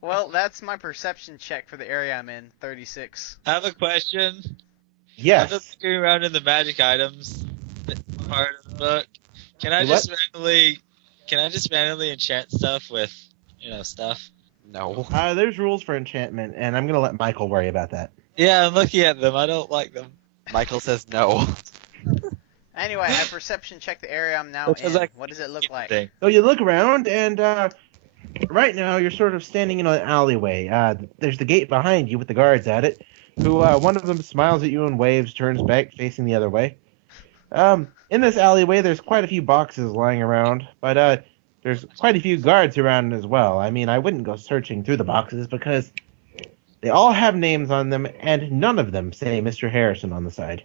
Well, that's my perception check for the area I'm in, 36. I have a question. I've been Yes. looking around in the magic items part of the book. Can I What? just randomly enchant stuff with, stuff? No. There's rules for enchantment, and I'm going to let Michael worry about that. Yeah, I'm looking at them. I don't like them. Michael says no. Anyway, I perception check the area I'm now Which is in. like- What does it look like? Thing. So you look around, and right now you're sort of standing in an alleyway. There's the gate behind you with the guards at it, who one of them smiles at you and waves, turns back, facing the other way. In this alleyway, there's quite a few boxes lying around, but there's quite a few guards around as well. I mean, I wouldn't go searching through the boxes because they all have names on them, and none of them say Mr. Harrison on the side.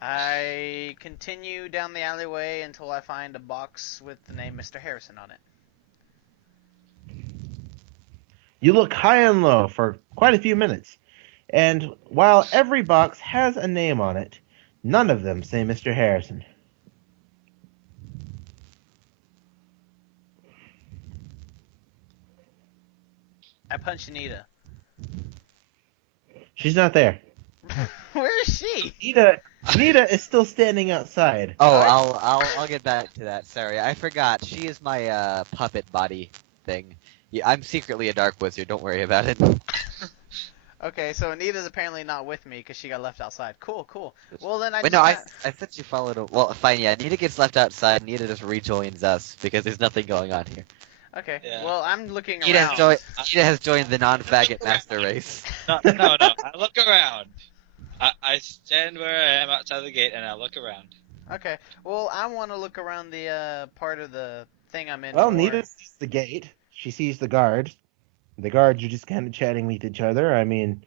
I continue down the alleyway until I find a box with the name Mr. Harrison on it. You look high and low for quite a few minutes, and while every box has a name on it, none of them say Mr. Harrison. I punch Anita. She's not there. Where is she? Nita is still standing outside. Oh, I'll get back to that. Sorry, I forgot. She is my puppet body thing. Yeah, I'm secretly a dark wizard. Don't worry about it. Okay, so Anita's apparently not with me because she got left outside. Cool. Well, then I Wait, just no, I got- said you followed. Well, fine. Yeah, Nita gets left outside. Nita just rejoins us because there's nothing going on here. Okay, Yeah. well, I'm looking Nita around. Nita has joined the non-faggot master race. No. I look around. I stand where I am outside the gate and I look around. Okay, well, I want to look around the part of the thing I'm in. Well, more. Nita sees the gate. She sees the guards. The guards are just kind of chatting with each other. I mean,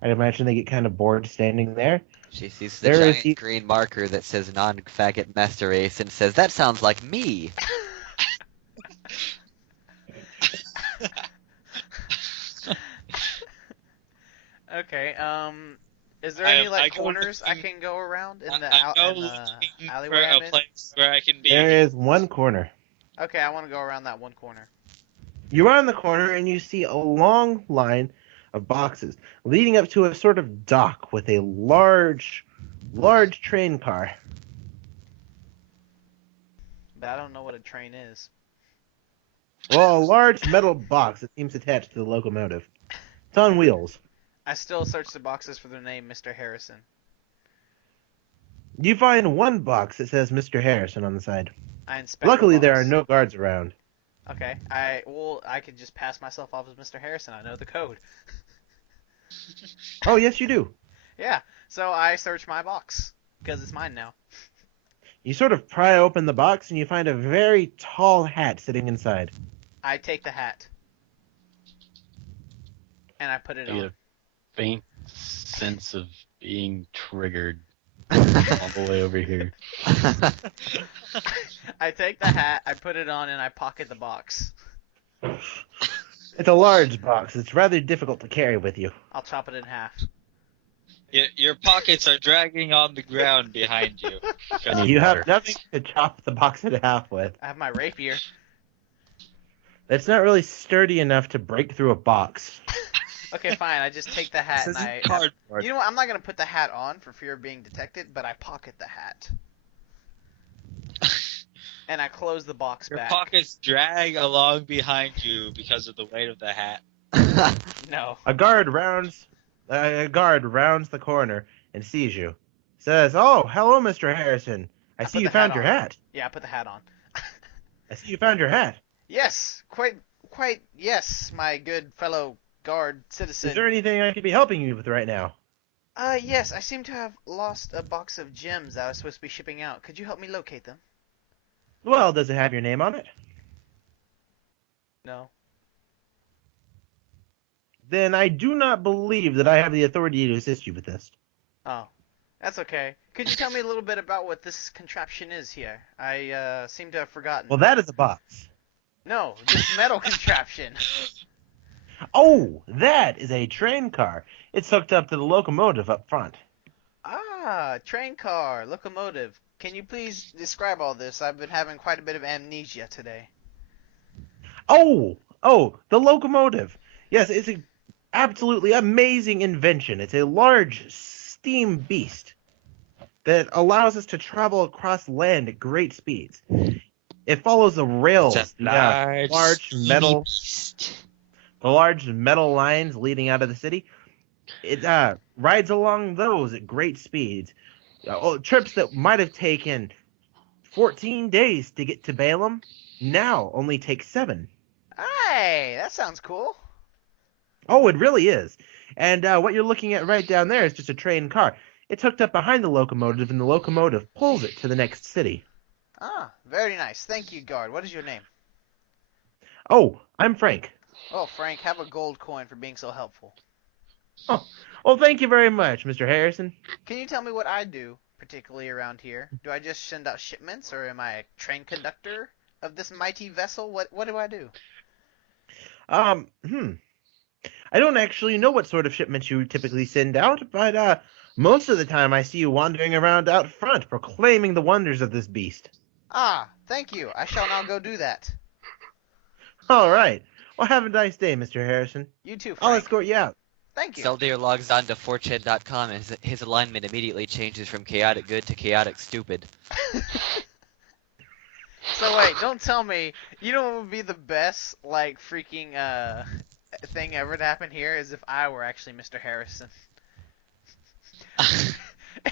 I'd imagine they get kind of bored standing there. She sees the There is giant green marker that says non-faggot master race and says, "That sounds like me." Okay, is there I any am- like I go corners I looking- can go around in the I go in the looking for alleyway I'm a in? place where I can be. There is one corner. Okay, I want to go around that one corner. You are on the corner and you see a long line of boxes leading up to a sort of dock with a large train car. But I don't know what a train is. Well, a large metal box that seems attached to the locomotive. It's on wheels. I still search the boxes for the name Mr. Harrison. You find one box that says Mr. Harrison on the side. I inspect. Luckily, the there box. are no guards around. Okay, I could just pass myself off as Mr. Harrison. I know the code. Oh, yes, you do. Yeah, so I search my box because it's mine now. You sort of pry open the box and you find a very tall hat sitting inside. I take the hat. And I put it I get on. a faint sense of being triggered all the way over here. I take the hat, I put it on, and I pocket the box. It's a large box. It's rather difficult to carry with you. I'll chop it in half. Your pockets are dragging on the ground behind you. I need You water. have nothing to chop the box in half with. I have my rapier. It's not really sturdy enough to break through a box. Okay, fine. I just take the hat This and isn't I. cardboard. You know what? I'm not gonna put the hat on for fear of being detected, but I pocket the hat. And I close the box Your back. pockets drag along behind you because of the weight of the hat. No. A guard rounds the corner and sees you. Says, "Oh, hello, Mr. Harrison. I put see you the hat found your on. hat. Yeah, I put the hat on. I see you found your hat. Yes, quite. Yes, my good fellow guard citizen. Is there anything I could be helping you with right now?" Yes, I seem to have lost a box of gems that I was supposed to be shipping out. Could you help me locate them? Well, does it have your name on it? No. Then I do not believe that I have the authority to assist you with this. Oh, that's okay. Could you tell me a little bit about what this contraption is here? I seem to have forgotten. Well, that is a box. No, this metal contraption. Oh, that is a train car. It's hooked up to the locomotive up front. Ah, train car, locomotive. Can you please describe all this? I've been having quite a bit of amnesia today. Oh, the locomotive. Yes, it's an absolutely amazing invention. It's a large steam beast that allows us to travel across land at great speeds. It follows the rails, It's a the large metal, the large metal lines leading out of the city. It rides along those at great speeds. Trips that might have taken 14 days to get to Balaam now only take 7. Hey, that sounds cool. Oh, it really is. And what you're looking at right down there is just a train car. It's hooked up behind the locomotive, and the locomotive pulls it to the next city. Ah, very nice. Thank you, guard. What is your name? Oh, I'm Frank. Oh, Frank, have a gold coin for being so helpful. Oh, well, thank you very much, Mr. Harrison. Can you tell me what I do, particularly around here? Do I just send out shipments, or am I a train conductor of this mighty vessel? What do I do? I don't actually know what sort of shipments you typically send out, but most of the time I see you wandering around out front, proclaiming the wonders of this beast. Ah, thank you. I shall now go do that. All right. Well, have a nice day, Mr. Harrison. You too, I'll Frank. escort you out. Thank you. Seldir logs on to 4chan.com and his alignment immediately changes from chaotic good to chaotic stupid. So wait, don't tell me. You know what would be the best, like, freaking, thing ever to happen here is if I were actually Mr. Harrison.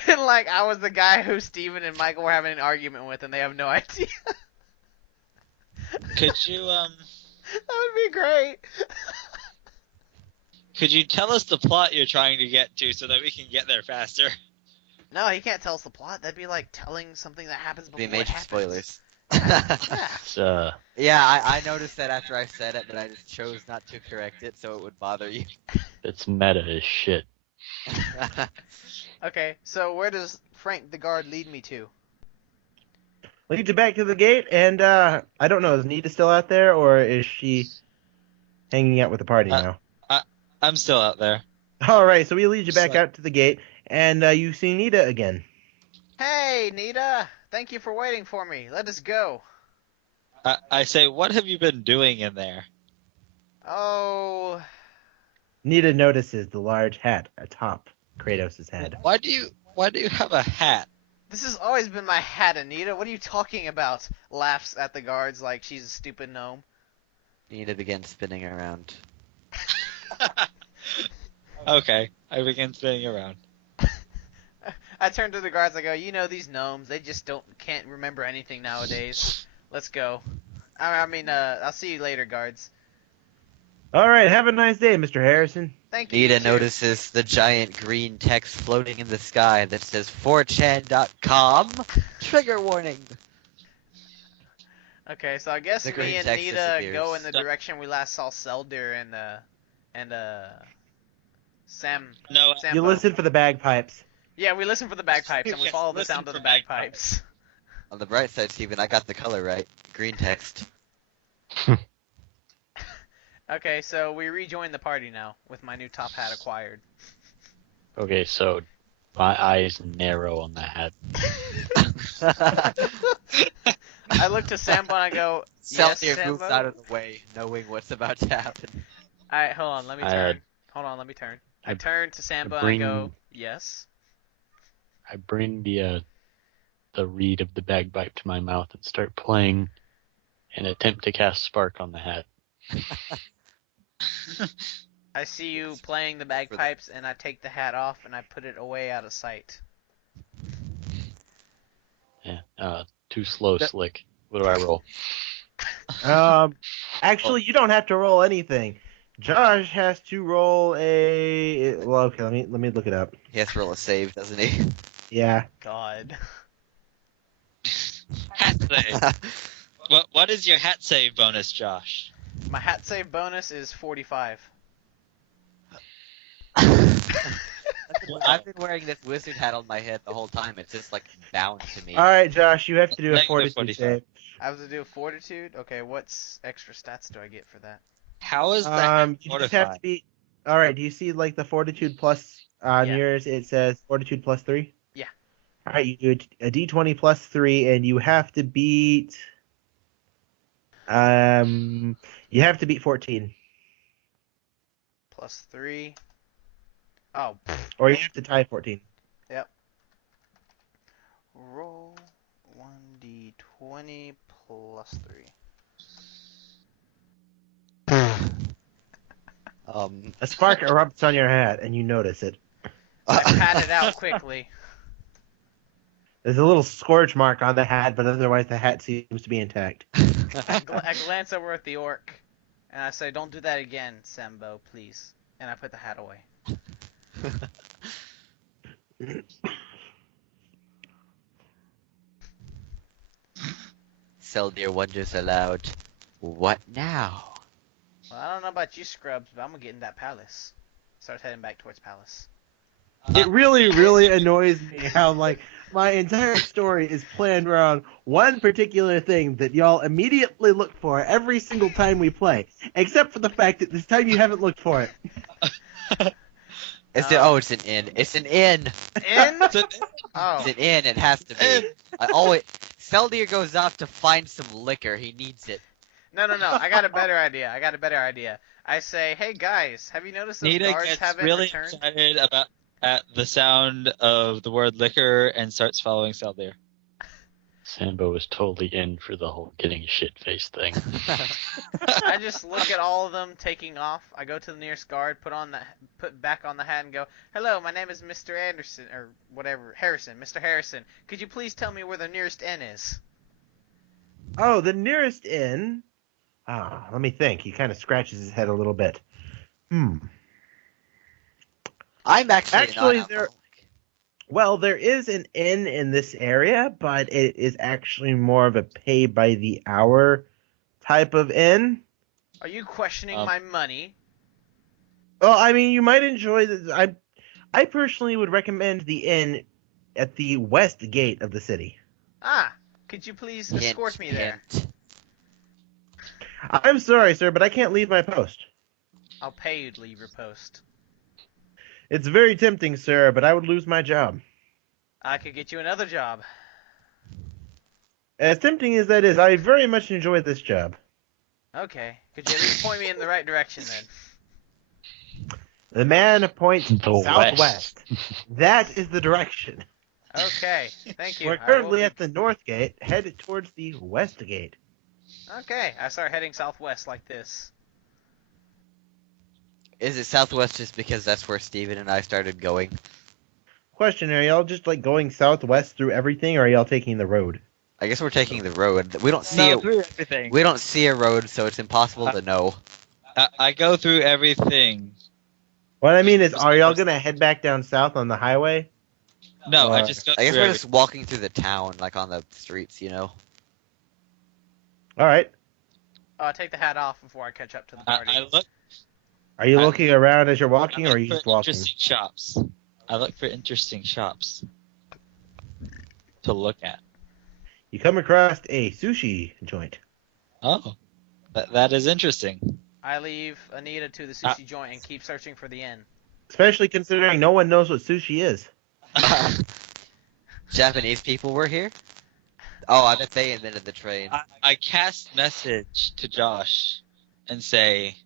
And, like, I was the guy who Steven and Michael were having an argument with and they have no idea. Could you That would be great. could you tell us the plot you're trying to get to so that we can get there faster? No, he can't tell us the plot. That'd be like telling something that happens before Be it major happens. spoilers. Yeah. It's, Yeah, I noticed that after I said it, but I just chose not to correct it so it would bother you. it's meta as shit. Okay, so where does Frank the guard lead me to? Lead you back to the gate, and I don't know, is Nita still out there, or is she hanging out with the party now? I'm still out there. All right, so we lead you back So- out to the gate, and you see Nita again. Hey, Nita! Thank you for waiting for me. Let us go. I say, what have you been doing in there? Oh, Nita notices the large hat atop Kratos' head. Why do you have a hat? this has always been my hat, Anita. What are you talking about? Laughs at the guards like she's a stupid gnome. Nita begins spinning around. Okay, I begin spinning around. I turn to the guards. I go, you know these gnomes. They just can't remember anything nowadays. Let's go. I mean, I'll see you later, guards. All right, have a nice day, Mr. Harrison. Thank you. You Nita too. notices the giant green text floating in the sky that says 4chan.com. Trigger warning. Okay, so I guess The me green and text Nita disappears. go in the direction we last saw Seldir and Sam. No, Sambo. You listen for the bagpipes. Yeah, we listen for the bagpipes and we Yes, follow the listen sound of for the bagpipes. On the bright side, Steven, I got the color right. Green text. Okay, so we rejoin the party now with my new top hat acquired. Okay, so my eyes narrow on the hat. I look to Sambo and I go, yes, Celtier moves Sambo? out of the way, knowing what's about to happen. Alright, hold on, let me I, turn. Hold on, let me turn. I I turn to Sambo and I bring- go, yes. I bring the reed of the bagpipe to my mouth and start playing and attempt to cast spark on the hat. I see you playing the bagpipes and I take the hat off and I put it away out of sight. Yeah, too slow, Slick. What do I roll? Actually, you don't have to roll anything. Josh has to roll a. Well, okay, let me look it up. He has to roll a save, doesn't he? Yeah. God. hat save. What is your hat save bonus, Josh? My hat save bonus is 45. I've been wearing this wizard hat on my head the whole time. It's just like bound to me. All right, Josh, you have to do a Negative fortitude 45. save. I have to do a fortitude? Okay, what's extra stats do I get for that? How is that You just have to be. All right. Do you see like the fortitude plus on Yeah. yours? It says fortitude plus 3. Yeah. All right. You do a d20 plus 3, and you have to beat. You have to beat 14, Plus 3. Oh. or you have to tie 14. Yep. Roll 1d20 plus 3. Um, A spark erupts on your hat, and you notice it. I pat it out quickly. There's a little scorch mark on the hat, but otherwise the hat seems to be intact. I glance over at the orc, and I say, "Don't do that again, Sambo, please." And I put the hat away. Seldir wonders aloud, what now? Well, I don't know about you scrubs, but I'm gonna get in that palace. Starts heading back towards palace. It really, really annoys me how, like, my entire story is planned around one particular thing that y'all immediately look for every single time we play, except for the fact that this time you haven't looked for it. It's an inn. It's an inn. In? Oh. It's an inn. It has to be. I always. Seldir goes off to find some liquor. He needs it. No. I got a better idea. I say, "Hey guys, have you noticed those Nita guards gets haven't really returned?" excited at the sound of the word liquor and starts following Seldir. Sambo was totally in for the whole getting shit-faced thing. I just look at all of them taking off. I go to the nearest guard, put back on the hat, and go, "Hello, my name is Mr. Anderson, or whatever, Harrison. Mr. Harrison, could you please tell me where the nearest inn is?" Oh, the nearest inn? Let me think. He kind of scratches his head a little bit. I'm actually not there. Well, there is an inn in this area, but it is actually more of a pay by the hour type of inn. Are you questioning my money? Well, I mean, you might enjoy the. I personally would recommend the inn at the west gate of the city. Could you please escort me there? I'm sorry, sir, but I can't leave my post. I'll pay you to leave your post. It's very tempting, sir, but I would lose my job. I could get you another job. As tempting as that is, I very much enjoy this job. Okay. Could you at least point me in the right direction then? The man points The southwest. That is the direction. Okay. Thank you. We're currently at the north gate, headed towards the west gate. Okay. I start heading southwest like this. Is it southwest just because that's where Steven and I started going? Question, are y'all just like going southwest through everything, or are y'all taking the road? I guess we're taking the road. We don't see No, it. through everything. We don't see a road, so it's impossible to know. I go through everything. What I mean is, are y'all gonna head back down south on the highway? No, I Or- just go I guess through we're just walking through the town, like on the streets, you know. All right. Oh, I take the hat off before I catch up to the I, party. I look. Are you I- looking around as you're I walking, or are look you for just walking? interesting shops. I look for interesting shops to look at. You come across a sushi joint. Oh, that is interesting. I leave Anita to the sushi joint and keep searching for the inn. Especially considering no one knows what sushi is. Japanese people were here? Oh, I bet they invented the train. I cast message to Josh and say,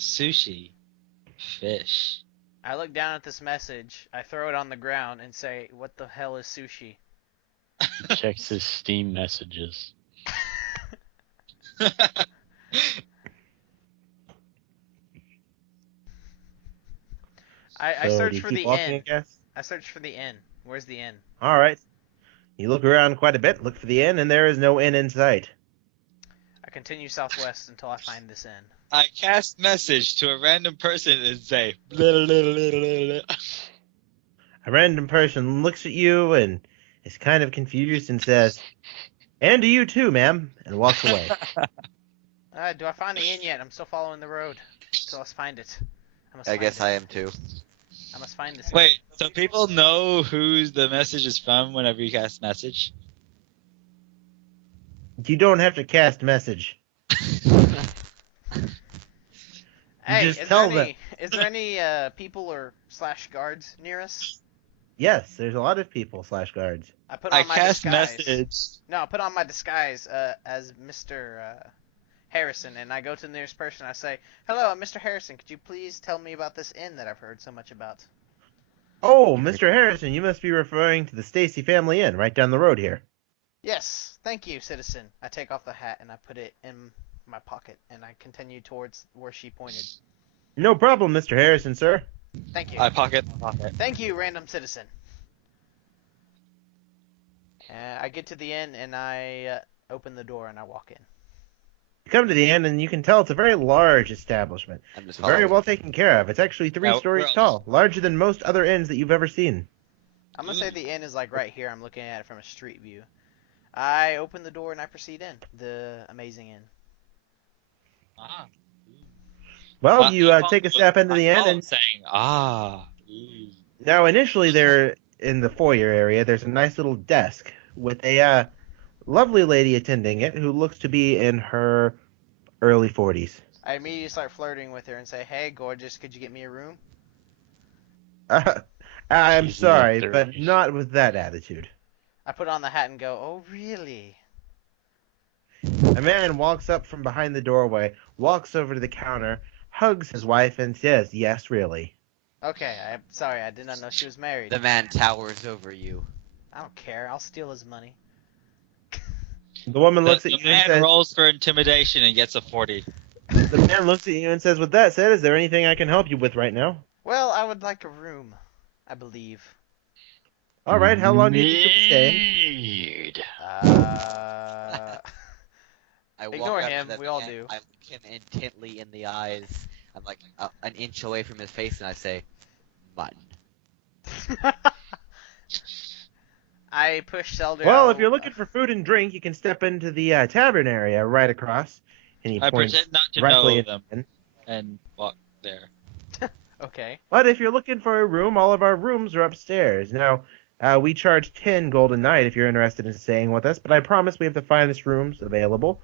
sushi, fish. I look down at this message, I throw it on the ground, and say, "What the hell is sushi?" He checks his Steam messages. I So, search do you for keep the walking, I inn. guess? I search for the inn. Where's the inn? All right. You look around quite a bit, look for the inn, and there is no inn in sight. I continue southwest until I find this inn. I cast message to a random person and say, blah, blah, blah, blah, blah, blah. A random person looks at you and is kind of confused and says, "And to you too, ma'am," and walks away. Do I find the inn yet? I'm still following the road until I find it. I guess I am too. I must find this. Wait, so people know who the message is from whenever you cast message? You don't have to cast message. Hey, just is tell there them. any people or / guards near us? Yes, there's a lot of people / guards. I put I on my cast disguise. message. No, I put on my disguise as Mr. Harrison, and I go to the nearest person. I say, "Hello, I'm Mr. Harrison. Could you please tell me about this inn that I've heard so much about?" Oh, Mr. Harrison, you must be referring to the Stacy Family Inn right down the road here. Yes, thank you, citizen. I take off the hat and I put it in my pocket, and I continue towards where she pointed. No problem, Mr. Harrison, sir. Thank you. I pocket. Thank you, random citizen. I get to the inn and I open the door and I walk in. You come to the inn and you can tell it's a very large establishment. I'm just Very following. well taken care of. It's actually 3 Yeah, stories we're all tall, larger than most other inns that you've ever seen. I'm gonna say the inn is like right here. I'm looking at it from a street view. I open the door and I proceed in the amazing inn. Well, you take a step into the inn, and saying, ooh. now initially there in the foyer area, there's a nice little desk with a lovely lady attending it who looks to be in her early 40s. I immediately start flirting with her and say, "Hey, gorgeous, could you get me a room?" I'm She's sorry, in her but 30s. not with that attitude. I put on the hat and go, "Oh, really?" A man walks up from behind the doorway, walks over to the counter, hugs his wife, and says, "Yes, really." Okay, I'm sorry, I did not know she was married. The man towers over you. I don't care. I'll steal his money. The woman looks at The you and man says, rolls for intimidation and gets a 40. the man looks at you and says, "With that said, is there anything I can help you with right now?" Well, I would like a room, I believe. All right, how long do you think you'll be staying? Need. I walk Ignore up to him, the we all man, do. I look him intently in the eyes. I'm like an inch away from his face, and I say, "Mutton." I push Zelda. Well, if you're looking for food and drink, you can step into the tavern area right across. And he I points pretend not to directly know at them the inn. and walk there. Okay. But if you're looking for a room, all of our rooms are upstairs. Now, we charge 10 gold a night if you're interested in staying with us, but I promise we have the finest rooms available.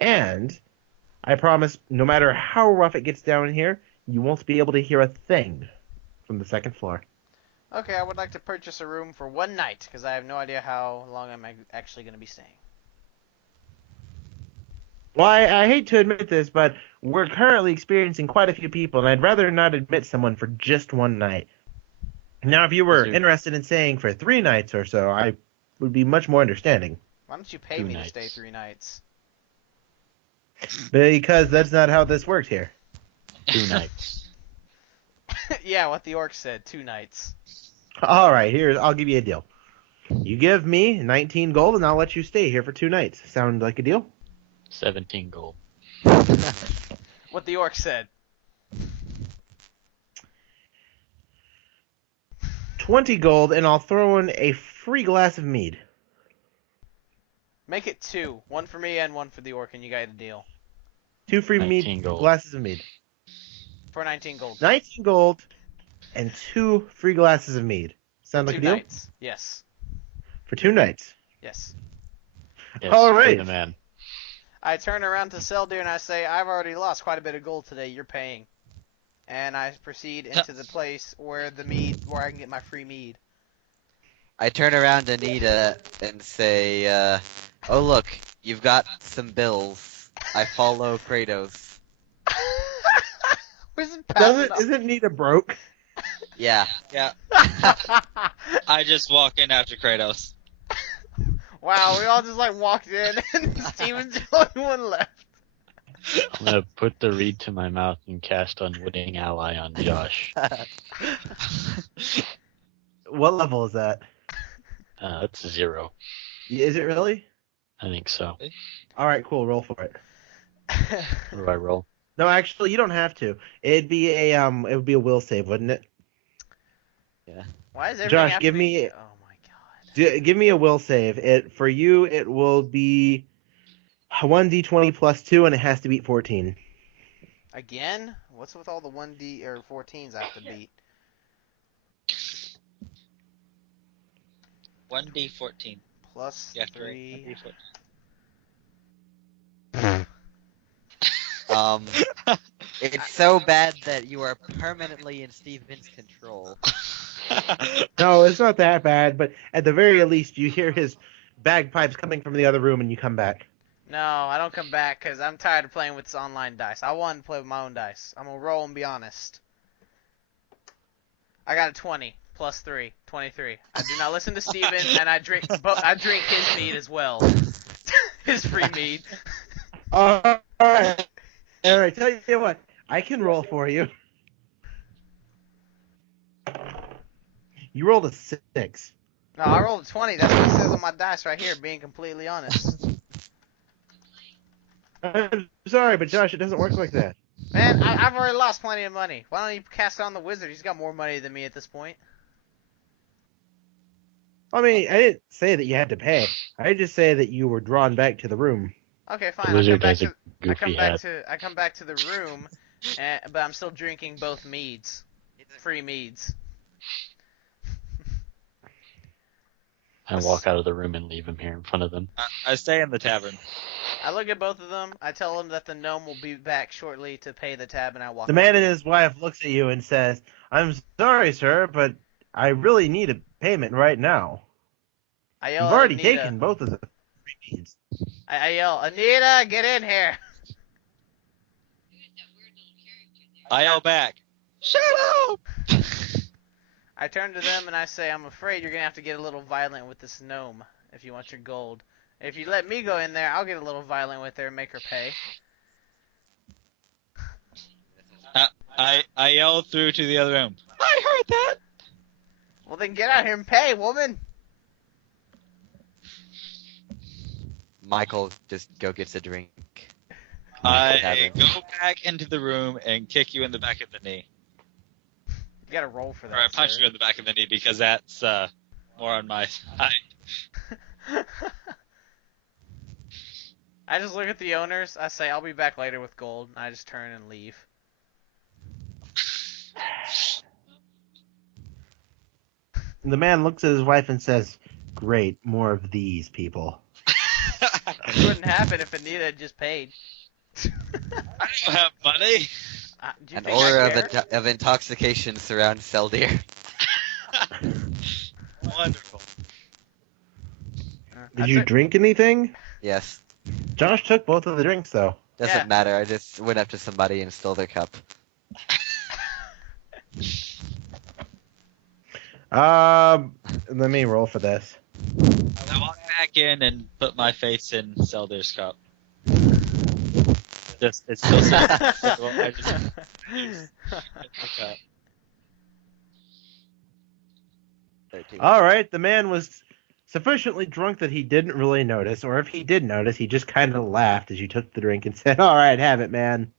And I promise no matter how rough it gets down here, you won't be able to hear a thing from the second floor. Okay, I would like to purchase a room for one night, because I have no idea how long I'm actually going to be staying. Well, I hate to admit this, but we're currently experiencing quite a few people, and I'd rather not admit someone for just one night. Now, if you were Sure. interested in staying for 3 nights or so, I would be much more understanding. Why don't you pay 2 me nights. to stay 3 nights? Because that's not how this works here. 2 nights. Yeah, what the orc said, 2 nights. All right, I'll give you a deal. You give me 19 gold, and I'll let you stay here for 2 nights. Sound like a deal? 17 gold. What the orc said. 20 gold, and I'll throw in a free glass of mead. Make it 2. 1 for me and 1 for the orc, and you got a deal. 2 free 19 mead gold. glasses of mead. For 19 gold. 19 gold and 2 free glasses of mead. Sound For like 2 a deal? nights. Yes. For 2 nights. Yes. Yes, All pay right. the man. I turn around to Seldir and I say, I've already lost quite a bit of gold today. You're paying. And I proceed into the place where I can get my free mead. I turn around to Nita and say, "Oh look, you've got some bills." I follow Kratos. Where's it passing off? Isn't Nita broke? Yeah. Yeah, I just walk in after Kratos. Wow, we all just like walked in and Steven's the only one left. I'm gonna put the reed to my mouth and cast Unwitting Ally on Josh. What level is that? That's 0. Is it really? I think so. All right, cool. Roll for it. What do I roll? No, actually, you don't have to. It would be a will save, wouldn't it? Why is everything Josh, have to give be... me- Oh my god. Give me a will save. For you, it will be 1d20 plus 2, and it has to beat 14. Again? What's with all the 1d or 14s I have to beat? 1d14. Plus You have to roll 3. 1d14. It's so bad that you are permanently in Steven's control. No, it's not that bad, but at the very least, you hear his bagpipes coming from the other room, and you come back. No, I don't come back because I'm tired of playing with this online dice. I want to play with my own dice. I'm going to roll and be honest. I got a 20 plus 3, 23. I do not listen to Steven, and I drink his mead as well. His free mead. All right. All right, tell you what, I can roll for you. You rolled a 6. No, I rolled a 20. That's what it says on my dice right here, being completely honest. I'm sorry, but Josh, it doesn't work like that. Man, I've already lost plenty of money. Why don't you cast on the wizard? He's got more money than me at this point. I mean, I didn't say that you had to pay. I just say that you were drawn back to the room. Okay, The fine. I wizard has a I come goofy back hat. to I come back to the room, but I'm still drinking both meads, free meads. I walk out of the room and leave him here in front of them. I stay in the tavern. I look at both of them. I tell them that the gnome will be back shortly to pay the tab, and I walk. The man and his wife looks at you and says, "I'm sorry, sir, but I really need a payment right now. I You've yell at already Anita. taken both of the free meads." I yell, Anita, get in here. I yell back. Shut up! I turn to them and I say, I'm afraid you're gonna have to get a little violent with this gnome if you want your gold. If you let me go in there, I'll get a little violent with her and make her pay. I yell through to the other room. I heard that! Well, then get out here and pay, woman. Michael just go gets a drink. I go back into the room and kick you in the back of the knee. You gotta roll for that. Or I punch sir. you in the back of the knee because that's more on my side. I just look at the owners. I say, I'll be back later with gold. And I just turn and leave. The man looks at his wife and says, "Great, more of these people." It wouldn't happen if Anita had just paid. I don't have money. Do you An think I aura care? of intoxication surrounds Seldir. Wonderful. Did you drink anything? Yes. Josh took both of the drinks, though. Doesn't Yeah. matter. I just went up to somebody and stole their cup. Let me roll for this. I walk back in and put my face in Seldir's cup. It's still so I just use the cup. 13. All right, the man was sufficiently drunk that he didn't really notice, or if he did notice, he just kind of laughed as you took the drink and said, "All right, have it, man."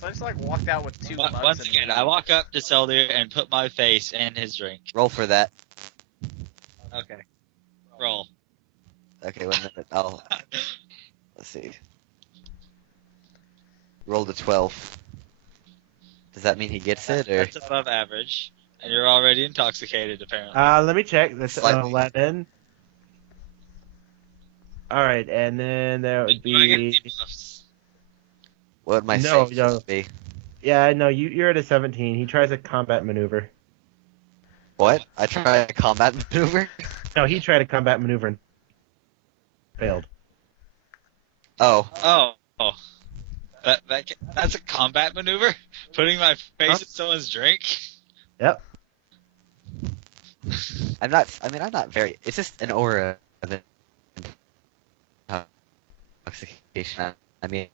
So I just like walked out with two mugs. Once and again, I walk up to Selder and put my face in his drink. Roll for that. Okay. Roll. Okay, 1 minute. Let's see. Roll the 12. Does that mean he gets it, or? That's above average. And you're already intoxicated, apparently. Let me check. That's Slightly. 11. All right, and then that would Do I get be. any buffs? What would my No, strength no. be? Yeah, no, you're at a 17. He tries a combat maneuver. What? I try a combat maneuver? No, he tried a combat maneuver and failed. Oh. Oh. That's a combat maneuver? Putting my face in someone's drink? Yep. I'm not very. It's just an aura of intoxication. I mean,